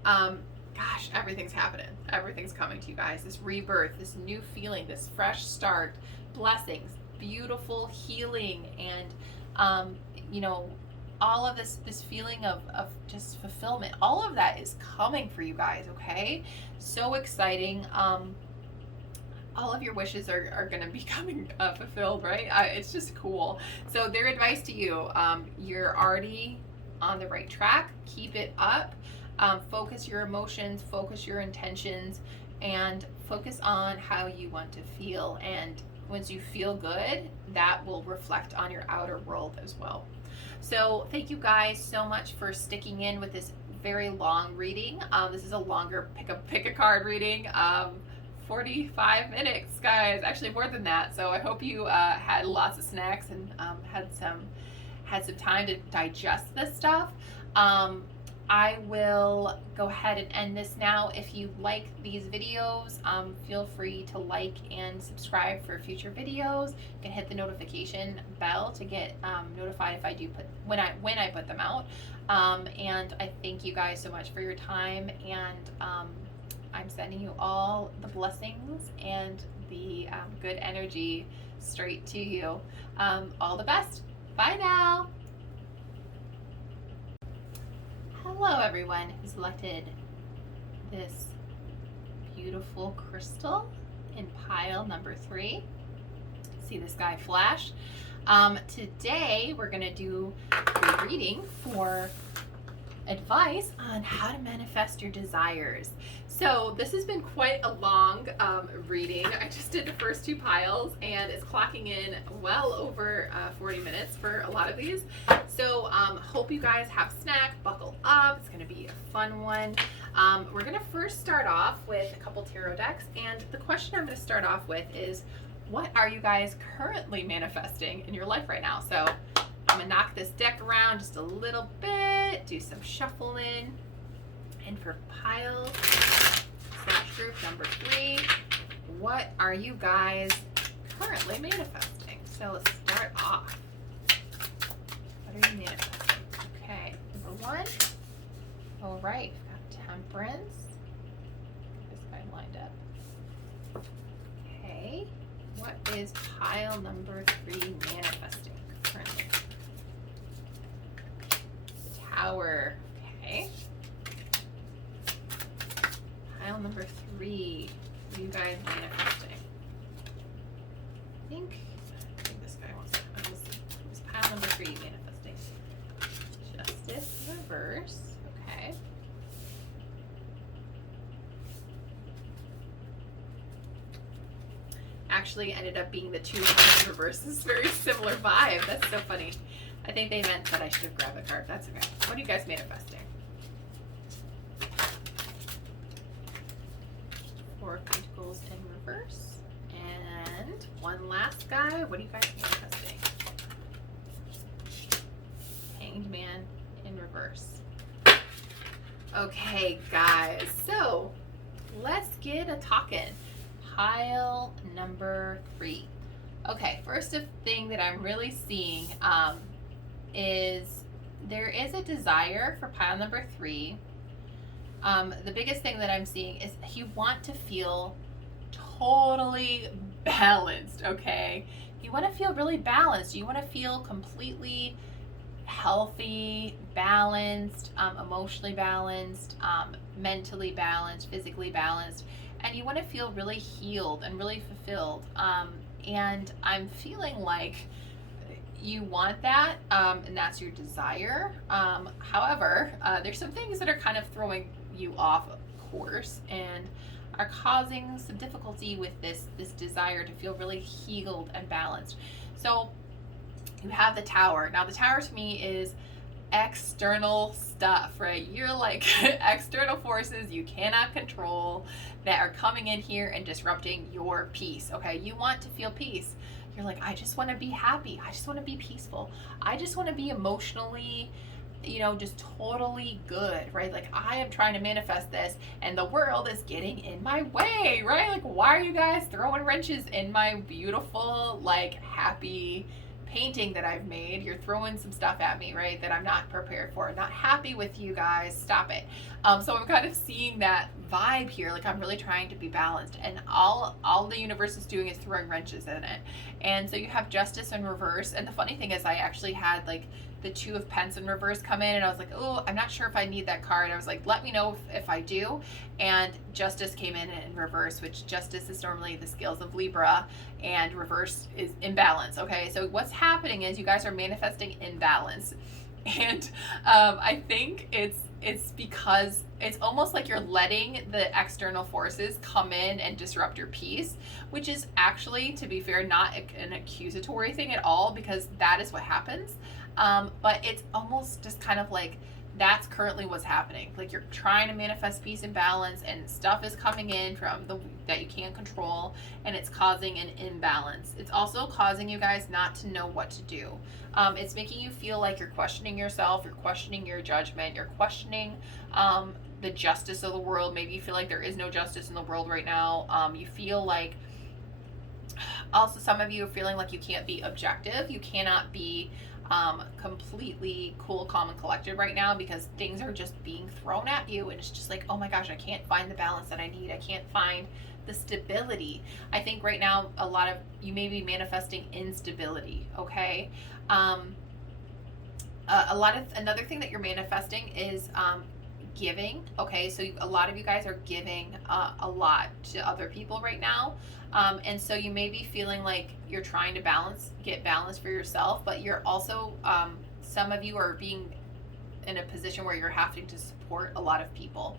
gosh, everything's happening. Everything's coming to you guys. This rebirth, this new feeling, this fresh start, blessings, beautiful healing, and all of this feeling of just fulfillment. All of that is coming for you guys, okay? So exciting. All of your wishes are going to be coming fulfilled, right? It's just cool. So their advice to you, you're already on the right track. Keep it up. Focus your emotions, focus your intentions, and focus on how you want to feel. And once you feel good, that will reflect on your outer world as well. So thank you guys so much for sticking in with this very long reading. This is a longer pick a card reading. 45 minutes, guys. Actually more than that. So I hope you had lots of snacks and had some time to digest this stuff. I will go ahead and end this now. If you like these videos, feel free to like and subscribe for future videos. You can hit the notification bell to get notified if I do when I put them out. And I thank you guys so much for your time, and I'm sending you all the blessings and the good energy straight to you. All the best. Bye now. Hello everyone who selected this beautiful crystal in pile number 3. See this guy flash? Today we're going to do a reading for advice on how to manifest your desires. So this has been quite a long reading. I just did the first 2 piles and it's clocking in well over 40 minutes for a lot of these. So hope you guys have snack, buckle up. It's going to be a fun one. We're going to first start off with a couple tarot decks, and the question I'm going to start off with is, what are you guys currently manifesting in your life right now? So I'm going to knock this deck around just a little bit, do some shuffling. And for pile / group number 3, what are you guys currently manifesting? So let's start off. What are you manifesting? Okay, number 1. All right, we've got Temperance. Get this guy lined up. Okay, what is pile number 3 manifesting currently? Tower. Okay. Pile number 3. What are you guys manifesting? I think this guy wants to. What's pile number 3 manifesting? Justice reverse. Okay. Actually ended up being the 2 in reverse. This is a very similar vibe. That's so funny. I think they meant that I should have grabbed a card. That's okay. What are you guys manifesting? 4 of Pentacles in reverse. And one last guy. What are you guys manifesting? Hanged Man in reverse. Okay, guys. So let's get a talking. Pile number 3. Okay, first thing that I'm really seeing is there is a desire for pile number 3. The biggest thing that I'm seeing is you want to feel totally balanced, okay? You want to feel really balanced. You want to feel completely healthy, balanced, emotionally balanced, mentally balanced, physically balanced, and you want to feel really healed and really fulfilled. And I'm feeling like you want that, and that's your desire. However, there's some things that are kind of throwing you off course, and are causing some difficulty with this desire to feel really healed and balanced. So you have the Tower. Now the Tower to me is external stuff, right? You're like external forces you cannot control that are coming in here and disrupting your peace. Okay, you want to feel peace. You're like, I just want to be happy. I just want to be peaceful. I just want to be emotionally, just totally good, right? Like, I am trying to manifest this and the world is getting in my way, right? Like, why are you guys throwing wrenches in my beautiful, like, happy painting that I've made? You're throwing some stuff at me, right, that I'm not prepared for. Not happy with you guys. Stop it. So I'm kind of seeing that vibe here. Like, I'm really trying to be balanced, and all the universe is doing is throwing wrenches in it. And so you have Justice in reverse. And the funny thing is, I actually had like the Two of Pence in reverse come in, and I was like, oh, I'm not sure if I need that card. I was like, let me know if I do. And Justice came in reverse, which Justice is normally the scales of Libra, and reverse is imbalance. Okay, so what's happening is you guys are manifesting imbalance. And I think it's because it's almost like you're letting the external forces come in and disrupt your peace, which is actually, to be fair, not an accusatory thing at all, because that is what happens. But it's almost just kind of like that's currently what's happening. Like, you're trying to manifest peace and balance, and stuff is coming in from that you can't control, and it's causing an imbalance. It's also causing you guys not to know what to do. It's making you feel like you're questioning yourself, you're questioning your judgment, you're questioning the justice of the world. Maybe you feel like there is no justice in the world right now. You feel like, also some of you are feeling like you can't be objective. You cannot be completely cool, calm, and collected right now, because things are just being thrown at you, and it's just like, oh my gosh, I can't find the balance that I need. I can't find the stability. I think right now a lot of you may be manifesting instability. Okay, another thing that you're manifesting is giving. Okay, so a lot of you guys are giving a lot to other people right now. And so you may be feeling like you're trying to get balance for yourself, but you're also, some of you are being in a position where you're having to support a lot of people.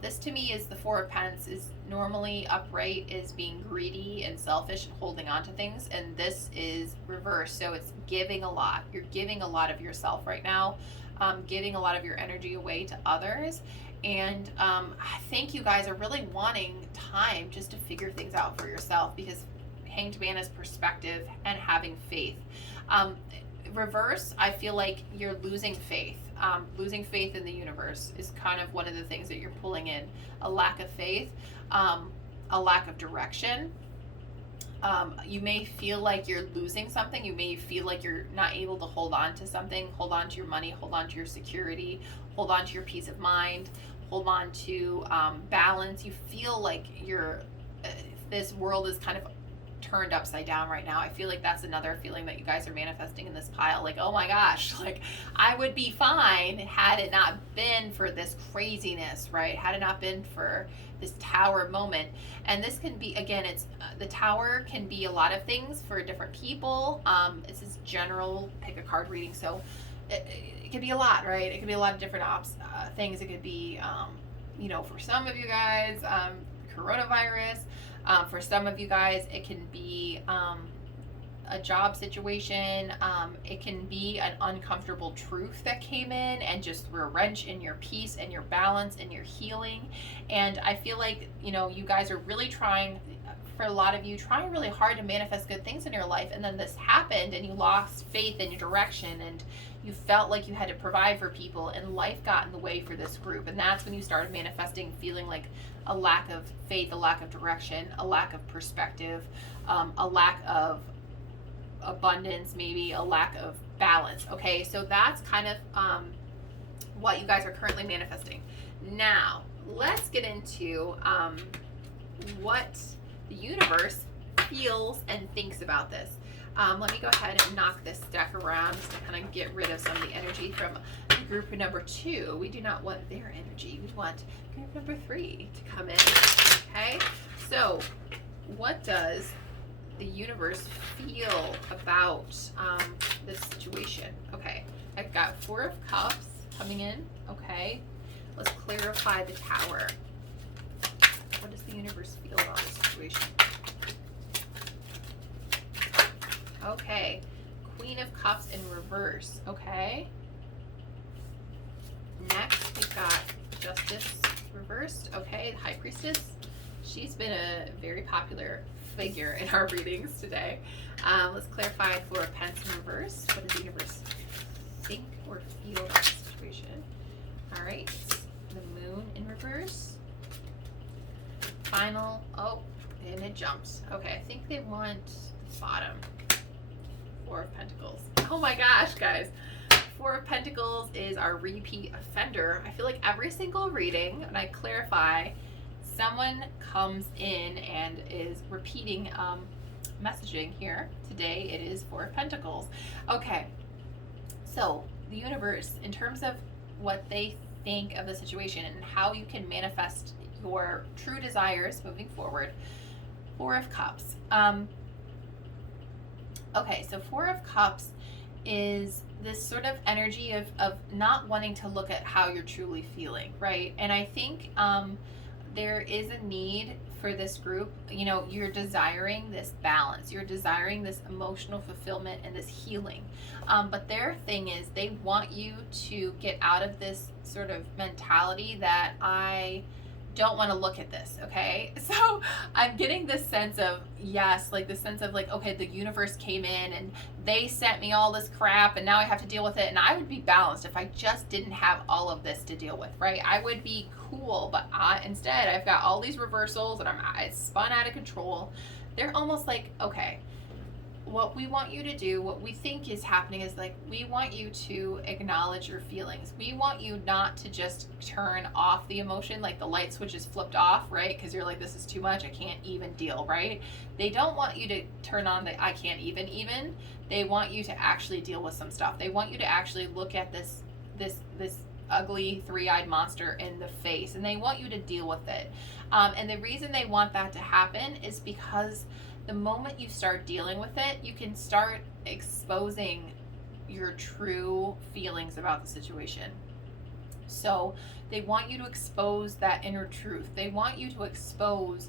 This to me is the Four of Pence, is normally upright, is being greedy and selfish and holding on to things. And this is reverse. So it's giving a lot. You're giving a lot of yourself right now, giving a lot of your energy away to others. And I think you guys are really wanting time just to figure things out for yourself, because Hanged Man is perspective and having faith. Reverse, I feel like you're losing faith. Losing faith in the universe is kind of one of the things that you're pulling in. A lack of faith, a lack of direction. You may feel like you're losing something. You may feel like you're not able to hold on to something. Hold on to your money, hold on to your security, hold on to your peace of mind, hold on to balance. You feel like this world is kind of turned upside down right now. I feel like that's another feeling that you guys are manifesting in this pile. Like, oh my gosh, like I would be fine had it not been for this craziness, right? Had it not been for this Tower moment. And this can be, again, it's the Tower can be a lot of things for different people. This is general, pick a card reading, so it could be a lot, right? It could be a lot of different things. It could be, for some of you guys, coronavirus. For some of you guys, it can be a job situation. It can be an uncomfortable truth that came in and just threw a wrench in your peace and your balance and your healing. And I feel like, you guys are really trying, for a lot of you, trying really hard to manifest good things in your life. And then this happened and you lost faith in your direction, and you felt like you had to provide for people, and life got in the way for this group. And that's when you started manifesting, feeling like a lack of faith, a lack of direction, a lack of perspective, a lack of abundance, maybe a lack of balance. Okay, so that's kind of what you guys are currently manifesting. Now, let's get into what the universe feels and thinks about this. Let me go ahead and knock this deck around just to kind of get rid of some of the energy from group number 2. We do not want their energy. We want group number 3 to come in. Okay, so what does the universe feel about this situation? Okay, I've got 4 of Cups coming in. Okay, let's clarify the Tower. What does the universe feel about this situation? Okay. Queen of Cups in reverse. Okay. Next, we've got Justice reversed. Okay, High Priestess. She's been a very popular figure in our readings today. Let's clarify Four of Pence in reverse. What does the universe think or feel about the situation? All right, the Moon in reverse. Final, oh, and it jumps. Okay, I think they want the bottom. Four of Pentacles. Oh my gosh, guys. Four of Pentacles is our repeat offender. I feel like every single reading, when I clarify, someone comes in and is repeating messaging here. Today it is Four of Pentacles. Okay, so the universe, in terms of what they think of the situation and how you can manifest your true desires moving forward. Four of Cups. Okay, so Four of Cups is this sort of energy of not wanting to look at how you're truly feeling, right? And I think there is a need for this group. You know, you're desiring this balance, you're desiring this emotional fulfillment and this healing. But their thing is they want you to get out of this sort of mentality that I don't want to look at this, okay? So I'm getting this sense of, yes, like this sense of like, okay, the universe came in and they sent me all this crap and now I have to deal with it, and I would be balanced if I just didn't have all of this to deal with, right? I would be cool, but instead I've got all these reversals and it's spun out of control. They're almost like, okay, what we want you to do, what we think is happening is like, we want you to acknowledge your feelings. We want you not to just turn off the emotion, like the light switch is flipped off, right? Because you're like, this is too much, I can't even deal, right? They don't want you to turn on the I can't even. They want you to actually deal with some stuff. They want you to actually look at this ugly three-eyed monster in the face, and they want you to deal with it. And the reason they want that to happen is because the moment you start dealing with it, you can start exposing your true feelings about the situation. So they want you to expose that inner truth. They want you to expose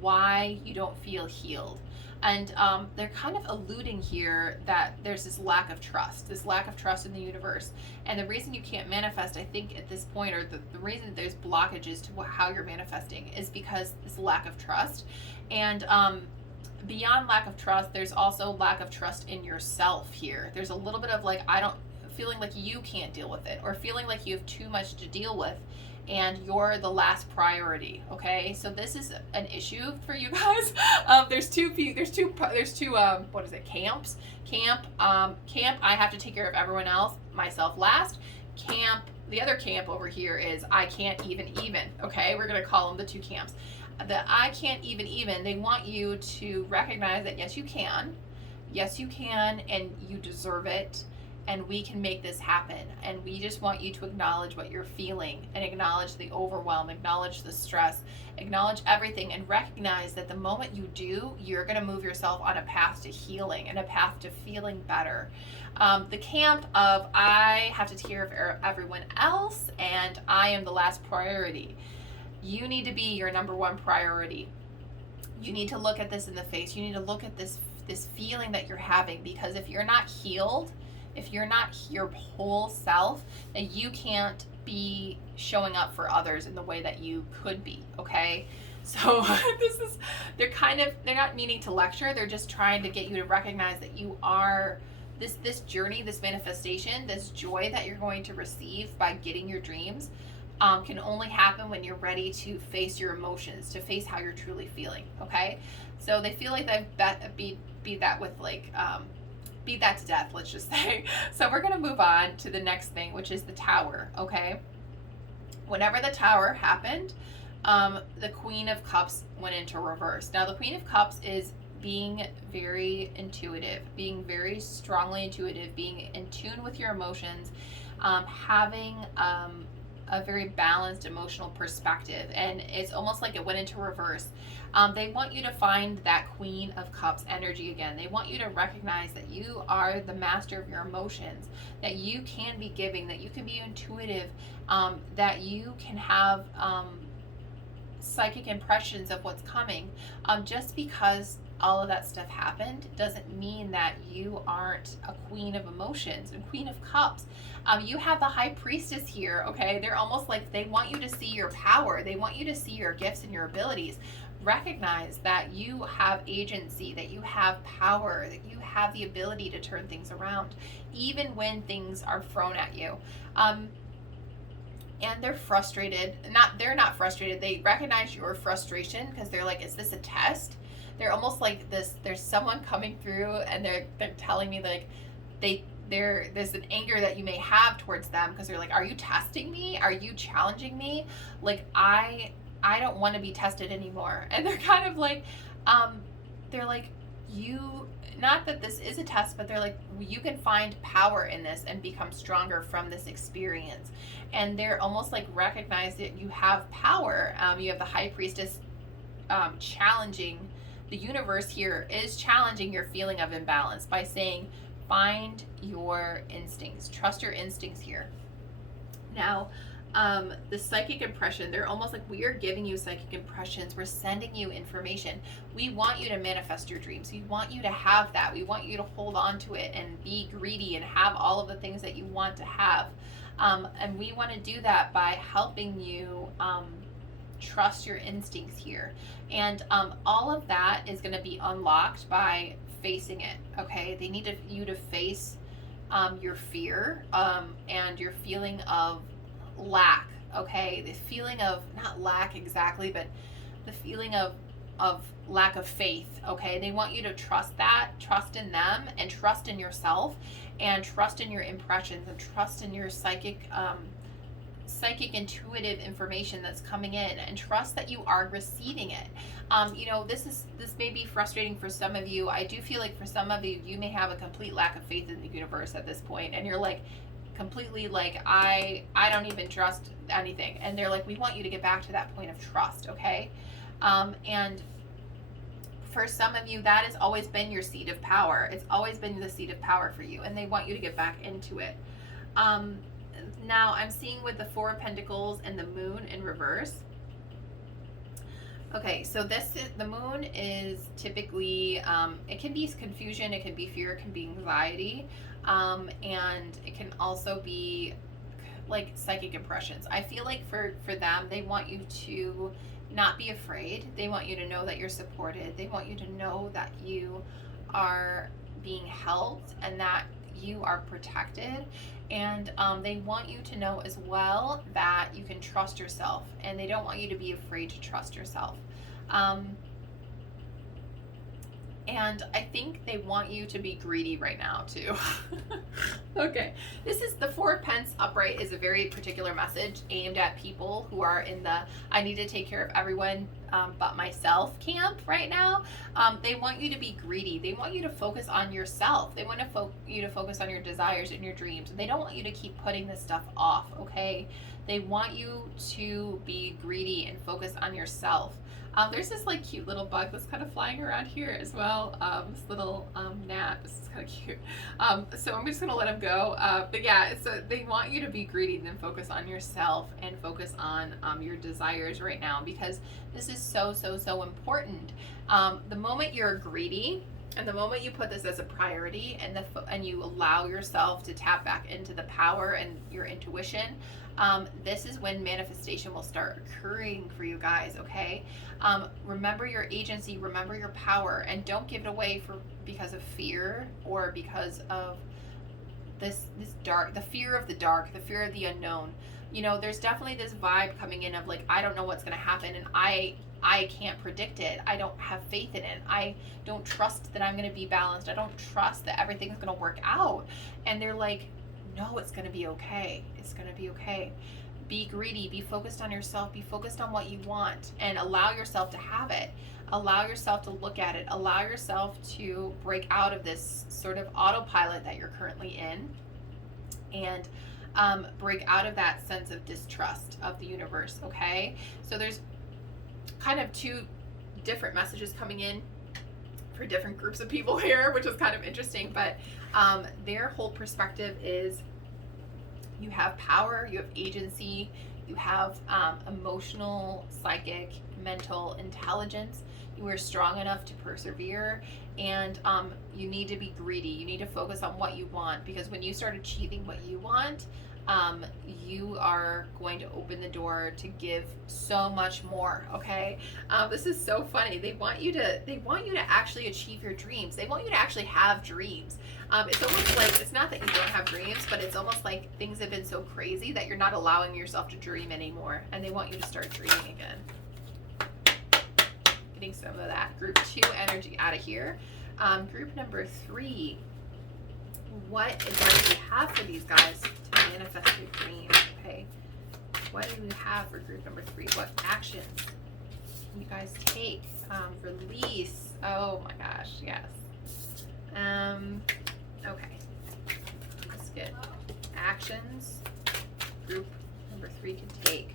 why you don't feel healed. And they're kind of alluding here that there's this lack of trust in the universe. And the reason you can't manifest, I think at this point, or the reason there's blockages to how you're manifesting is because this lack of trust. And beyond lack of trust, there's also lack of trust in yourself here. There's a little bit of like, feeling like you can't deal with it, or feeling like you have too much to deal with and you're the last priority. Okay, so this is an issue for you guys. There's two what is it, camps? Camp, I have to take care of everyone else, myself last. Camp, the other camp over here is I can't even. Okay, we're gonna call them the two camps. The I can't even, they want you to recognize that yes you can, and you deserve it, and we can make this happen. And we just want you to acknowledge what you're feeling, and acknowledge the overwhelm, acknowledge the stress, acknowledge everything, and recognize that the moment you do, you're going to move yourself on a path to healing and a path to feeling better. The camp of I have to take care of everyone else and I am the last priority. You need to be your number one priority. You need to look at this in the face. You need to look at this feeling that you're having, because if you're not healed, if you're not your whole self, then you can't be showing up for others in the way that you could be, okay? So they're not meaning to lecture. They're just trying to get you to recognize that you are this journey, this manifestation, this joy that you're going to receive by getting your dreams. Can only happen when you're ready to face your emotions, to face how you're truly feeling, okay? So they feel like they've beat that with like, beat that to death, let's just say. So we're going to move on to the next thing, which is the Tower, okay? Whenever the Tower happened, the Queen of Cups went into reverse. Now, the Queen of Cups is being very intuitive, being very strongly intuitive, being in tune with your emotions, having a very balanced emotional perspective, and it's almost like it went into reverse. They want you to find that Queen of Cups energy again. They want you to recognize that you are the master of your emotions, that you can be giving, that you can be intuitive, that you can have psychic impressions of what's coming. Just because all of that stuff happened doesn't mean that you aren't a queen of emotions and queen of cups. You have the high priestess here, okay? They're almost like they want you to see your power. They want you to see your gifts and your abilities. Recognize that you have agency, that you have power, that you have the ability to turn things around, even when things are thrown at you. And they're frustrated. They're not frustrated. They recognize your frustration because they're like, is this a test? They're almost like this. There's someone coming through, and they're telling me like there's an anger that you may have towards them because they're like, are you testing me? Are you challenging me? Like I don't want to be tested anymore. And they're kind of like, they're like, you, not that this is a test, but they're like, you can find power in this and become stronger from this experience. And they're almost like recognize that you have power. You have the high priestess challenging. The universe here is challenging your feeling of imbalance by saying, find your instincts, trust your instincts here. Now, the psychic impression, they're almost like, we are giving you psychic impressions. We're sending you information. We want you to manifest your dreams. We want you to have that. We want you to hold on to it and be greedy and have all of the things that you want to have. And we want to do that by helping you trust your instincts here. And all of that is going to be unlocked by facing it, okay? They need you to face your fear and your feeling of lack, okay? The feeling of, not lack exactly, but the feeling of lack of faith, okay? They want you to trust that, trust in them, and trust in yourself, and trust in your impressions, and trust in your psychic intuitive information that's coming in, and trust that you are receiving it. This may be frustrating for some of you. I do feel like for some of you, you may have a complete lack of faith in the universe at this point, and you're like completely like, I don't even trust anything. And they're like, we want you to get back to that point of trust, okay? And for some of you, that has always been your seat of power. It's always been the seat of power for you, and they want you to get back into it. Now I'm seeing with the Four of Pentacles and the Moon in reverse. Okay, so the Moon is typically, it can be confusion, it can be fear, it can be anxiety, and it can also be like psychic impressions. I feel like for them, they want you to not be afraid. They want you to know that you're supported. They want you to know that you are being helped and that you are protected. And they want you to know as well that you can trust yourself, and they don't want you to be afraid to trust yourself. And I think they want you to be greedy right now too. Okay, this is the Four of Pentacles upright is a very particular message aimed at people who are in the I need to take care of everyone but myself camp right now. They want you to be greedy. They want you to focus on yourself. They want you to focus on your desires and your dreams. They don't want you to keep putting this stuff off, okay? They want you to be greedy and focus on yourself. There's this like cute little bug that's kind of flying around here as well. This little gnat. This is kind of cute. So I'm just gonna let him go. But yeah, so they want you to be greedy and then focus on yourself and focus on your desires right now, because this is so important. The moment you're greedy and the moment you put this as a priority and you allow yourself to tap back into the power and your intuition, this is when manifestation will start occurring for you guys, okay? Remember your agency, remember your power, and don't give it away because of fear or because of this dark, the fear of the dark, the fear of the unknown. There's definitely this vibe coming in of like, I don't know what's going to happen, and I can't predict it. I don't have faith in it. I don't trust that I'm going to be balanced. I don't trust that everything's going to work out. And they're like, no, it's going to be okay. It's going to be okay. Be greedy. Be focused on yourself. Be focused on what you want, and allow yourself to have it. Allow yourself to look at it. Allow yourself to break out of this sort of autopilot that you're currently in, and break out of that sense of distrust of the universe, okay? So there's kind of two different messages coming in for different groups of people here, which is kind of interesting, but their whole perspective is you have power, you have agency, You have emotional, psychic, mental intelligence. You are strong enough to persevere, and you need to be greedy. You need to focus on what you want, because when you start achieving what you want, you are going to open the door to give so much more. Okay, this is so funny. They want you to actually achieve your dreams. They want you to actually have dreams. It's almost like, it's not that you don't have dreams, but it's almost like things have been so crazy that you're not allowing yourself to dream anymore, and they want you to start dreaming again. Getting some of that group 2 energy out of here. Group number 3. What advice do you have for these guys to manifest your dreams? Okay. What do you have for group number 3? What actions can you guys take? Release. Oh my gosh, yes. Okay. Let's get actions group number 3 can take.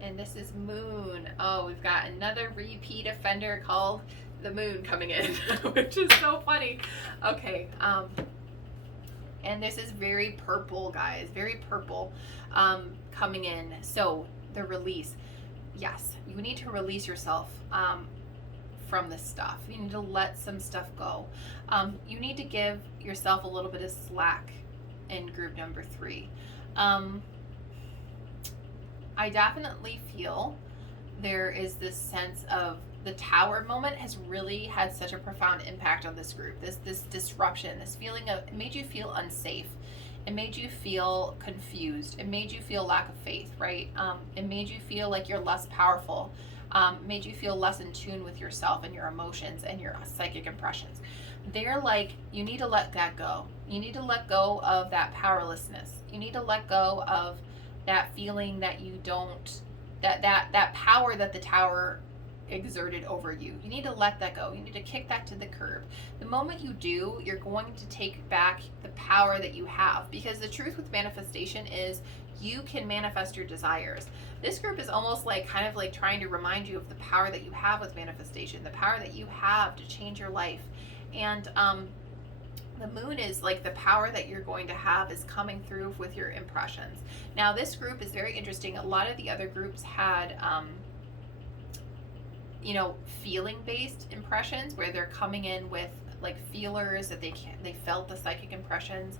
And this is Moon. Oh, we've got another repeat offender called the Moon coming in, which is so funny. Okay. And this is very purple, guys. Very purple coming in. So the release. Yes, you need to release yourself from this stuff. You need to let some stuff go. You need to give yourself a little bit of slack in group number 3. I definitely feel there is this sense of the tower moment has really had such a profound impact on this group. This disruption, this feeling of, it made you feel unsafe. It made you feel confused. It made you feel lack of faith, right? It made you feel like you're less powerful. Made you feel less in tune with yourself and your emotions and your psychic impressions. They're like, you need to let that go. You need to let go of that powerlessness. You need to let go of that feeling that you don't, that power that the tower exerted over you. You need to let that go. You need to kick that to the curb. The moment you do, you're going to take back the power that you have, because the truth with manifestation is you can manifest your desires. This group is almost like kind of like trying to remind you of the power that you have with manifestation, the power that you have to change your life. And the Moon is like the power that you're going to have is coming through with your impressions. Now this group is very interesting. A lot of the other groups had feeling based impressions, where they're coming in with like feelers that they felt the psychic impressions.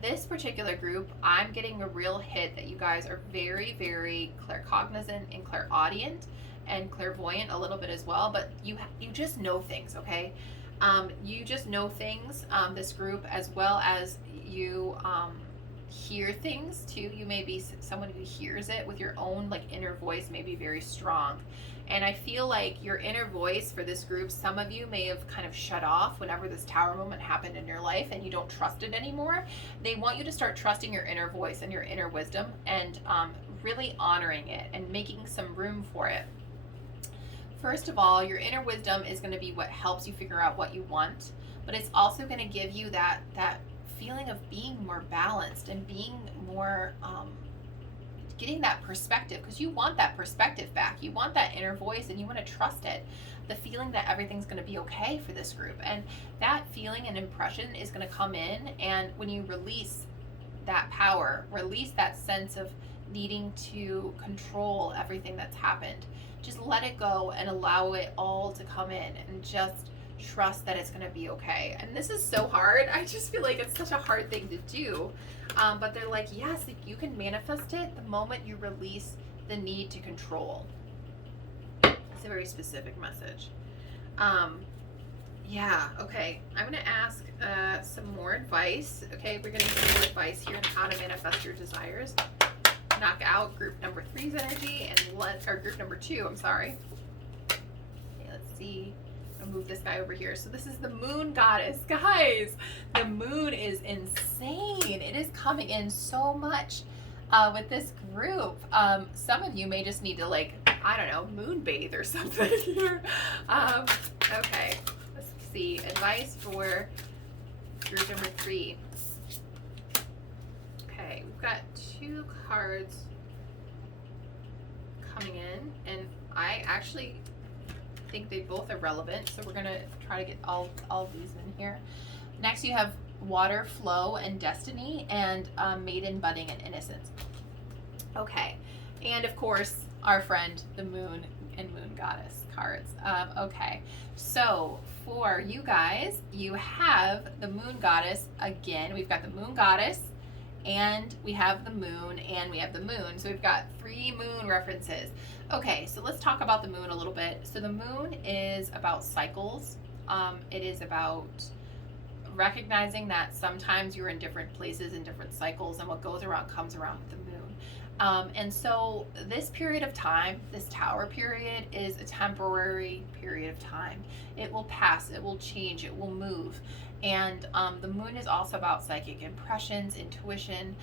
This particular group, I'm getting a real hit that you guys are very, very claircognizant and clairaudient and clairvoyant a little bit as well, but you just know things, okay? You just know things, this group, as well as you hear things too. You may be someone who hears it with your own like inner voice, may be very strong. And I feel like your inner voice for this group, some of you may have kind of shut off whenever this tower moment happened in your life and you don't trust it anymore. They want you to start trusting your inner voice and your inner wisdom, and really honoring it and making some room for it. First of all, your inner wisdom is going to be what helps you figure out what you want, but it's also going to give you that feeling of being more balanced and being more getting that perspective, because you want that perspective back. You want that inner voice and you want to trust it. The feeling that everything's going to be okay for this group, and that feeling and impression is going to come in, and when you release that power, release that sense of needing to control everything that's happened, just let it go and allow it all to come in, and just trust that it's going to be okay. And this is so hard. I just feel like it's such a hard thing to do. But they're like, yes, like you can manifest it the moment you release the need to control. It's a very specific message. Yeah, okay. I'm going to ask some more advice. Okay, we're getting some more advice here on how to manifest your desires. Knock out group number 3's energy, and group number 2, I'm sorry. Okay, let's see. I'll move this guy over here. So this is the Moon Goddess. Guys, the Moon is insane. It is coming in so much with this group. Some of you may just need to, like, I don't know, moon bathe or something here. Okay, let's see. Advice for group number 3. Okay, we've got 2 cards coming in, and I actually think they both are relevant, so we're gonna try to get all these in here. Next you have Water Flow and Destiny, and Maiden, Budding, and Innocence. Okay, And of course, our friend, the moon and moon goddess cards. Okay, so for you guys, you have the moon goddess again. We've got the moon goddess, and we have the moon, and we have the moon. So we've got 3 moon references. Okay, so let's talk about the moon a little bit. So the moon is about cycles. It is about recognizing that sometimes you're in different places in different cycles, and what goes around comes around with the moon. And so this period of time, this tower period, is a temporary period of time. It will pass, it will change, it will move. And the moon is also about psychic impressions, intuition.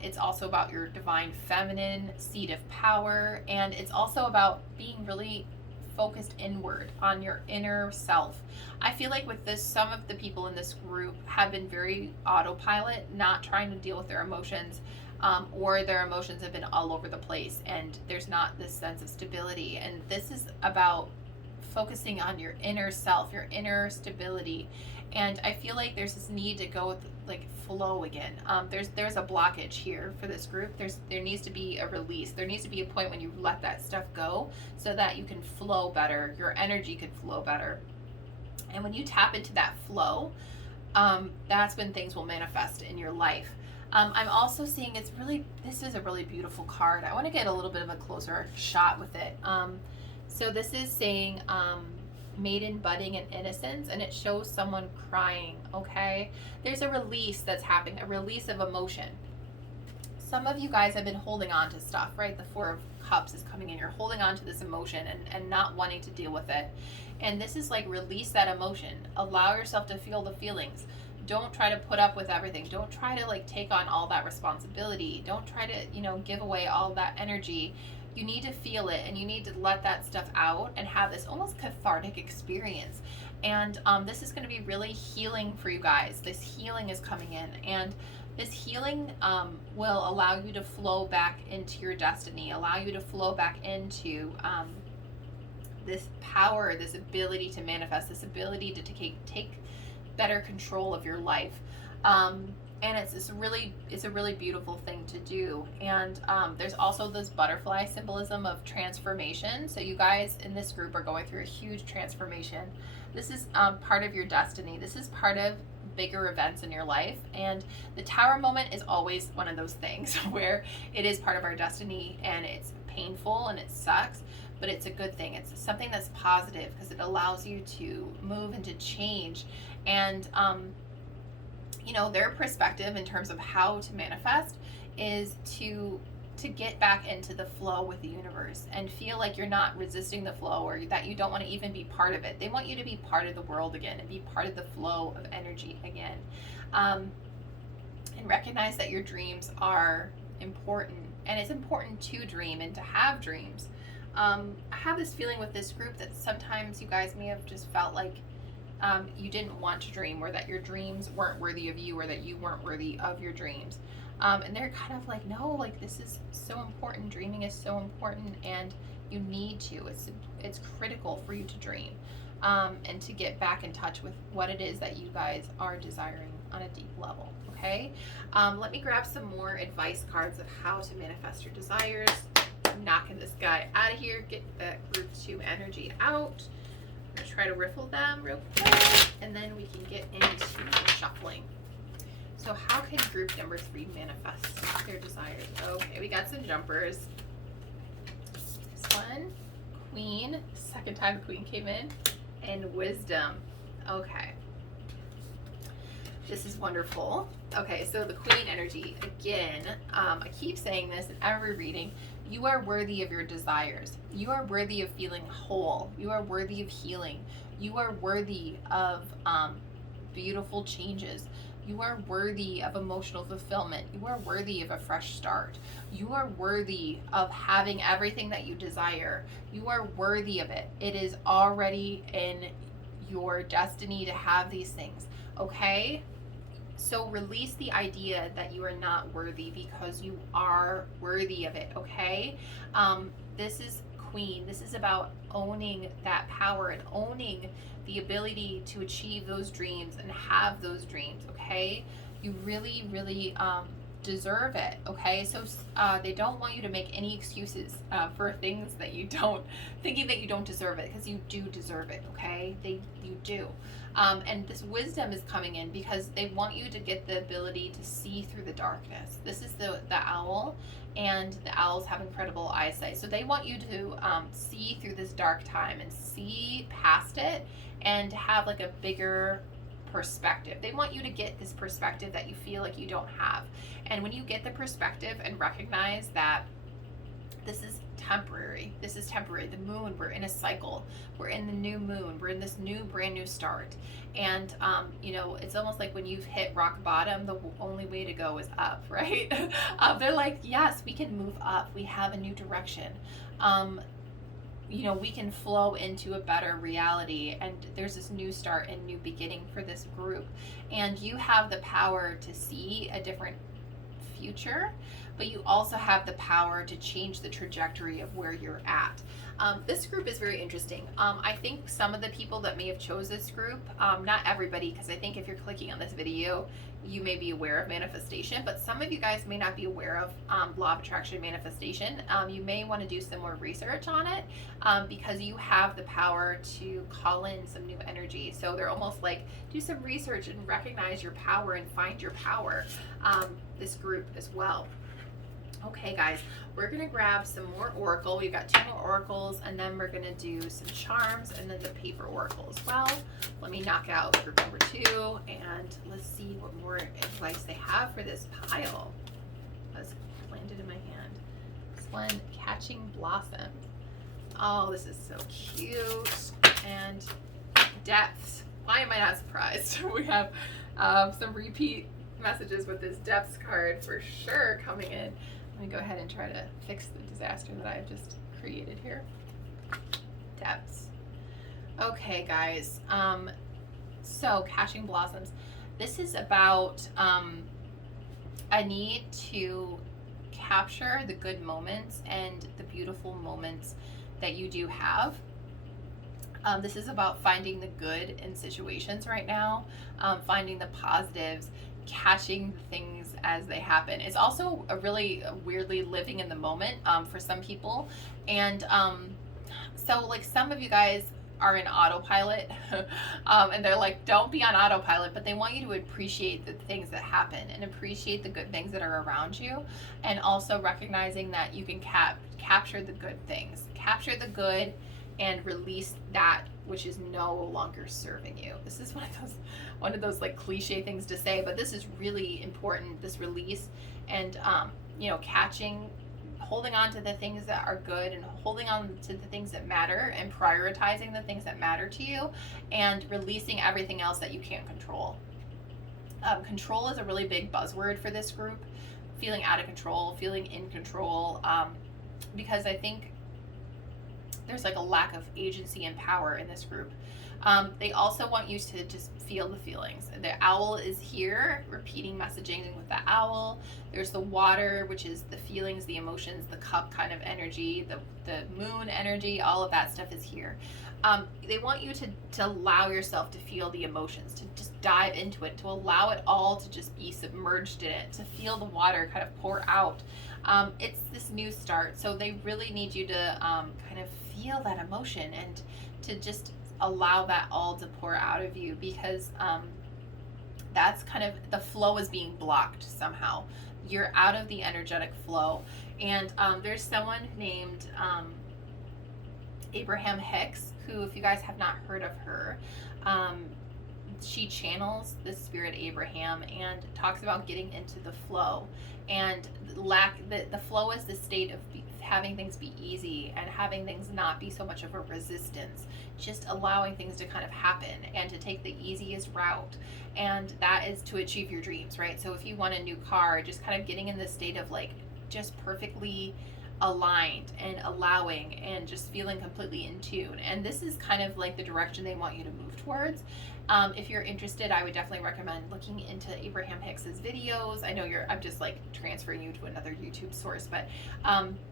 It's also about your divine feminine seat of power. And it's also about being really focused inward on your inner self. I feel like with this, some of the people in this group have been very autopilot, not trying to deal with their emotions. Or their emotions have been all over the place, and there's not this sense of stability. And this is about focusing on your inner self, your inner stability. And I feel like there's this need to go with like flow again. There's a blockage here for this group. There needs to be a release. There needs to be a point when you let that stuff go so that you can flow better. Your energy can flow better. And when you tap into that flow, that's when things will manifest in your life. I'm also seeing this is a really beautiful card. I want to get a little bit of a closer shot with it. So this is saying maiden budding and innocence, and it shows someone crying, okay? There's a release that's happening, a release of emotion. Some of you guys have been holding on to stuff, right? The 4 of Cups is coming in. You're holding on to this emotion and not wanting to deal with it. And this is like release that emotion. Allow yourself to feel the feelings. Don't try to put up with everything. Don't try to like take on all that responsibility. Don't try to, give away all that energy. You need to feel it, and you need to let that stuff out and have this almost cathartic experience. And this is going to be really healing for you guys. This healing is coming in, and this healing will allow you to flow back into your destiny, allow you to flow back into this power, this ability to manifest, this ability to take better control of your life. And it's a really beautiful thing to do. And there's also this butterfly symbolism of transformation. So you guys in this group are going through a huge transformation. This is part of your destiny. This is part of bigger events in your life. And the tower moment is always one of those things where it is part of our destiny, and it's painful and it sucks, but it's a good thing. It's something that's positive because it allows you to move and to change. And their perspective in terms of how to manifest is to get back into the flow with the universe and feel like you're not resisting the flow, or that you don't want to even be part of it. They want you to be part of the world again and be part of the flow of energy again. And recognize that your dreams are important, and it's important to dream and to have dreams. I have this feeling with this group that sometimes you guys may have just felt like you didn't want to dream, or that your dreams weren't worthy of you, or that you weren't worthy of your dreams. And they're kind of like, no, like this is so important. Dreaming is so important, and you need to. It's critical for you to dream, and to get back in touch with what it is that you guys are desiring on a deep level. Okay, let me grab some more advice cards of how to manifest your desires. I'm knocking this guy out of here. Get that group 2 energy out. I'm going to try to riffle them real quick, and then we can get into the shuffling. So how can group number 3 manifest their desires? Okay, we got some jumpers. This one, Queen, second time Queen came in, and Wisdom. Okay. This is wonderful. Okay, so the Queen energy, again, I keep saying this in every reading. You are worthy of your desires. You are worthy of feeling whole. You are worthy of healing. You are worthy of beautiful changes. You are worthy of emotional fulfillment. You are worthy of a fresh start. You are worthy of having everything that you desire. You are worthy of it. It is already in your destiny to have these things, okay? So release the idea that you are not worthy, because you are worthy of it, okay? This is Queen. This is about owning that power and owning the ability to achieve those dreams and have those dreams, okay? You really, really deserve it. Okay, so they don't want you to make any excuses for things that you don't, thinking that you don't deserve it, because you do deserve it. Okay, you do. And this wisdom is coming in because they want you to get the ability to see through the darkness. This is the owl, and the owls have incredible eyesight. So they want you to see through this dark time and see past it and have like a bigger perspective. They want you to get this perspective that you feel like you don't have. And when you get the perspective and recognize that this is temporary. This is temporary. The moon, we're in a cycle. We're in the new moon. We're in this new, brand new start. And, it's almost like when you've hit rock bottom, the only way to go is up, right? They're like, yes, we can move up. We have a new direction. We can flow into a better reality, and there's this new start and new beginning for this group. And you have the power to see a different future, but you also have the power to change the trajectory of where you're at. This group is very interesting. I think some of the people that may have chose this group, not everybody, because I think if you're clicking on this video, you may be aware of manifestation, but some of you guys may not be aware of law of attraction manifestation. You may want to do some more research on it because you have the power to call in some new energy. So they're almost like, do some research and recognize your power and find your power, this group as well. Okay, guys, we're going to grab some more oracle. We've got 2 more oracles, and then we're going to do some charms and then the paper oracle as well. Let me knock out group number 2, and let's see what more advice they have for this pile. That's landed in my hand. This one, Catching Blossom. Oh, this is so cute. And depths. Why am I not surprised? We have some repeat messages with this depths card for sure coming in. Let me go ahead and try to fix the disaster that I've just created here. Depths. Okay, guys. So Catching Blossoms. This is about a need to capture the good moments and the beautiful moments that you do have. This is about finding the good in situations right now, finding the positives, catching the things as they happen. It's also a really weirdly living in the moment for some people. And so like some of you guys are in autopilot and they're like, don't be on autopilot, but they want you to appreciate the things that happen and appreciate the good things that are around you, and also recognizing that you can capture the good things, capture the good, and release that which is no longer serving you. This is one of those like cliche things to say, but this is really important, this release, and holding on to the things that are good and holding on to the things that matter and prioritizing the things that matter to you, and releasing everything else that you can't control. Control is a really big buzzword for this group. Feeling out of control, feeling in control, because I think there's like a lack of agency and power in this group. They also want you to just feel the feelings. The owl is here, repeating messaging with the owl. There's the water, which is the feelings, the emotions, the cup kind of energy, the moon energy, all of that stuff is here. They want you to allow yourself to feel the emotions, to just dive into it, to allow it all to just be submerged in it, to feel the water kind of pour out. It's this new start, so they really need you to kind of feel that emotion and to just allow that all to pour out of you, because that's kind of, the flow is being blocked somehow. You're out of the energetic flow. And there's someone named Abraham Hicks, who, if you guys have not heard of her, she channels the spirit Abraham and talks about getting into the flow. And the flow is the state of having things be easy and having things not be so much of a resistance, just allowing things to kind of happen and to take the easiest route. And that is to achieve your dreams, right? So if you want a new car, just kind of getting in this state of like just perfectly aligned and allowing and just feeling completely in tune. And this is kind of like the direction they want you to move towards. If you're interested, I would definitely recommend looking into Abraham Hicks's videos. I know I'm just like transferring you to another YouTube source, but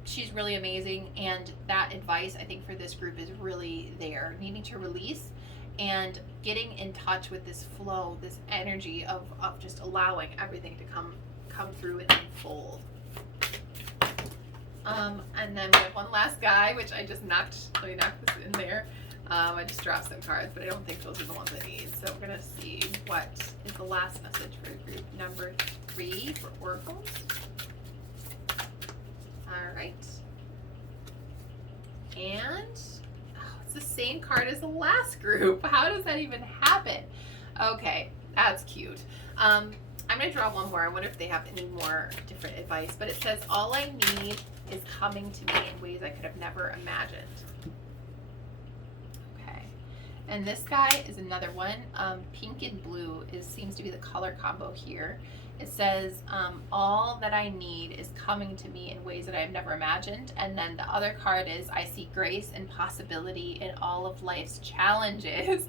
she's really amazing. And that advice, I think, for this group is really there, needing to release and getting in touch with this flow, this energy of just allowing everything to come come through and unfold. And then we have one last guy, which I just knocked, let me knock this in there. I just dropped some cards, but I don't think those are the ones I need. So we're gonna see what is the last message for group number 3 for oracles. All right. And it's the same card as the last group. How does that even happen? Okay, that's cute. I'm gonna draw one more. I wonder if they have any more different advice, but it says, all I need is coming to me in ways I could have never imagined. Okay, and this guy is another one. Pink and blue seems to be the color combo here. It says, all that I need is coming to me in ways that I've never imagined. And then the other card is, I see grace and possibility in all of life's challenges.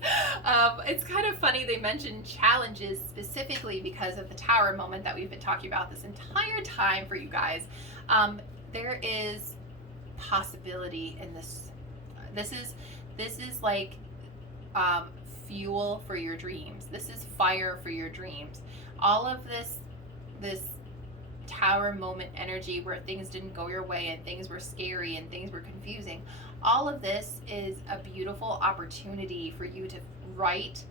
It's kind of funny they mentioned challenges specifically because of the tower moment that we've been talking about this entire time for you guys. There is possibility in this. This is like fuel for your dreams. This is fire for your dreams. All of this tower moment energy where things didn't go your way and things were scary and things were confusing, all of this is a beautiful opportunity for you to write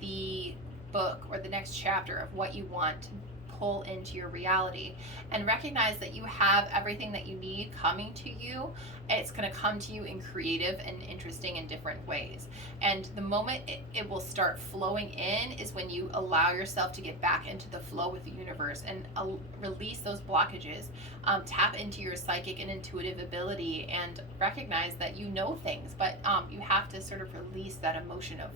the book or the next chapter of what you want to pull into your reality, and recognize that you have everything that you need coming to you. It's going to come to you in creative and interesting and different ways. And the moment it will start flowing in is when you allow yourself to get back into the flow with the universe and release those blockages. Tap into your psychic and intuitive ability and recognize that you know things, but you have to sort of release that emotion of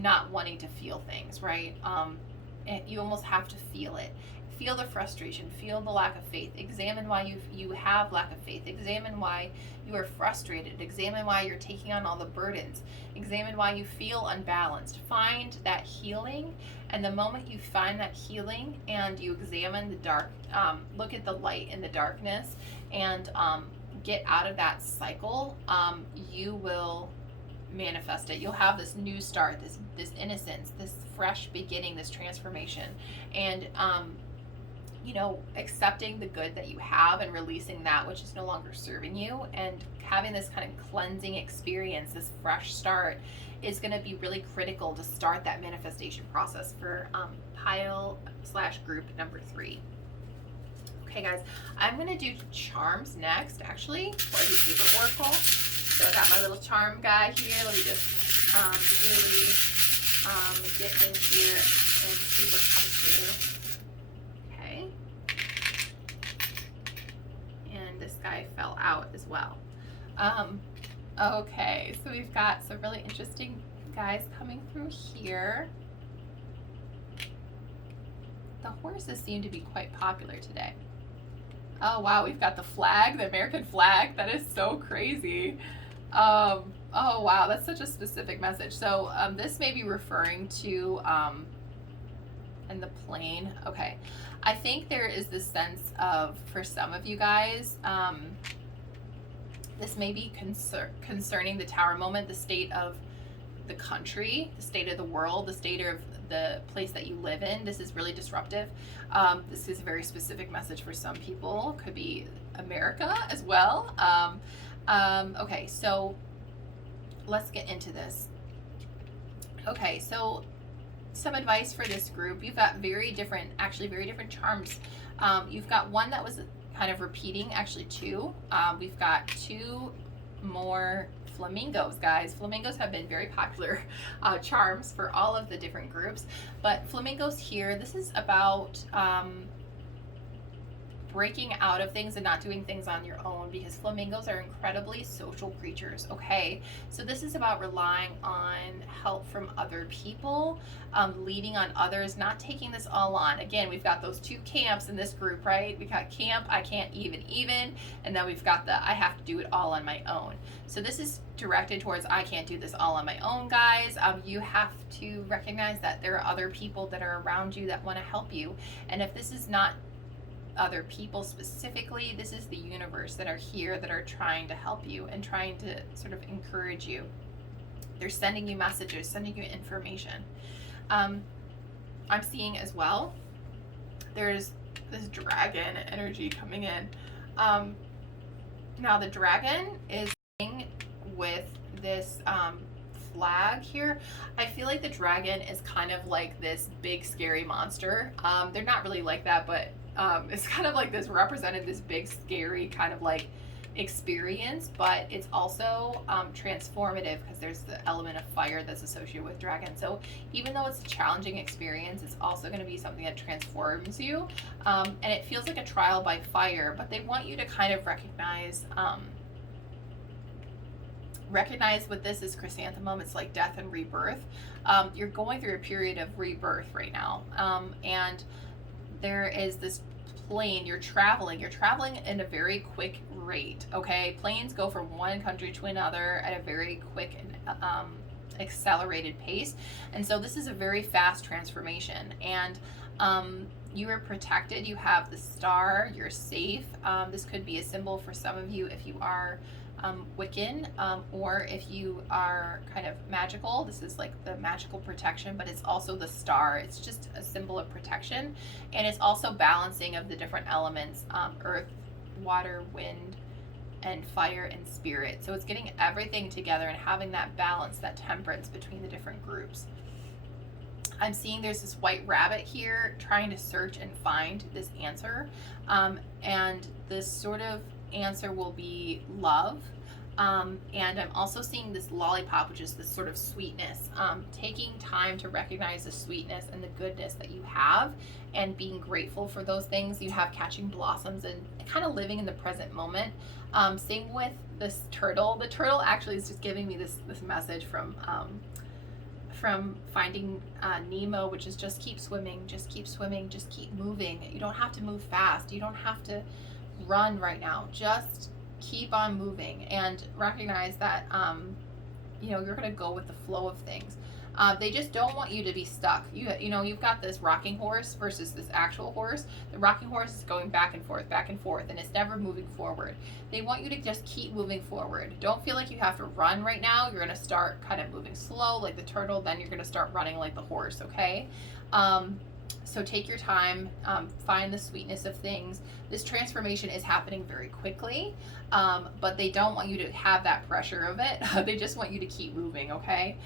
not wanting to feel things, right? You almost have to feel it. Feel the frustration, feel the lack of faith, examine why you have lack of faith, examine why you are frustrated, examine why you're taking on all the burdens, examine why you feel unbalanced. Find that healing, and the moment you find that healing and you examine the dark, look at the light in the darkness, and get out of that cycle, you will manifest it. You'll have this new start, this innocence, this fresh beginning, this transformation, and accepting the good that you have and releasing that which is no longer serving you, and having this kind of cleansing experience, this fresh start, is going to be really critical to start that manifestation process for pile/group number 3. Okay, guys, I'm going to do charms next, actually, for the Secret Oracle. So I got my little charm guy here. Let me just really get in here and see what comes through. Okay. And this guy fell out as well. Okay, so we've got some really interesting guys coming through here. The horses seem to be quite popular today. Oh wow, we've got the flag, the American flag. That is so crazy. Oh wow, that's such a specific message. So this may be referring to in the plane. Okay, I think there is this sense of, for some of you guys, this may be concerning the tower moment, the state of the country, the state of the world, the state of the place that you live in. This is really disruptive. This is a very specific message for some people. Could be America as well. Okay, so let's get into this. Okay, so some advice for this group. You've got very different charms. You've got one that was kind of repeating, actually 2. We've got 2 more flamingos, guys. Flamingos have been very popular charms for all of the different groups, but flamingos here, this is about breaking out of things and not doing things on your own, because flamingos are incredibly social creatures. Okay, so this is about relying on help from other people, leading on others, not taking this all on. Again, we've got those 2 camps in this group, right? We got camp, I can't even, and then we've got the I have to do it all on my own. So this is directed towards I can't do this all on my own, guys. You have to recognize that there are other people that are around you that want to help you, and if this is not other people specifically, this is the universe that are here that are trying to help you and trying to sort of encourage you. They're sending you messages, sending you information. I'm seeing as well, there's this dragon energy coming in. Now the dragon is with this flag here. I feel like the dragon is kind of like this big scary monster. They're not really like that, but it's kind of like this represented this big scary kind of like experience, but it's also transformative because there's the element of fire that's associated with dragon. So even though it's a challenging experience, it's also going to be something that transforms you, and it feels like a trial by fire, but they want you to kind of recognize what this is. Chrysanthemum, it's like death and rebirth. You're going through a period of rebirth right now, and there is this plane. You're traveling in a very quick rate. Okay, planes go from one country to another at a very quick and accelerated pace, and so this is a very fast transformation. And you are protected. You have the star. You're safe. This could be a symbol for some of you if you are Wiccan, or if you are kind of magical. This is like the magical protection, but it's also the star. It's just a symbol of protection, and it's also balancing of the different elements, earth, water, wind, and fire and spirit. So it's getting everything together and having that balance, that temperance between the different groups. I'm seeing there's this white rabbit here trying to search and find this answer, and this sort of answer will be love, and I'm also seeing this lollipop, which is this sort of sweetness, taking time to recognize the sweetness and the goodness that you have and being grateful for those things you have, catching blossoms and kind of living in the present moment. Same with this turtle. The turtle actually is just giving me this message from Finding Nemo, which is just keep swimming, just keep swimming, just keep moving. You don't have to move fast. You don't have to run right now. Just keep on moving and recognize that you're going to go with the flow of things. They just don't want you to be stuck. You've got this rocking horse versus this actual horse. The rocking horse is going back and forth, and it's never moving forward. They want you to just keep moving forward. Don't feel like you have to run right now. You're going to start kind of moving slow like the turtle, then you're going to start running like the horse, okay? So take your time, find the sweetness of things. This transformation is happening very quickly, but they don't want you to have that pressure of it. They just want you to keep moving, okay?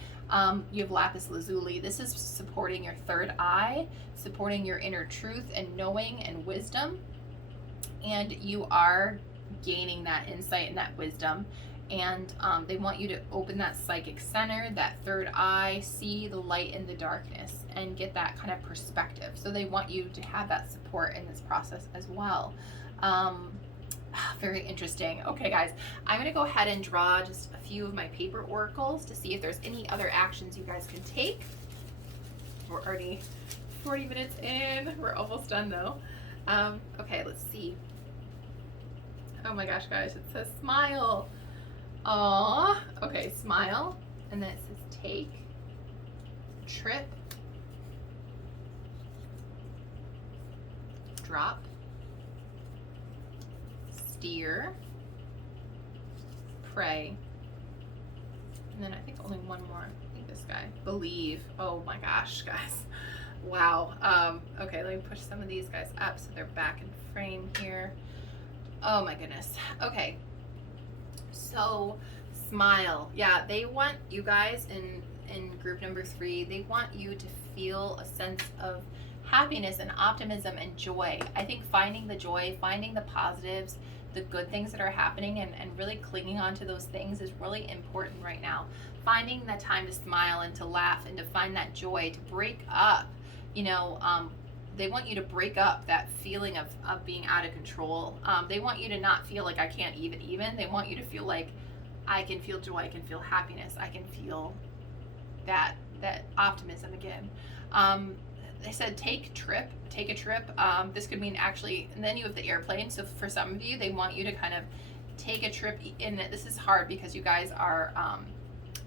You have lapis lazuli. This is supporting your third eye, supporting your inner truth and knowing and wisdom. And you are gaining that insight and that wisdom. And they want you to open that psychic center, that third eye, see the light in the darkness, and get that kind of perspective. So they want you to have that support in this process as well. Very interesting. Okay, guys, I'm going to go ahead and draw just a few of my paper oracles to see if there's any other actions you guys can take. We're already 40 minutes in. We're almost done, though. Okay, let's see. Oh my gosh, guys, it says smile. Aww. Okay, smile. And then it says take, trip, drop, steer, pray, and then I think only one more. I think this guy, believe. Oh my gosh, guys. Wow. Okay, let me push some of these guys up so they're back in frame here. Oh my goodness. Okay. So smile. Yeah, they want you guys in group number 3, they want you to feel a sense of happiness and optimism and joy. I think finding the joy, finding the positives, the good things that are happening, and really clinging on to those things is really important right now. Finding that time to smile and to laugh and to find that joy, to break up, they want you to break up that feeling of being out of control. They want you to not feel like I can't even. They want you to feel like I can feel joy, I can feel happiness, I can feel that optimism again. They said take a trip. This could mean actually, and then you have the airplane. So for some of you, they want you to kind of take a trip. And this is hard because you guys are,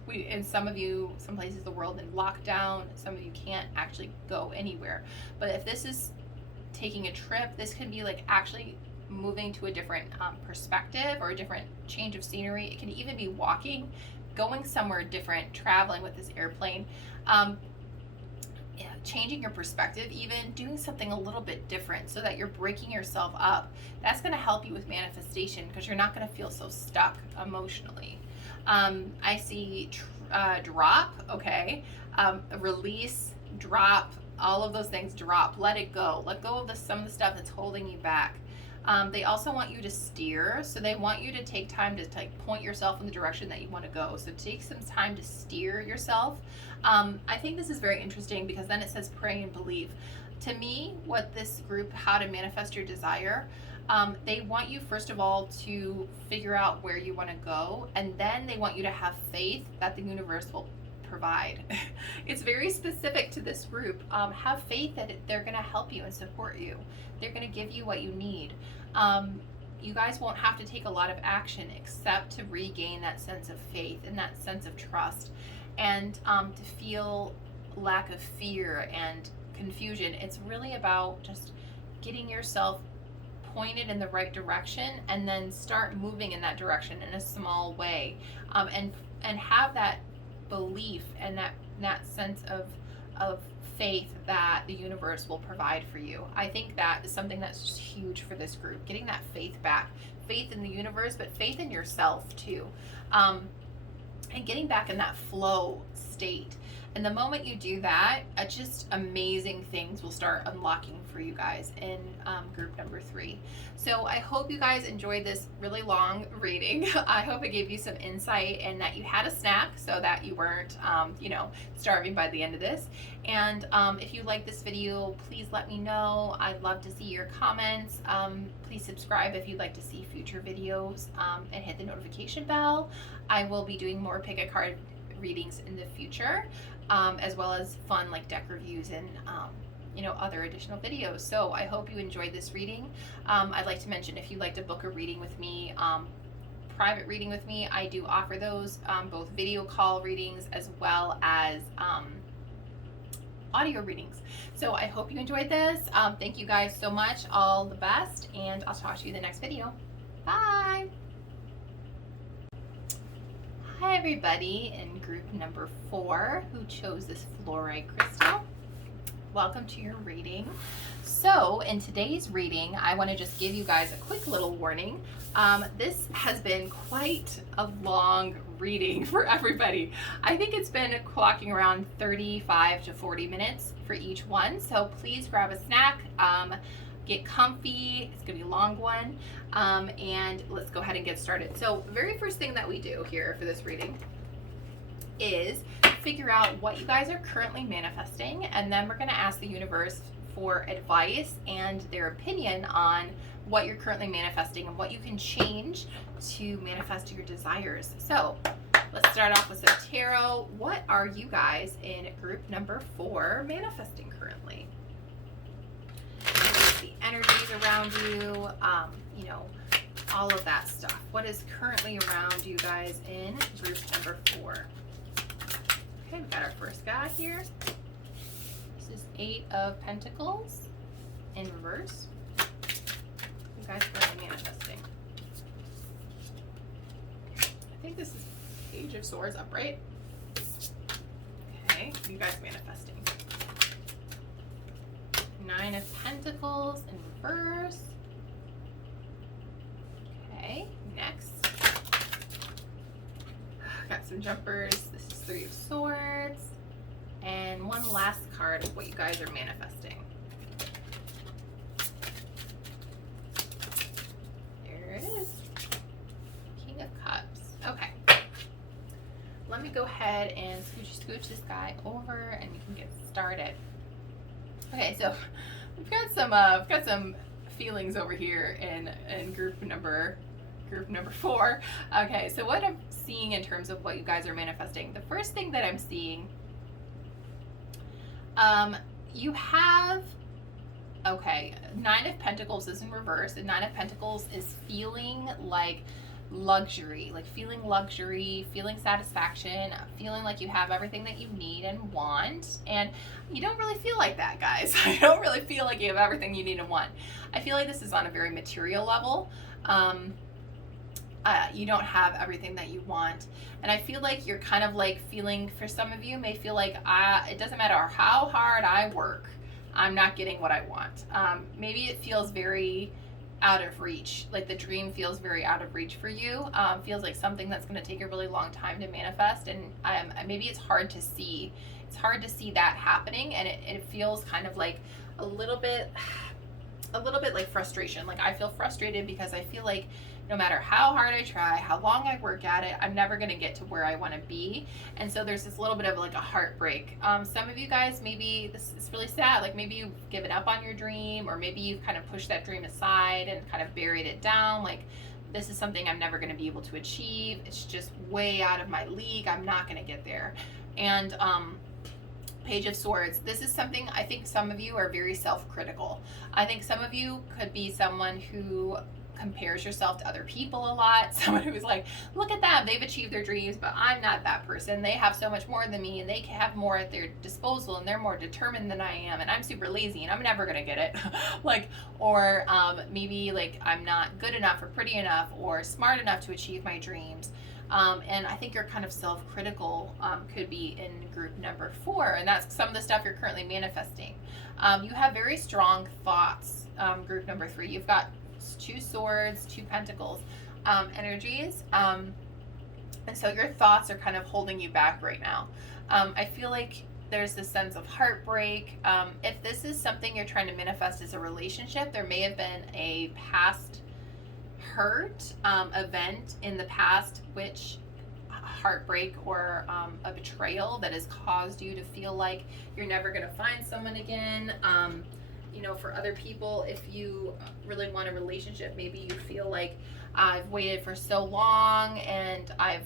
in some places of the world in lockdown. Some of you can't actually go anywhere. But if this is taking a trip, this can be like actually moving to a different perspective or a different change of scenery. It can even be walking, going somewhere different, traveling with this airplane. changing your perspective, even doing something a little bit different so that you're breaking yourself up. That's going to help you with manifestation because you're not going to feel so stuck emotionally. I see drop, okay, release, drop, all of those things. Drop, let it go, let go of some of the stuff that's holding you back. They also want you to steer, so they want you to take time to point yourself in the direction that you want to go. So take some time to steer yourself. I think this is very interesting because then it says pray and believe. To me, what this group, how to manifest your desire, they want you first of all to figure out where you want to go, and then they want you to have faith that the universe will provide. It's very specific to this group. Have faith that they're going to help you and support you. They're going to give you what you need. You guys won't have to take a lot of action except to regain that sense of faith and that sense of trust, and to feel lack of fear and confusion. It's really about just getting yourself pointed in the right direction and then start moving in that direction in a small way, and have that belief and that sense of faith that the universe will provide for you. I think that is something that's just huge for this group, getting that faith back, faith in the universe, but faith in yourself too, and getting back in that flow state. And the moment you do that, just amazing things will start unlocking for you guys in group number 3. So I hope you guys enjoyed this really long reading. I hope it gave you some insight and that you had a snack so that you weren't, starving by the end of this. And if you like this video, please let me know. I'd love to see your comments. Please subscribe if you'd like to see future videos, and hit the notification bell. I will be doing more pick a card readings in the future, as well as fun like deck reviews and other additional videos. So I hope you enjoyed this reading. I'd like to mention, if you'd like to book a reading with me, private reading with me, I do offer those, both video call readings as well as audio readings. So I hope you enjoyed this. Thank you guys so much. All the best, and I'll talk to you in the next video. Bye. Hi everybody in group number 4 who chose this fluorite crystal. Welcome to your reading. So in today's reading, I want to just give you guys a quick little warning. This has been quite a long reading for everybody. I think it's been clocking around 35 to 40 minutes for each one. So please grab a snack, get comfy. It's gonna be a long one, and let's go ahead and get started. So very first thing that we do here for this reading is figure out what you guys are currently manifesting, and then we're going to ask the universe for advice and their opinion on what you're currently manifesting and what you can change to manifest your desires. So let's start off with some tarot. What are you guys in group number 4 manifesting currently? The energies around you, all of that stuff. What is currently around you guys in group number 4? Okay, we got our first guy here. This is 8 of Pentacles in reverse. You guys are currently manifesting. I think this is Page of Swords upright. Okay, you guys manifesting. 9 of Pentacles in reverse. Okay, next. Got some jumpers. This is 3 of Swords. And one last card of what you guys are manifesting. There it is. King of Cups. Okay. Let me go ahead and scooch this guy over and we can get started. Okay, so we've got some feelings over here in group number 4. Okay, so what I'm seeing in terms of what you guys are manifesting, the first thing that I'm seeing, you have, okay, 9 of Pentacles is in reverse, and 9 of Pentacles is feeling like luxury, feeling satisfaction, feeling like you have everything that you need and want, and you don't really feel like that, guys. I don't really feel like you have everything you need and want. I feel like this is on a very material level. you don't have everything that you want. And I feel like you're kind of like feeling, for some of you may feel like it doesn't matter how hard I work, I'm not getting what I want. Maybe it feels very out of reach, like the dream feels very out of reach for you. Feels like something that's going to take a really long time to manifest, and maybe it's hard to see. It's hard to see that happening, and it feels kind of like a little bit like frustration. Like I feel frustrated because I feel like no matter how hard I try, how long I work at it, I'm never going to get to where I want to be. And so there's this little bit of like a heartbreak. Some of you guys, maybe this is really sad. Like maybe you've given up on your dream, or maybe you've kind of pushed that dream aside and kind of buried it down. Like, this is something I'm never going to be able to achieve. It's just way out of my league. I'm not going to get there. And Page of Swords. This is something, I think some of you are very self-critical. I think some of you could be someone who compares yourself to other people a lot. Someone who's like, look at them, they've achieved their dreams, but I'm not that person. They have so much more than me, and they have more at their disposal, and they're more determined than I am, and I'm super lazy, and I'm never gonna get it. Like, or maybe like I'm not good enough or pretty enough or smart enough to achieve my dreams. And I think you're kind of self-critical, could be in group number 4, and that's some of the stuff you're currently manifesting. You have very strong thoughts, group number 3. You've got 2 swords, 2 pentacles energies, and so your thoughts are kind of holding you back right now. I feel like there's this sense of heartbreak. If this is something you're trying to manifest as a relationship, there may have been a past hurt event in the past, which heartbreak or a betrayal that has caused you to feel like you're never going to find someone again. You know, for other people, if you really want a relationship, maybe you feel like I've waited for so long and I've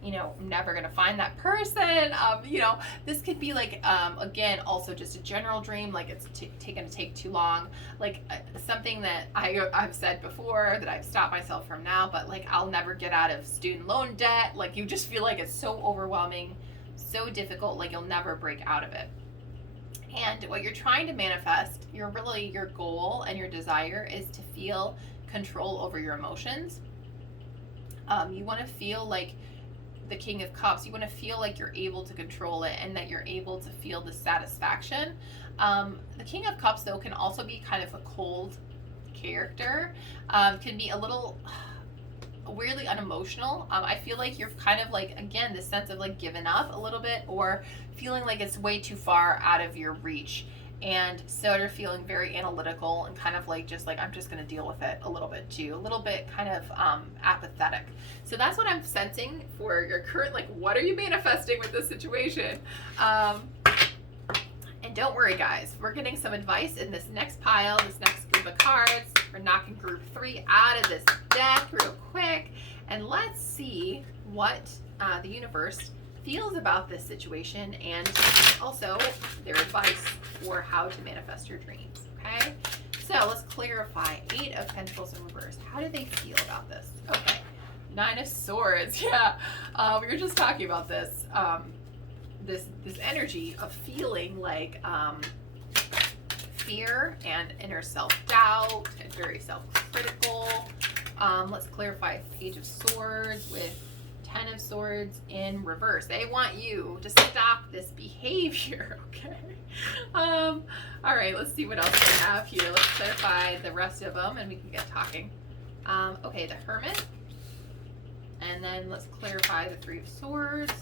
you know, never gonna find that person. You know, this could be like again, also just a general dream, like it's gonna take too long, like something that I've said before that I've stopped myself from now, but like I'll never get out of student loan debt. Like you just feel like it's so overwhelming, so difficult, like you'll never break out of it. And what you're trying to manifest, your goal and your desire is to feel control over your emotions. You want to feel like the King of Cups. You want to feel like you're able to control it and that you're able to feel the satisfaction. The King of Cups, though, can also be kind of a cold character. Can be a little weirdly unemotional. I feel like you're kind of like, again, this sense of like giving up a little bit, or feeling like it's way too far out of your reach. And so you're feeling very analytical and kind of like just like, I'm just going to deal with it a little bit too, a little bit kind of apathetic. So that's what I'm sensing for your current, like, what are you manifesting with this situation? And don't worry, guys, we're getting some advice in this next pile, this next group of cards. We're knocking group 3 out of this deck real quick, and let's see what the universe feels about this situation, and also their advice for how to manifest your dreams. Okay, so let's clarify. 8 of Pentacles in reverse. How do they feel about this? Okay, 9 of Swords. Yeah, we were just talking about this. This energy of feeling like fear and inner self-doubt and very self-critical. Let's clarify. Page of Swords with 10 of Swords in reverse. They want you to stop this behavior, okay? All right, let's see what else we have here. Let's clarify the rest of them and we can get talking. Okay, the Hermit. And then let's clarify the 3 of Swords.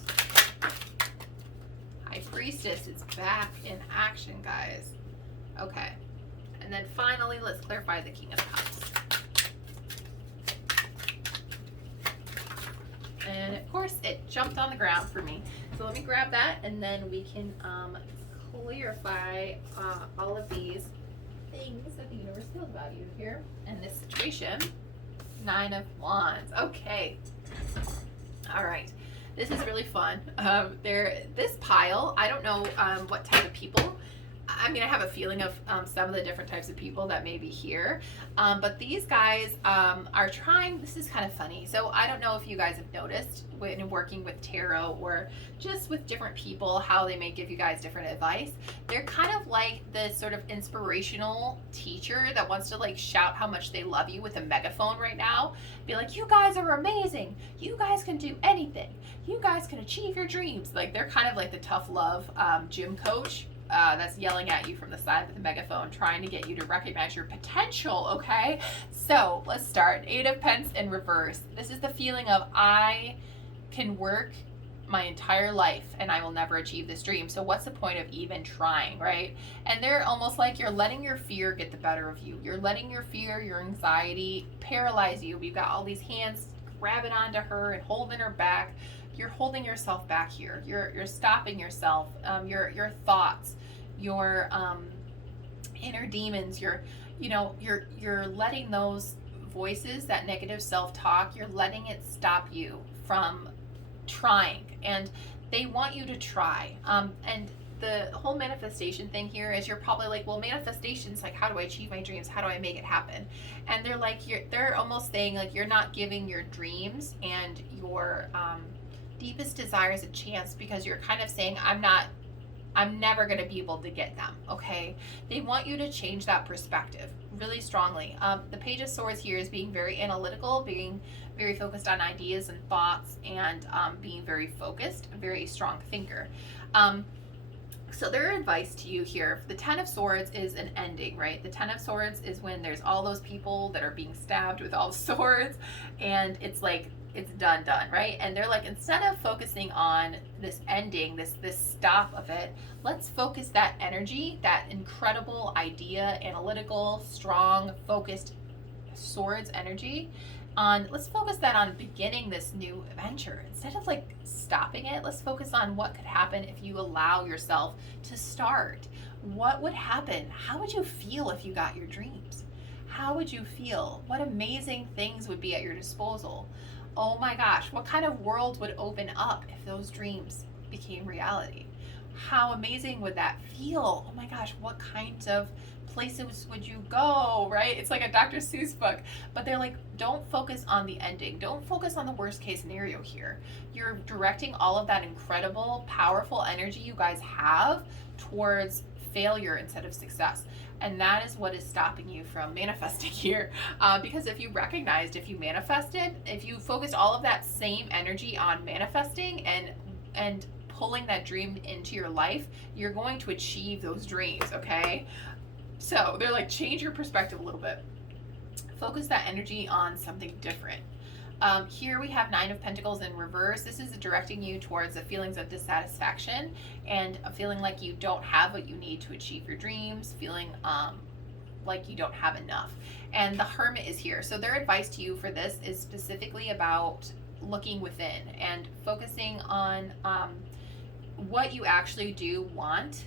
High Priestess is back in action, guys. Okay. And then finally, let's clarify the King of Cups. And of course, it jumped on the ground for me. So let me grab that, and then we can clarify all of these things that the universe feels about you here in this situation. 9 of Wands. Okay. All right. This is really fun. This pile, I don't know what type of people I mean, I have a feeling of some of the different types of people that may be here. But these guys are trying, this is kind of funny. So I don't know if you guys have noticed when working with tarot or just with different people, how they may give you guys different advice. They're kind of like this sort of inspirational teacher that wants to like shout how much they love you with a megaphone right now. Be like, you guys are amazing. You guys can do anything. You guys can achieve your dreams. Like they're kind of like the tough love gym coach that's yelling at you from the side with a megaphone, trying to get you to recognize your potential, okay? So let's start. 8 of Pence in reverse. This is the feeling of I can work my entire life and I will never achieve this dream. So what's the point of even trying, right? And they're almost like you're letting your fear get the better of you. You're letting your fear, your anxiety paralyze you. We've got all these hands grabbing onto her and holding her back. You're holding yourself back here. You're stopping yourself. Your thoughts, your inner demons. You're letting those voices, that negative self-talk. You're letting it stop you from trying, and they want you to try. And the whole manifestation thing here is you're probably like, well, manifestation's like, how do I achieve my dreams? How do I make it happen? And they're like, they're almost saying like you're not giving your dreams and your deepest desires a chance, because you're kind of saying I'm never going to be able to get them, okay? They want you to change that perspective really strongly. The Page of Swords here is being very analytical, being very focused on ideas and thoughts, and being very focused, a very strong thinker. So their advice to you here, the 10 of Swords is an ending, right? The 10 of Swords is when there's all those people that are being stabbed with all the swords, and it's like, it's done, right? And they're like, instead of focusing on this ending, this stop of it, let's focus that energy, that incredible idea, analytical, strong, focused swords energy on, let's focus that on beginning this new adventure. Instead of like stopping it, let's focus on what could happen if you allow yourself to start. What would happen? How would you feel if you got your dreams? How would you feel? What amazing things would be at your disposal? Oh my gosh, what kind of world would open up if those dreams became reality? How amazing would that feel? Oh my gosh, what kinds of places would you go, right? It's like a Dr. Seuss book. But they're like, don't focus on the ending. Don't focus on the worst case scenario here. You're directing all of that incredible, powerful energy you guys have towards failure instead of success. And that is what is stopping you from manifesting here. Because if you manifested, if you focused all of that same energy on manifesting and pulling that dream into your life, you're going to achieve those dreams, okay? So they're like, change your perspective a little bit. Focus that energy on something different. Here we have 9 of Pentacles in reverse. This is directing you towards the feelings of dissatisfaction and a feeling like you don't have what you need to achieve your dreams, feeling like you don't have enough. And the Hermit is here. So their advice to you for this is specifically about looking within and focusing on what you actually do want,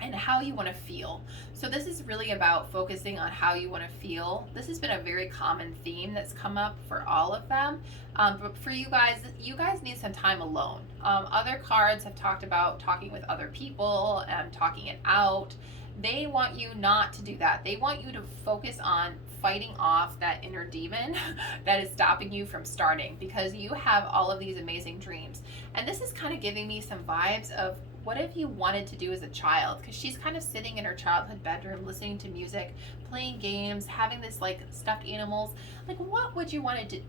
and how you want to feel. So this is really about focusing on how you want to feel. This has been a very common theme that's come up for all of them. But for you guys need some time alone. Other cards have talked about talking with other people and talking it out. They want you not to do that. They want you to focus on fighting off that inner demon that is stopping you from starting, because you have all of these amazing dreams. And this is kind of giving me some vibes of what if you wanted to do as a child? Because she's kind of sitting in her childhood bedroom, listening to music, playing games, having this like stuffed animals. Like, what would you want to do?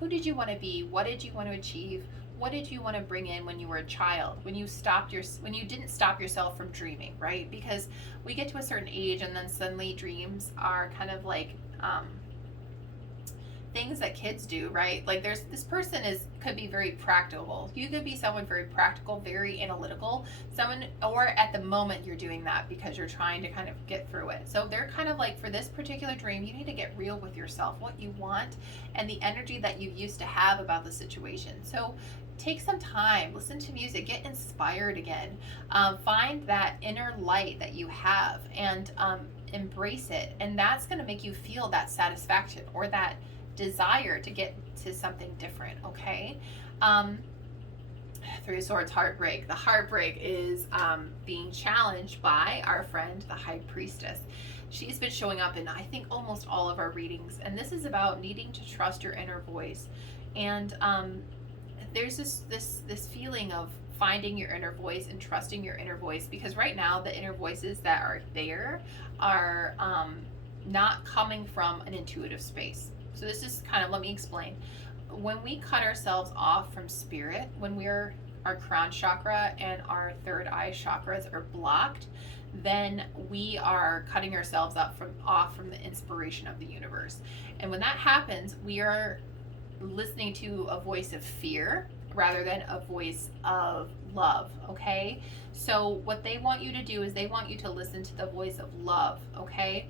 Who did you want to be? What did you want to achieve? What did you want to bring in when you were a child? When you didn't stop yourself from dreaming, right? Because we get to a certain age and then suddenly dreams are kind of like things that kids do, right? Like this person could be very practical. You could be someone very practical, very analytical, or at the moment you're doing that because you're trying to kind of get through it. So they're kind of like, for this particular dream, you need to get real with yourself, what you want and the energy that you used to have about the situation. So take some time, listen to music, get inspired again, find that inner light that you have and embrace it. And that's going to make you feel that satisfaction or that desire to get to something different, okay? Three of Swords, heartbreak. The heartbreak is being challenged by our friend, the High Priestess. She's been showing up in, I think, almost all of our readings. And this is about needing to trust your inner voice. And there's this feeling of finding your inner voice and trusting your inner voice, because right now the inner voices that are there are not coming from an intuitive space. So this is kind of, let me explain. When we cut ourselves off from spirit, when our crown chakra and our third eye chakras are blocked, then we are cutting ourselves off from the inspiration of the universe. And when that happens, we are listening to a voice of fear rather than a voice of love, okay? So what they want you to do is they want you to listen to the voice of love, okay?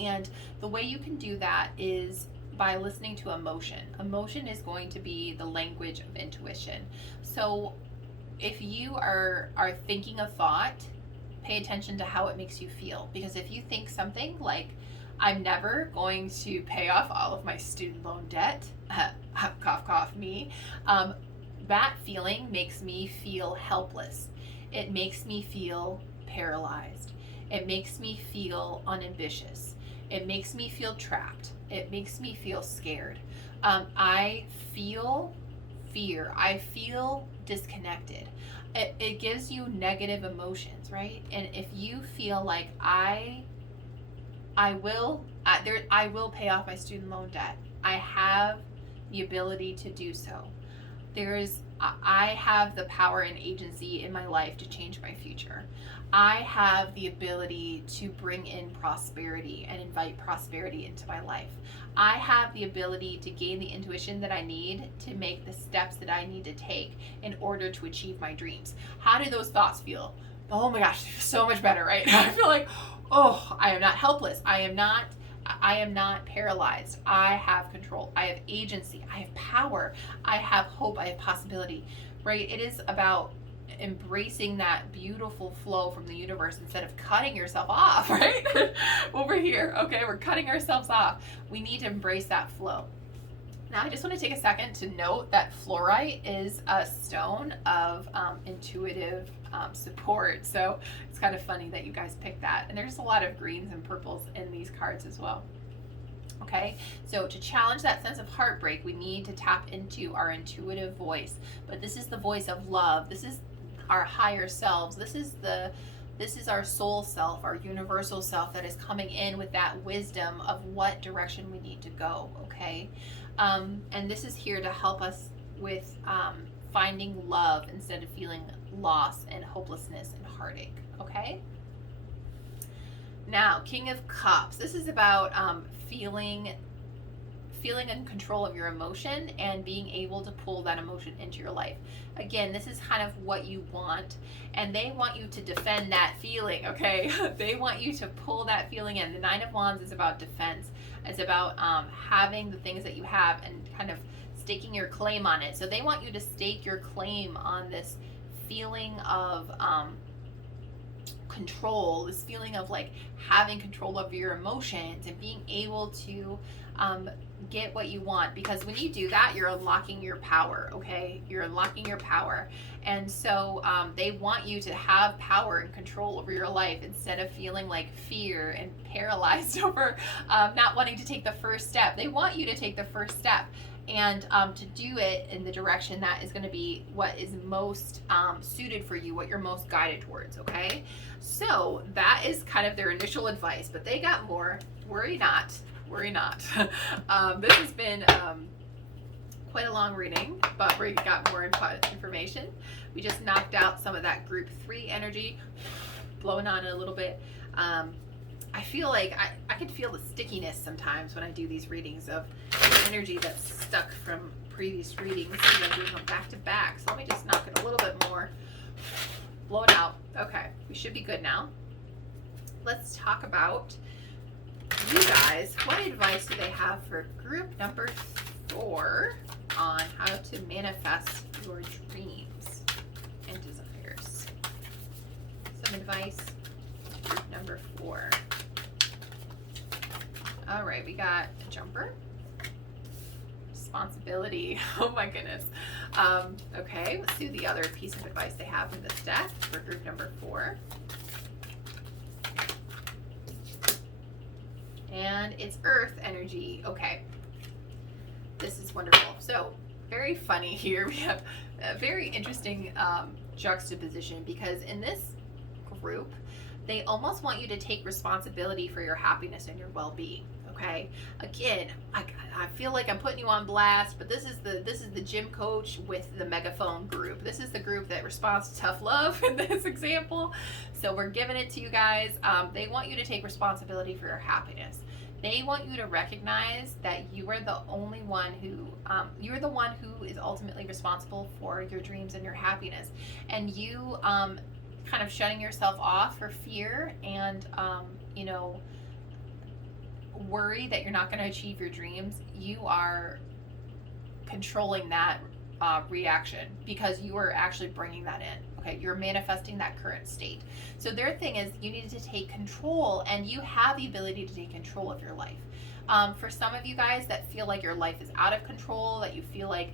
And the way you can do that is by listening to emotion. Emotion is going to be the language of intuition. So if you are thinking a thought, pay attention to how it makes you feel. Because if you think something like, I'm never going to pay off all of my student loan debt, cough, cough, me, that feeling makes me feel helpless. It makes me feel paralyzed. It makes me feel unambitious. It makes me feel trapped. It makes me feel scared. I feel fear. I feel disconnected. It gives you negative emotions, right? And if you feel like I will pay off my student loan debt. I have the ability to do so. I have the power and agency in my life to change my future. I have the ability to bring in prosperity and invite prosperity into my life. I have the ability to gain the intuition that I need to make the steps that I need to take in order to achieve my dreams. How do those thoughts feel? Oh my gosh, they feel so much better, right? I feel like, oh, I am not helpless. I am not paralyzed. I have control. I have agency. I have power. I have hope. I have possibility, right? It is about embracing that beautiful flow from the universe instead of cutting yourself off, right? Over here, okay, we're cutting ourselves off. We need to embrace that flow. Now, I just want to take a second to note that fluorite is a stone of intuitive support. So it's kind of funny that you guys picked that. And there's a lot of greens and purples in these cards as well. Okay, so to challenge that sense of heartbreak, we need to tap into our intuitive voice. But this is the voice of love. This is our higher selves. This is our soul self, our universal self that is coming in with that wisdom of what direction we need to go, okay? And this is here to help us with finding love instead of feeling loss and hopelessness and heartache, okay? Now, King of Cups. This is about feeling in control of your emotion and being able to pull that emotion into your life. Again, this is kind of what you want, and they want you to defend that feeling, okay? They want you to pull that feeling in. The Nine of Wands is about defense. It's about having the things that you have and kind of staking your claim on it. So they want you to stake your claim on this feeling of control, this feeling of like having control over your emotions and being able to get what you want. Because when you do that, you're unlocking your power, okay? You're unlocking your power. And so they want you to have power and control over your life instead of feeling like fear and paralyzed over not wanting to take the first step. They want you to take the first step and to do it in the direction that is going to be what is most suited for you, what you're most guided towards, okay? So that is kind of their initial advice, but they got more. Worry not. Worry not. This has been quite a long reading, but we got more information. We just knocked out some of that group 3 energy, blowing on it a little bit. I feel like I can feel the stickiness sometimes when I do these readings of the energy that's stuck from previous readings. I'm doing them back to back. So let me just knock it a little bit more. Blow it out. Okay, we should be good now. Let's talk about you guys. What advice do they have for group number 4 on how to manifest your dreams and desires? Some advice, group number 4. All right, we got a jumper. Responsibility. Oh my goodness. Okay, let's do the other piece of advice they have in this deck for group number 4. And it's earth energy. Okay, this is wonderful. So very funny here. We have a very interesting juxtaposition, because in this group, they almost want you to take responsibility for your happiness and your well-being. Okay, again, I feel like I'm putting you on blast, but this is the gym coach with the megaphone group. This is the group that responds to tough love in this example. So we're giving it to you guys. They want you to take responsibility for your happiness. They want you to recognize that you are the only one who, you're the one who is ultimately responsible for your dreams and your happiness. And you kind of shutting yourself off for fear and, you know, worry that you're not going to achieve your dreams, you are controlling that reaction, because you are actually bringing that in. Okay, you're manifesting that current state. So their thing is, you need to take control, and you have the ability to take control of your life. For some of you guys that feel like your life is out of control, that you feel like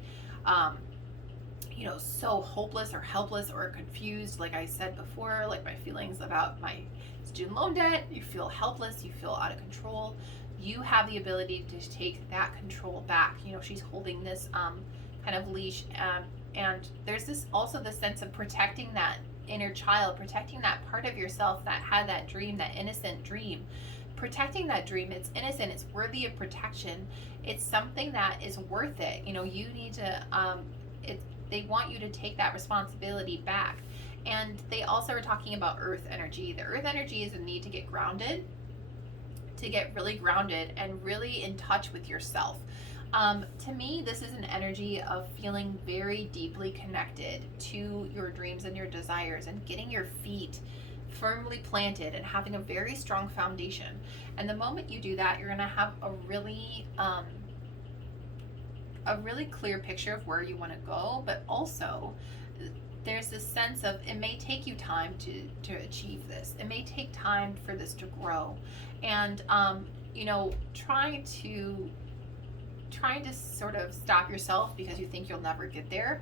you know, so hopeless or helpless or confused, like I said before, like my feelings about my student loan debt, you feel helpless, you feel out of control, you have the ability to take that control back. You know, she's holding this kind of leash, and there's this also the sense of protecting that inner child, protecting that part of yourself that had that dream, that innocent dream. Protecting that dream, it's innocent, it's worthy of protection, it's something that is worth it. You know, you need to they want you to take that responsibility back. And they also are talking about earth energy. The earth energy is a need to get grounded, to get really grounded and really in touch with yourself. To me, this is an energy of feeling very deeply connected to your dreams and your desires, and getting your feet firmly planted and having a very strong foundation. And the moment you do that, you're going to have a really clear picture of where you want to go. But also there's this sense of, it may take you time to achieve this. It may take time for this to grow. And you know, trying to sort of stop yourself because you think you'll never get there.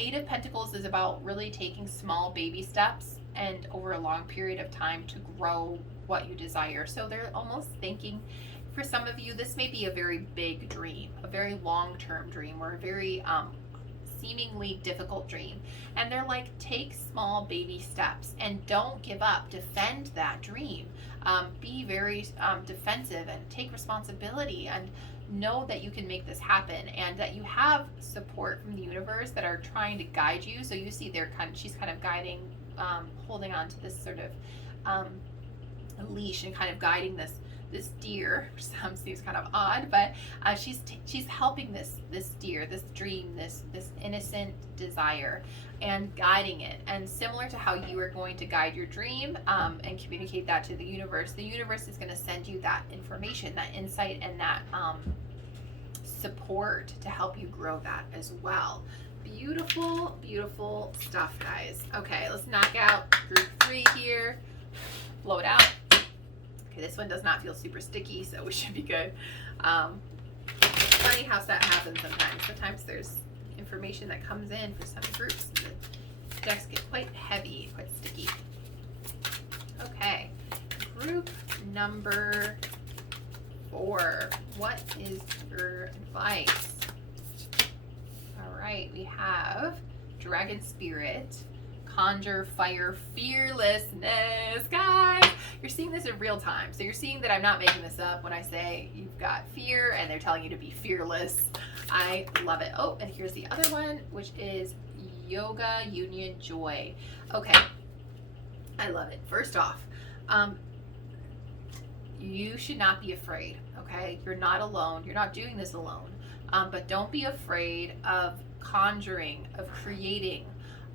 Eight of Pentacles is about really taking small baby steps and over a long period of time to grow what you desire. So they're almost thinking, for some of you, this may be a very big dream, a very long-term dream, or a very seemingly difficult dream. And they're like, take small baby steps and don't give up. Defend that dream. Be very defensive and take responsibility, and know that you can make this happen, and that you have support from the universe that are trying to guide you. So you see she's kind of guiding, holding on to this sort of leash and kind of guiding this deer. Seems kind of odd, but she's helping this deer, this dream, this innocent desire, and guiding it. And similar to how you are going to guide your dream and communicate that to the universe is going to send you that information, that insight, and that support to help you grow that as well. Beautiful, beautiful stuff, guys. Okay, let's knock out group 3 here. Blow it out. Okay, this one does not feel super sticky, so we should be good. Funny how that happens sometimes. Sometimes there's information that comes in for some groups. The decks get quite heavy, quite sticky. Okay, group number 4. What is your advice? All right, we have Dragon Spirit, Conjure Fire, Fearlessness. Guys, you're seeing this in real time. So you're seeing that I'm not making this up when I say you've got fear and they're telling you to be fearless. I love it. Oh, and here's the other one, which is Yoga Union Joy. Okay, I love it. First off, you should not be afraid, okay? You're not alone. You're not doing this alone. But don't be afraid of conjuring, of creating,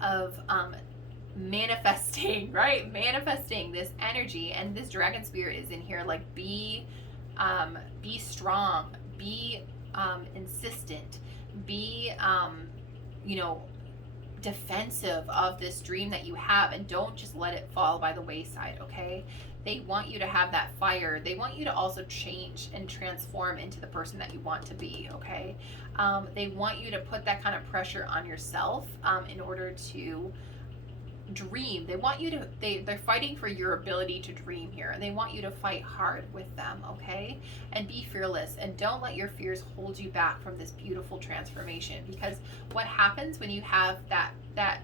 of manifesting, right? Manifesting this energy. And this Dragon Spirit is in here, like, be strong, be insistent, be you know, defensive of this dream that you have, and don't just let it fall by the wayside, okay? They want you to have that fire. They want you to also change and transform into the person that you want to be, okay? They want you to put that kind of pressure on yourself in order to dream. They want you to, they're fighting for your ability to dream here, and they want you to fight hard with them, okay? And be fearless, and don't let your fears hold you back from this beautiful transformation. Because what happens when you have that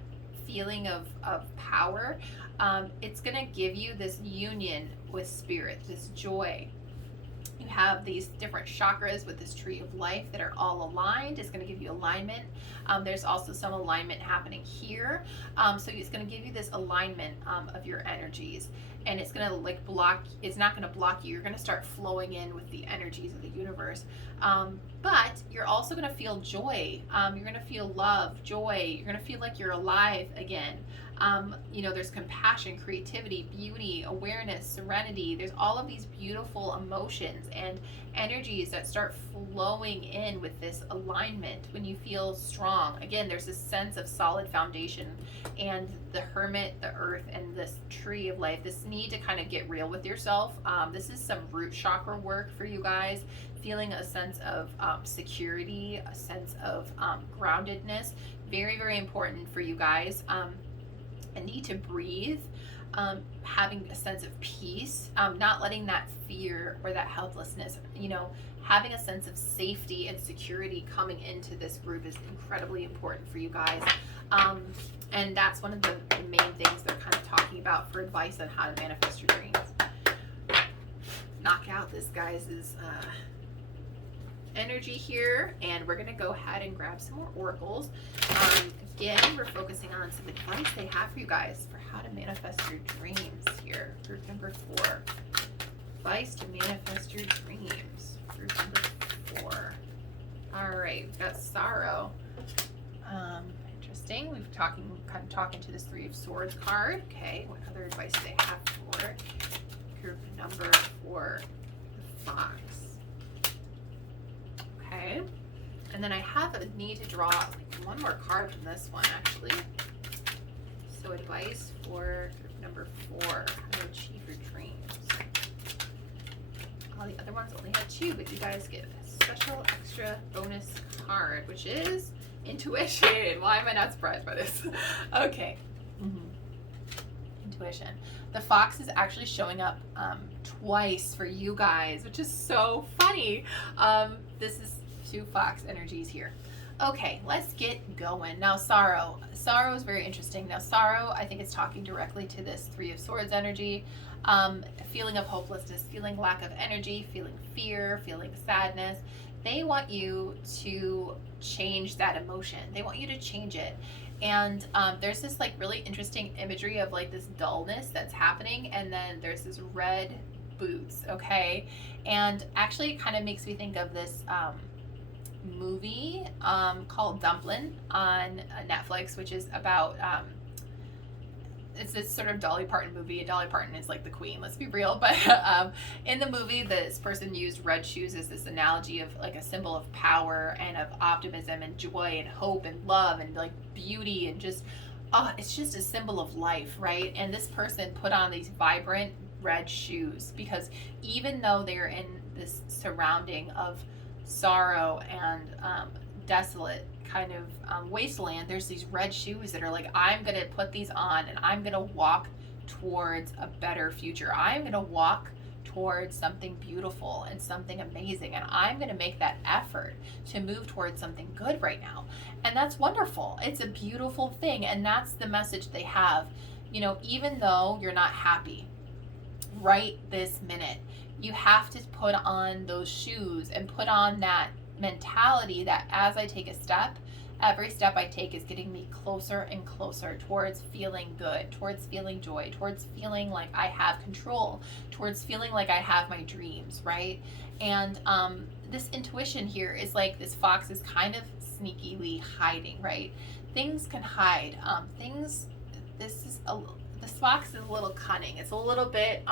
feeling of power, it's going to give you this union with spirit, this joy. You have these different chakras with this tree of life that are all aligned. It's going to give you alignment. There's also some alignment happening here. So it's going to give you this alignment of your energies. And it's going to like block, it's not going to block you. You're going to start flowing in with the energies of the universe. But you're also going to feel joy. You're going to feel love, joy. You're going to feel like you're alive again. You know, there's compassion, creativity, beauty, awareness, serenity. There's all of these beautiful emotions and energies that start flowing in with this alignment when you feel strong. Again, there's this sense of solid foundation, and the hermit, the earth, and this tree of life, this need to kind of get real with yourself. This is some root chakra work for you guys, feeling a sense of security, a sense of groundedness. Very, very important for you guys. A need to breathe, having a sense of peace, not letting that fear or that helplessness, you know, having a sense of safety and security coming into this group is incredibly important for you guys. And that's one of the main things they're kind of talking about for advice on how to manifest your dreams. Knock out this guy's energy here, and we're going to go ahead and grab some more oracles. Again, we're focusing on some advice they have for you guys for how to manifest your dreams here. Group number 4. Advice to manifest your dreams. Group number 4. All right, we've got sorrow. Interesting. We've kind of talking to this 3 of Swords card. Okay, what other advice do they have for group number 4, the Fox? Okay, and then I have a need to draw one more card from this one, actually. So advice for group number 4, how to achieve your dreams. All the other ones only had 2, but you guys get a special extra bonus card, which is intuition. Why am I not surprised by this? Okay. Intuition. The fox is actually showing up twice for you guys, which is so funny. This is 2 fox energies here. Okay, let's get going. Now, sorrow. Sorrow is very interesting. Now, sorrow, I think it's talking directly to this 3 of Swords energy. Feeling of hopelessness, feeling lack of energy, feeling fear, feeling sadness. They want you to change that emotion. They want you to change it. And there's this like really interesting imagery of like this dullness that's happening, and then there's this red boots, okay? And actually it kind of makes me think of this movie called Dumplin' on Netflix, which is about it's this sort of Dolly Parton movie, and Dolly Parton is like the queen, let's be real. But in the movie, this person used red shoes as this analogy of like a symbol of power and of optimism and joy and hope and love and like beauty, and just it's just a symbol of life, right? And this person put on these vibrant red shoes because even though they're in this surrounding of sorrow and desolate kind of wasteland, there's these red shoes that are like, I'm gonna put these on and I'm gonna walk towards a better future. I'm gonna walk towards something beautiful and something amazing, and I'm gonna make that effort to move towards something good right now. And that's wonderful. It's a beautiful thing, and that's the message they have. You know, even though you're not happy right this minute, you have to put on those shoes and put on that mentality that as I take a step, every step I take is getting me closer and closer towards feeling good, towards feeling joy, towards feeling like I have control, towards feeling like I have my dreams, right? And this intuition here is like this fox is kind of sneakily hiding, right? Things can hide. This fox is a little cunning. It's a little bit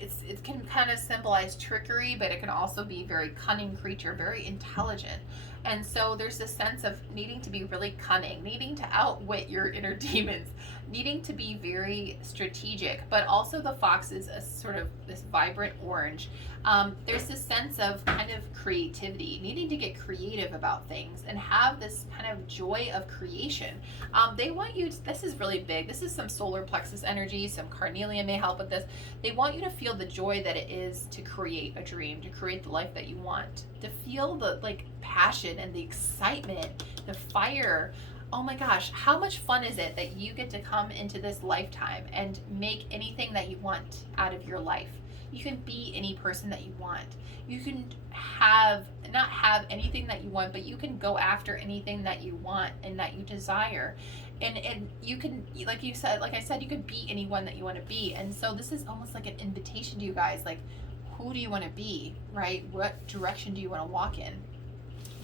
it can kind of symbolize trickery, but it can also be very cunning creature, very intelligent. And so there's this sense of needing to be really cunning, needing to outwit your inner demons, needing to be very strategic. But also the fox is a sort of this vibrant orange. There's this sense of kind of creativity, needing to get creative about things and have this kind of joy of creation. They want you to, this is really big. This is some solar plexus energy. Some carnelian may help with this. They want you to feel the joy that it is to create a dream, to create the life that you want, to feel the like passion and the excitement, the fire. Oh my gosh, how much fun is it that you get to come into this lifetime and make anything that you want out of your life? You can be any person that you want. You can not have anything that you want, but you can go after anything that you want and that you desire. And you can, like I said, you can be anyone that you want to be. And so this is almost like an invitation to you guys, like, who do you want to be, right? What direction do you want to walk in?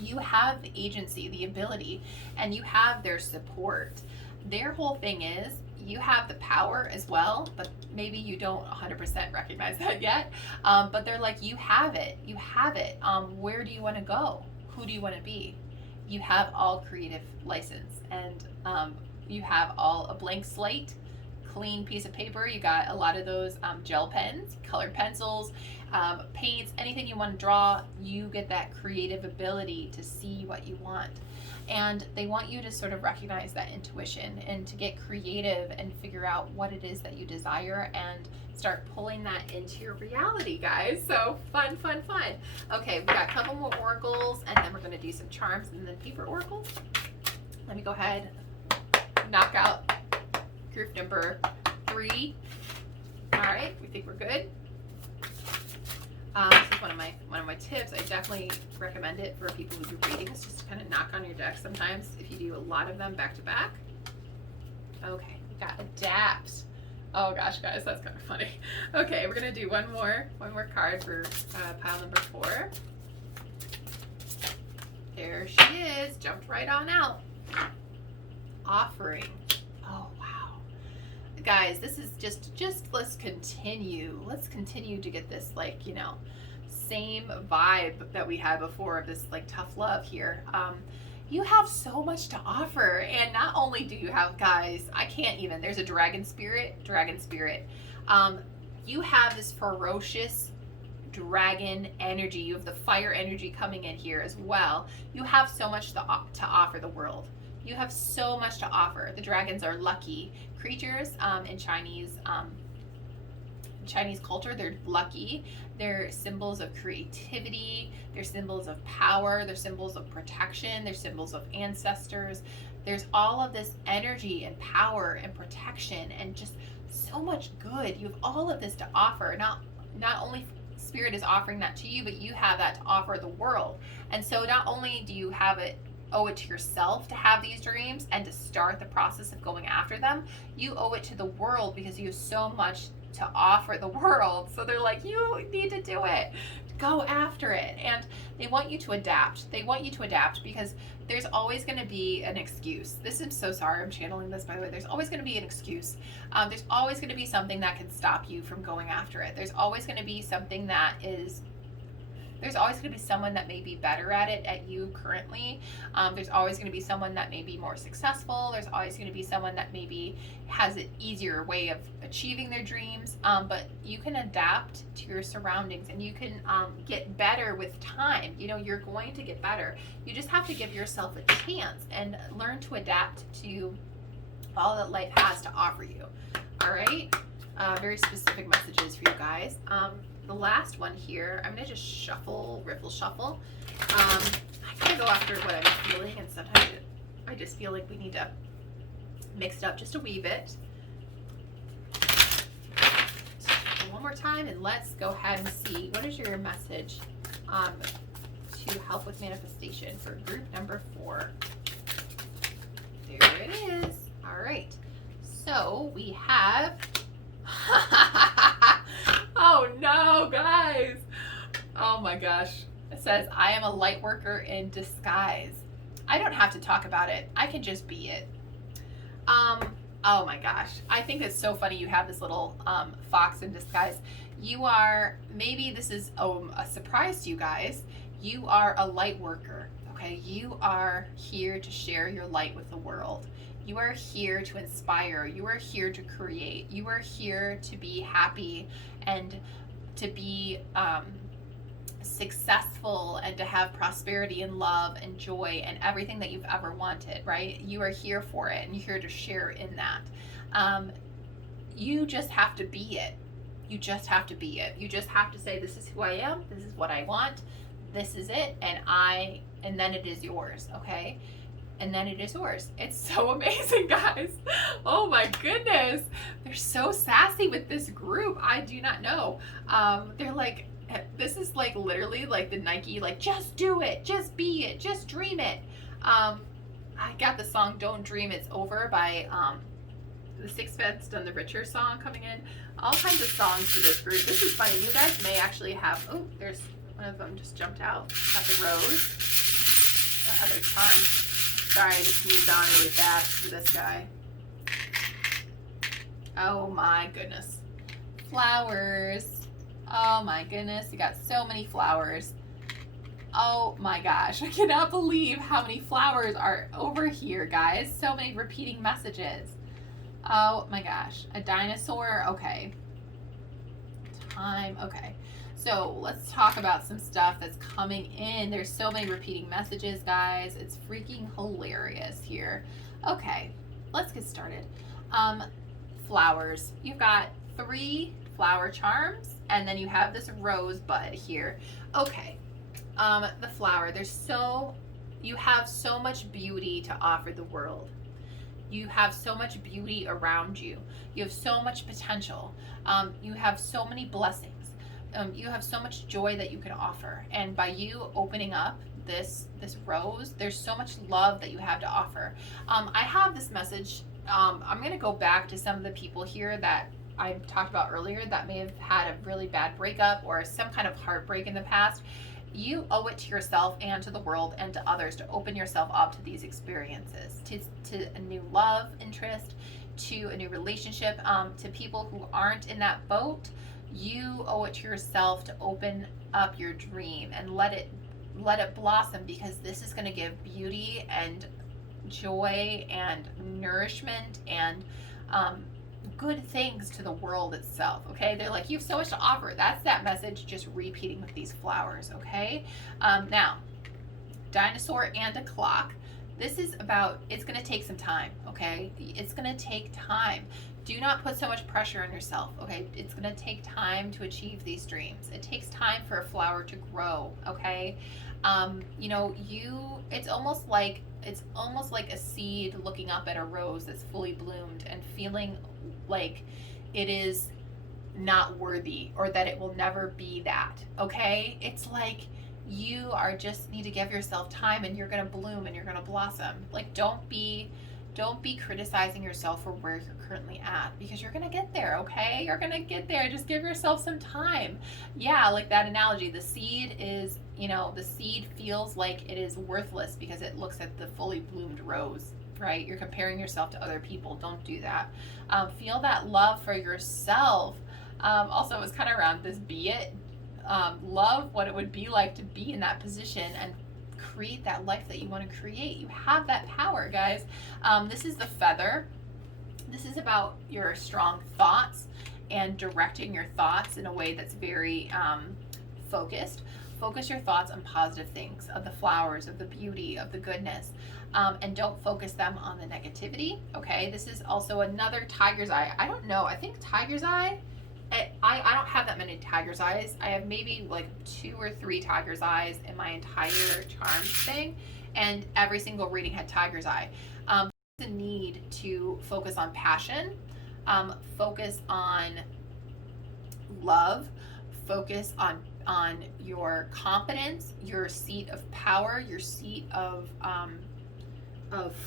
You have the agency, the ability, and you have their support. Their whole thing is you have the power as well, but maybe you don't 100% recognize that yet. But they're like, you have it. You have it. Where do you want to go? Who do you want to be? You have all creative license, and you have all a blank slate, clean piece of paper. You got a lot of those gel pens, colored pencils, paints, anything you want to draw. You get that creative ability to see what you want. And they want you to sort of recognize that intuition and to get creative and figure out what it is that you desire and start pulling that into your reality, guys. So fun, fun, fun. Okay, we got a couple more oracles, and then we're going to do some charms and then paper oracles. Let me go ahead, knock out group number 3. All right, we think we're good. This is one of my tips. I definitely recommend it for people who do readings, just to kind of knock on your deck sometimes if you do a lot of them back to back. Okay, we got adapt. Oh gosh, guys, that's kind of funny. Okay, we're gonna do one more card for pile number 4. There she is, jumped right on out. Offering. Oh wow, guys, this is just let's continue to get this, like, you know, same vibe that we had before of this like tough love here. You have so much to offer, and not only do you have, guys, I can't even, there's a dragon spirit. You have this ferocious dragon energy. You have the fire energy coming in here as well. You have so much to offer the world. You have so much to offer. The dragons are lucky creatures in Chinese culture. They're lucky. They're symbols of creativity. They're symbols of power. They're symbols of protection. They're symbols of ancestors. There's all of this energy and power and protection and just so much good. You have all of this to offer. Not only Spirit is offering that to you, but you have that to offer the world. And so not only do you owe it to yourself to have these dreams and to start the process of going after them, you owe it to the world because you have so much to offer the world. So they're like, you need to do it. Go after it. And they want you to adapt. They want you to adapt because there's always going to be an excuse. I'm so sorry, I'm channeling this, by the way. There's always going to be an excuse. There's always going to be something that can stop you from going after it. There's always going to be something there's always going to be someone that may be better at it at you currently. There's always going to be someone that may be more successful. There's always going to be someone that maybe has an easier way of achieving their dreams. But you can adapt to your surroundings, and you can get better with time. You know, you're going to get better. You just have to give yourself a chance and learn to adapt to all that life has to offer you. All right? Very specific messages for you guys. The last one here, I'm going to just riffle shuffle. I kind of go after what I'm feeling, and sometimes I just feel like we need to mix it up just a wee bit. So one more time, and let's go ahead and see, what is your message to help with manifestation for group number 4? There it is. All right. So we have... Oh no, guys. Oh my gosh. It says, I am a light worker in disguise. I don't have to talk about it. I can just be it. Oh my gosh. I think it's so funny you have this little fox in disguise. You are, maybe this is a surprise to you guys. You are a light worker. Okay. Okay, you are here to share your light with the world. You are here to inspire. You are here to create. You are here to be happy and to be successful and to have prosperity and love and joy and everything that you've ever wanted, right? You are here for it, and you're here to share in that. You just have to be it. You just have to be it. You just have to say, this is who I am, this is what I want, this is it, and then it is yours, okay? And then it is yours. It's so amazing, guys. Oh my goodness. They're so sassy with this group. I do not know. They're like, this is like literally like the Nike, like, just do it, just be it, just dream it. I got the song Don't Dream It's Over by the Sixpence None the Richer song coming in. All kinds of songs for this group. This is funny. You guys may actually have, oh, there's one of them just jumped out. Got the rose. What other charm? Sorry, I just moved on really fast for this guy. Oh my goodness. Flowers. Oh my goodness, you got so many flowers. Oh my gosh, I cannot believe how many flowers are over here, guys. So many repeating messages. Oh my gosh, a dinosaur, okay. Time, okay. So let's talk about some stuff that's coming in. There's so many repeating messages, guys. It's freaking hilarious here. Okay, let's get started. Flowers. You've got 3 flower charms, and then you have this rosebud here. Okay, the flower. You have so much beauty to offer the world. You have so much beauty around you. You have so much potential. You have so many blessings. You have so much joy that you can offer. And by you opening up this rose, there's so much love that you have to offer. I have this message. I'm going to go back to some of the people here that I talked about earlier that may have had a really bad breakup or some kind of heartbreak in the past. You owe it to yourself and to the world and to others to open yourself up to these experiences, to a new love interest, to a new relationship, to people who aren't in that boat. You owe it to yourself to open up your dream and let it blossom, because this is going to give beauty and joy and nourishment and good things to the world itself. Okay, they're like, you have so much to offer. That's that message just repeating with these flowers. Okay, now dinosaur and a clock. This is about, it's going to take some time. Okay, it's going to take time. Do not put so much pressure on yourself. Okay, it's going to take time to achieve these dreams. It takes time for a flower to grow. Okay, you know, it's almost like a seed looking up at a rose that's fully bloomed and feeling like it is not worthy or that it will never be that. Okay, it's like you are just need to give yourself time, and you're going to bloom and you're going to blossom. Like, don't be criticizing yourself for where you're currently at, because you're going to get there. Okay, you're going to get there. Just give yourself some time. Yeah, like that analogy, the seed is, you know, the seed feels like it is worthless because it looks at the fully bloomed rose, right? You're comparing yourself to other people. Don't do that. Feel that love for yourself. Also, it was kind of around this be it. Love what it would be like to be in that position and create that life that you want to create. You have that power, guys. This is the feather. This is about your strong thoughts and directing your thoughts in a way that's very focused. Focus your thoughts on positive things, of the flowers, of the beauty, of the goodness, and don't focus them on the negativity. Okay, this is also another tiger's eye. I don't know. I think tiger's eye, I don't have that many tiger's eyes. I have maybe like 2 or 3 tiger's eyes in my entire charms thing, and every single reading had tiger's eye. The need to focus on passion, focus on love, focus on your confidence, your seat of power, your seat of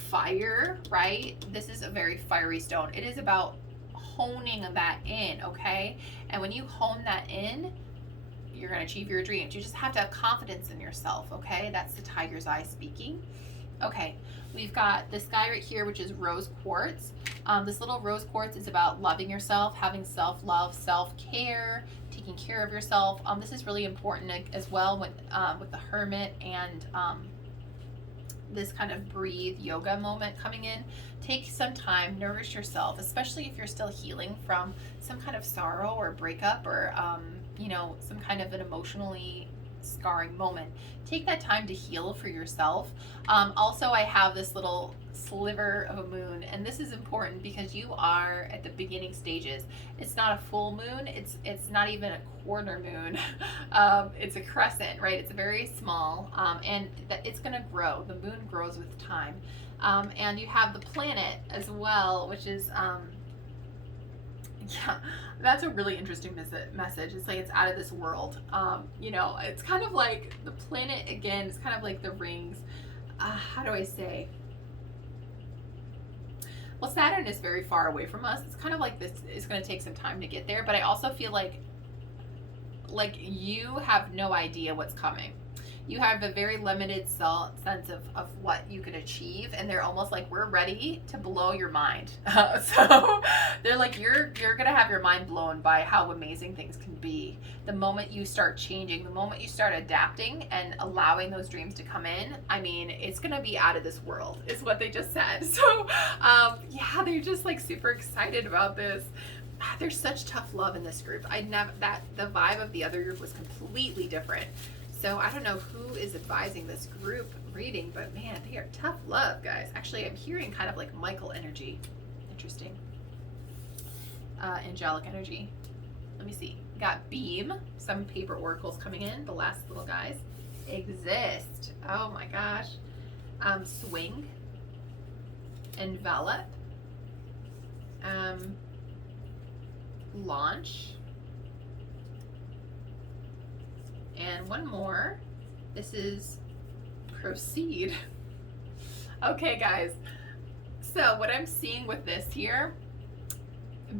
fire, right? This is a very fiery stone. It is about honing that in, okay? And when you hone that in, you're going to achieve your dreams. You just have to have confidence in yourself, okay? That's the tiger's eye speaking. Okay, we've got this guy right here, which is rose quartz. This little rose quartz is about loving yourself, having self-love, self-care, taking care of yourself. This is really important as well with the hermit and this kind of breathe yoga moment coming in. Take some time, nourish yourself, especially if you're still healing from some kind of sorrow or breakup or, some kind of an emotionally scarring moment. Take that time to heal for yourself. Also, I have this little sliver of a moon, and this is important because you are at the beginning stages. It's not a full moon. It's not even a quarter moon. It's a crescent, right? It's very small, and it's going to grow. The moon grows with time, and you have the planet as well, which is yeah, that's a really interesting message. It's like it's out of this world. It's kind of like the planet again. It's kind of like the rings. How do I say? Well, Saturn is very far away from us. It's kind of like this. It's going to take some time to get there, but I also feel like you have no idea what's coming. You have a very limited sense of what you can achieve, and they're almost like, we're ready to blow your mind. So they're like, you're gonna have your mind blown by how amazing things can be the moment you start changing, the moment you start adapting and allowing those dreams to come in. I mean, it's gonna be out of this world, is what they just said. So yeah, they're just like super excited about this. There's such tough love in this group. The vibe of the other group was completely different. So I don't know who is advising this group reading, but man, they are tough love, guys. Actually, I'm hearing kind of like Michael energy. Interesting. Angelic energy. Let me see. Got beam. Some paper oracles coming in. The last little guys. Exist. Oh my gosh. Swing. Envelop. Launch. And one more. This is proceed. Okay, guys. So what I'm seeing with this here,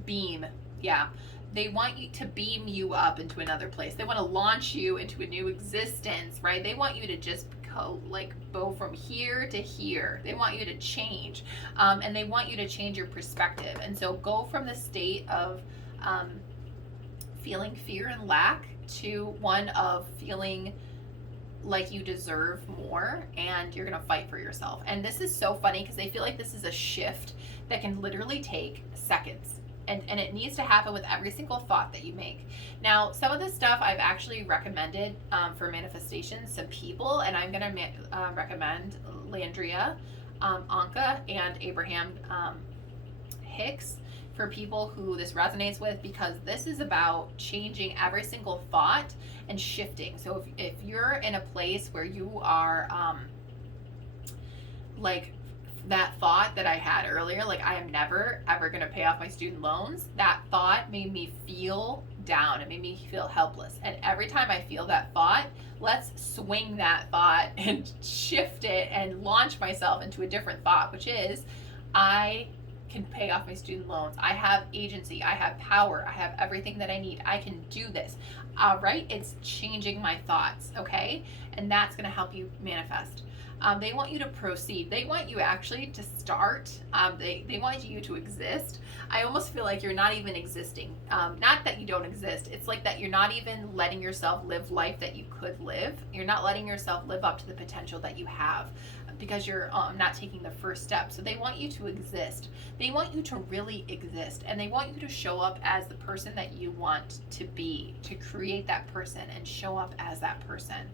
beam. Yeah. They want you to beam you up into another place. They want to launch you into a new existence, right? They want you to just go from here to here. They want you to change. And they want you to change your perspective. And so go from the state of feeling fear and lack to one of feeling like you deserve more and you're gonna fight for yourself. And this is so funny because they feel like this is a shift that can literally take seconds. And it needs to happen with every single thought that you make. Now, some of this stuff I've actually recommended for manifestation, some people, and I'm gonna recommend Landria, Anka, and Abraham Hicks for people who this resonates with, because this is about changing every single thought and shifting. So if you're in a place where you are like that thought that I had earlier, like I am never ever going to pay off my student loans, that thought made me feel down. It made me feel helpless. And every time I feel that thought, let's swing that thought and shift it and launch myself into a different thought, which is I can pay off my student loans. I have agency. I have power. I have everything that I need. I can do this. All right. It's changing my thoughts. Okay. And that's going to help you manifest. They want you to proceed. They want you actually to start. They want you to exist. I almost feel like you're not even existing. Not that you don't exist. It's like that you're not even letting yourself live life that you could live. You're not letting yourself live up to the potential that you have because you're not taking the first step. So they want you to exist. They want you to really exist. And they want you to show up as the person that you want to be, to create that person and show up as that person.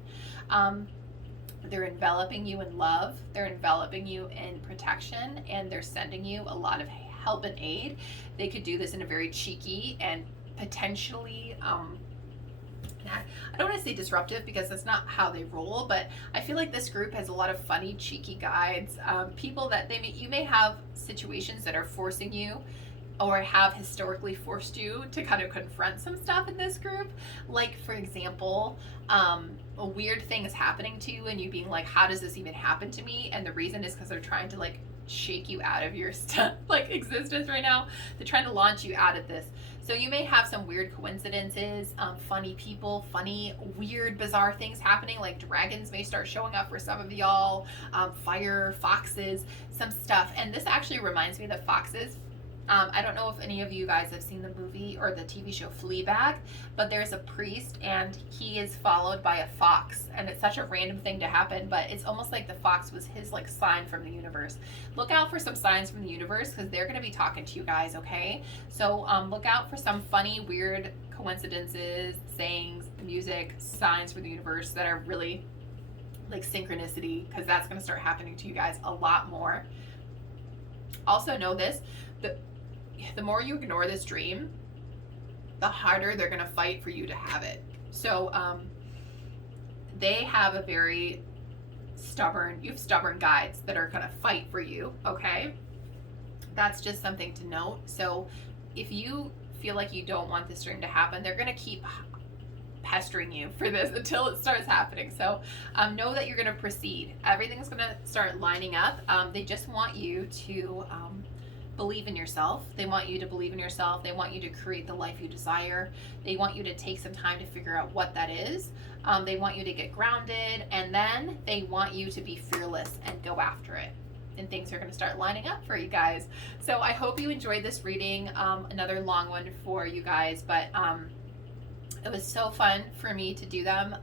They're enveloping you in love, they're enveloping you in protection, and they're sending you a lot of help and aid. They could do this in a very cheeky and potentially, I don't want to say disruptive because that's not how they roll, but I feel like this group has a lot of funny, cheeky guides, people that you may have situations that are forcing you or have historically forced you to kind of confront some stuff in this group. Like, for example, a weird thing is happening to you and you being like, how does this even happen to me? And the reason is because they're trying to like shake you out of your existence right now. They're trying to launch you out of this. So you may have some weird coincidences, funny people, funny, weird, bizarre things happening. Like dragons may start showing up for some of y'all, fire, foxes, some stuff. And this actually reminds me that foxes I don't know if any of you guys have seen the movie or the TV show Fleabag, but there's a priest and he is followed by a fox, and it's such a random thing to happen, but it's almost like the fox was his like sign from the universe. Look out for some signs from the universe because they're going to be talking to you guys, okay? So look out for some funny, weird coincidences, sayings, music, signs from the universe that are really like synchronicity, because that's going to start happening to you guys a lot more. Also know this, the more you ignore this dream, the harder they're going to fight for you to have it. So they have a very you have stubborn guides that are going to fight for you, okay? That's just something to note. So if you feel like you don't want this dream to happen, they're going to keep pestering you for this until it starts happening. So know that you're going to proceed. Everything's going to start lining up. They just want you to believe in yourself. They want you to believe in yourself. They want you to create the life you desire. They want you to take some time to figure out what that is. They want you to get grounded, and then they want you to be fearless and go after it. And things are going to start lining up for you guys. So I hope you enjoyed this reading. Another long one for you guys, but it was so fun for me to do them.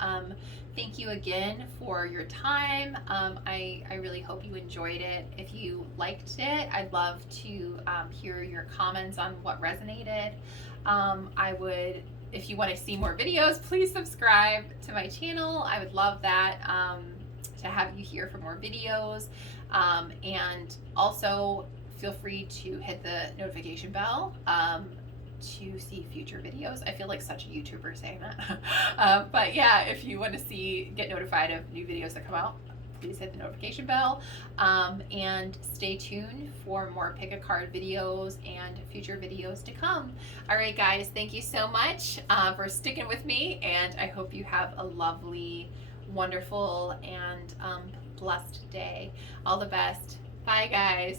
Thank you again for your time. I really hope you enjoyed it. If you liked it, I'd love to hear your comments on what resonated. If you want to see more videos, please subscribe to my channel. I would love that, to have you here for more videos. And also feel free to hit the notification bell to see future videos. I feel like such a YouTuber saying that. But yeah, if you want to get notified of new videos that come out, please hit the notification bell. And stay tuned for more pick a card videos and future videos to come. All right, guys, thank you so much for sticking with me, and I hope you have a lovely, wonderful, and blessed day. All the best. Bye, guys.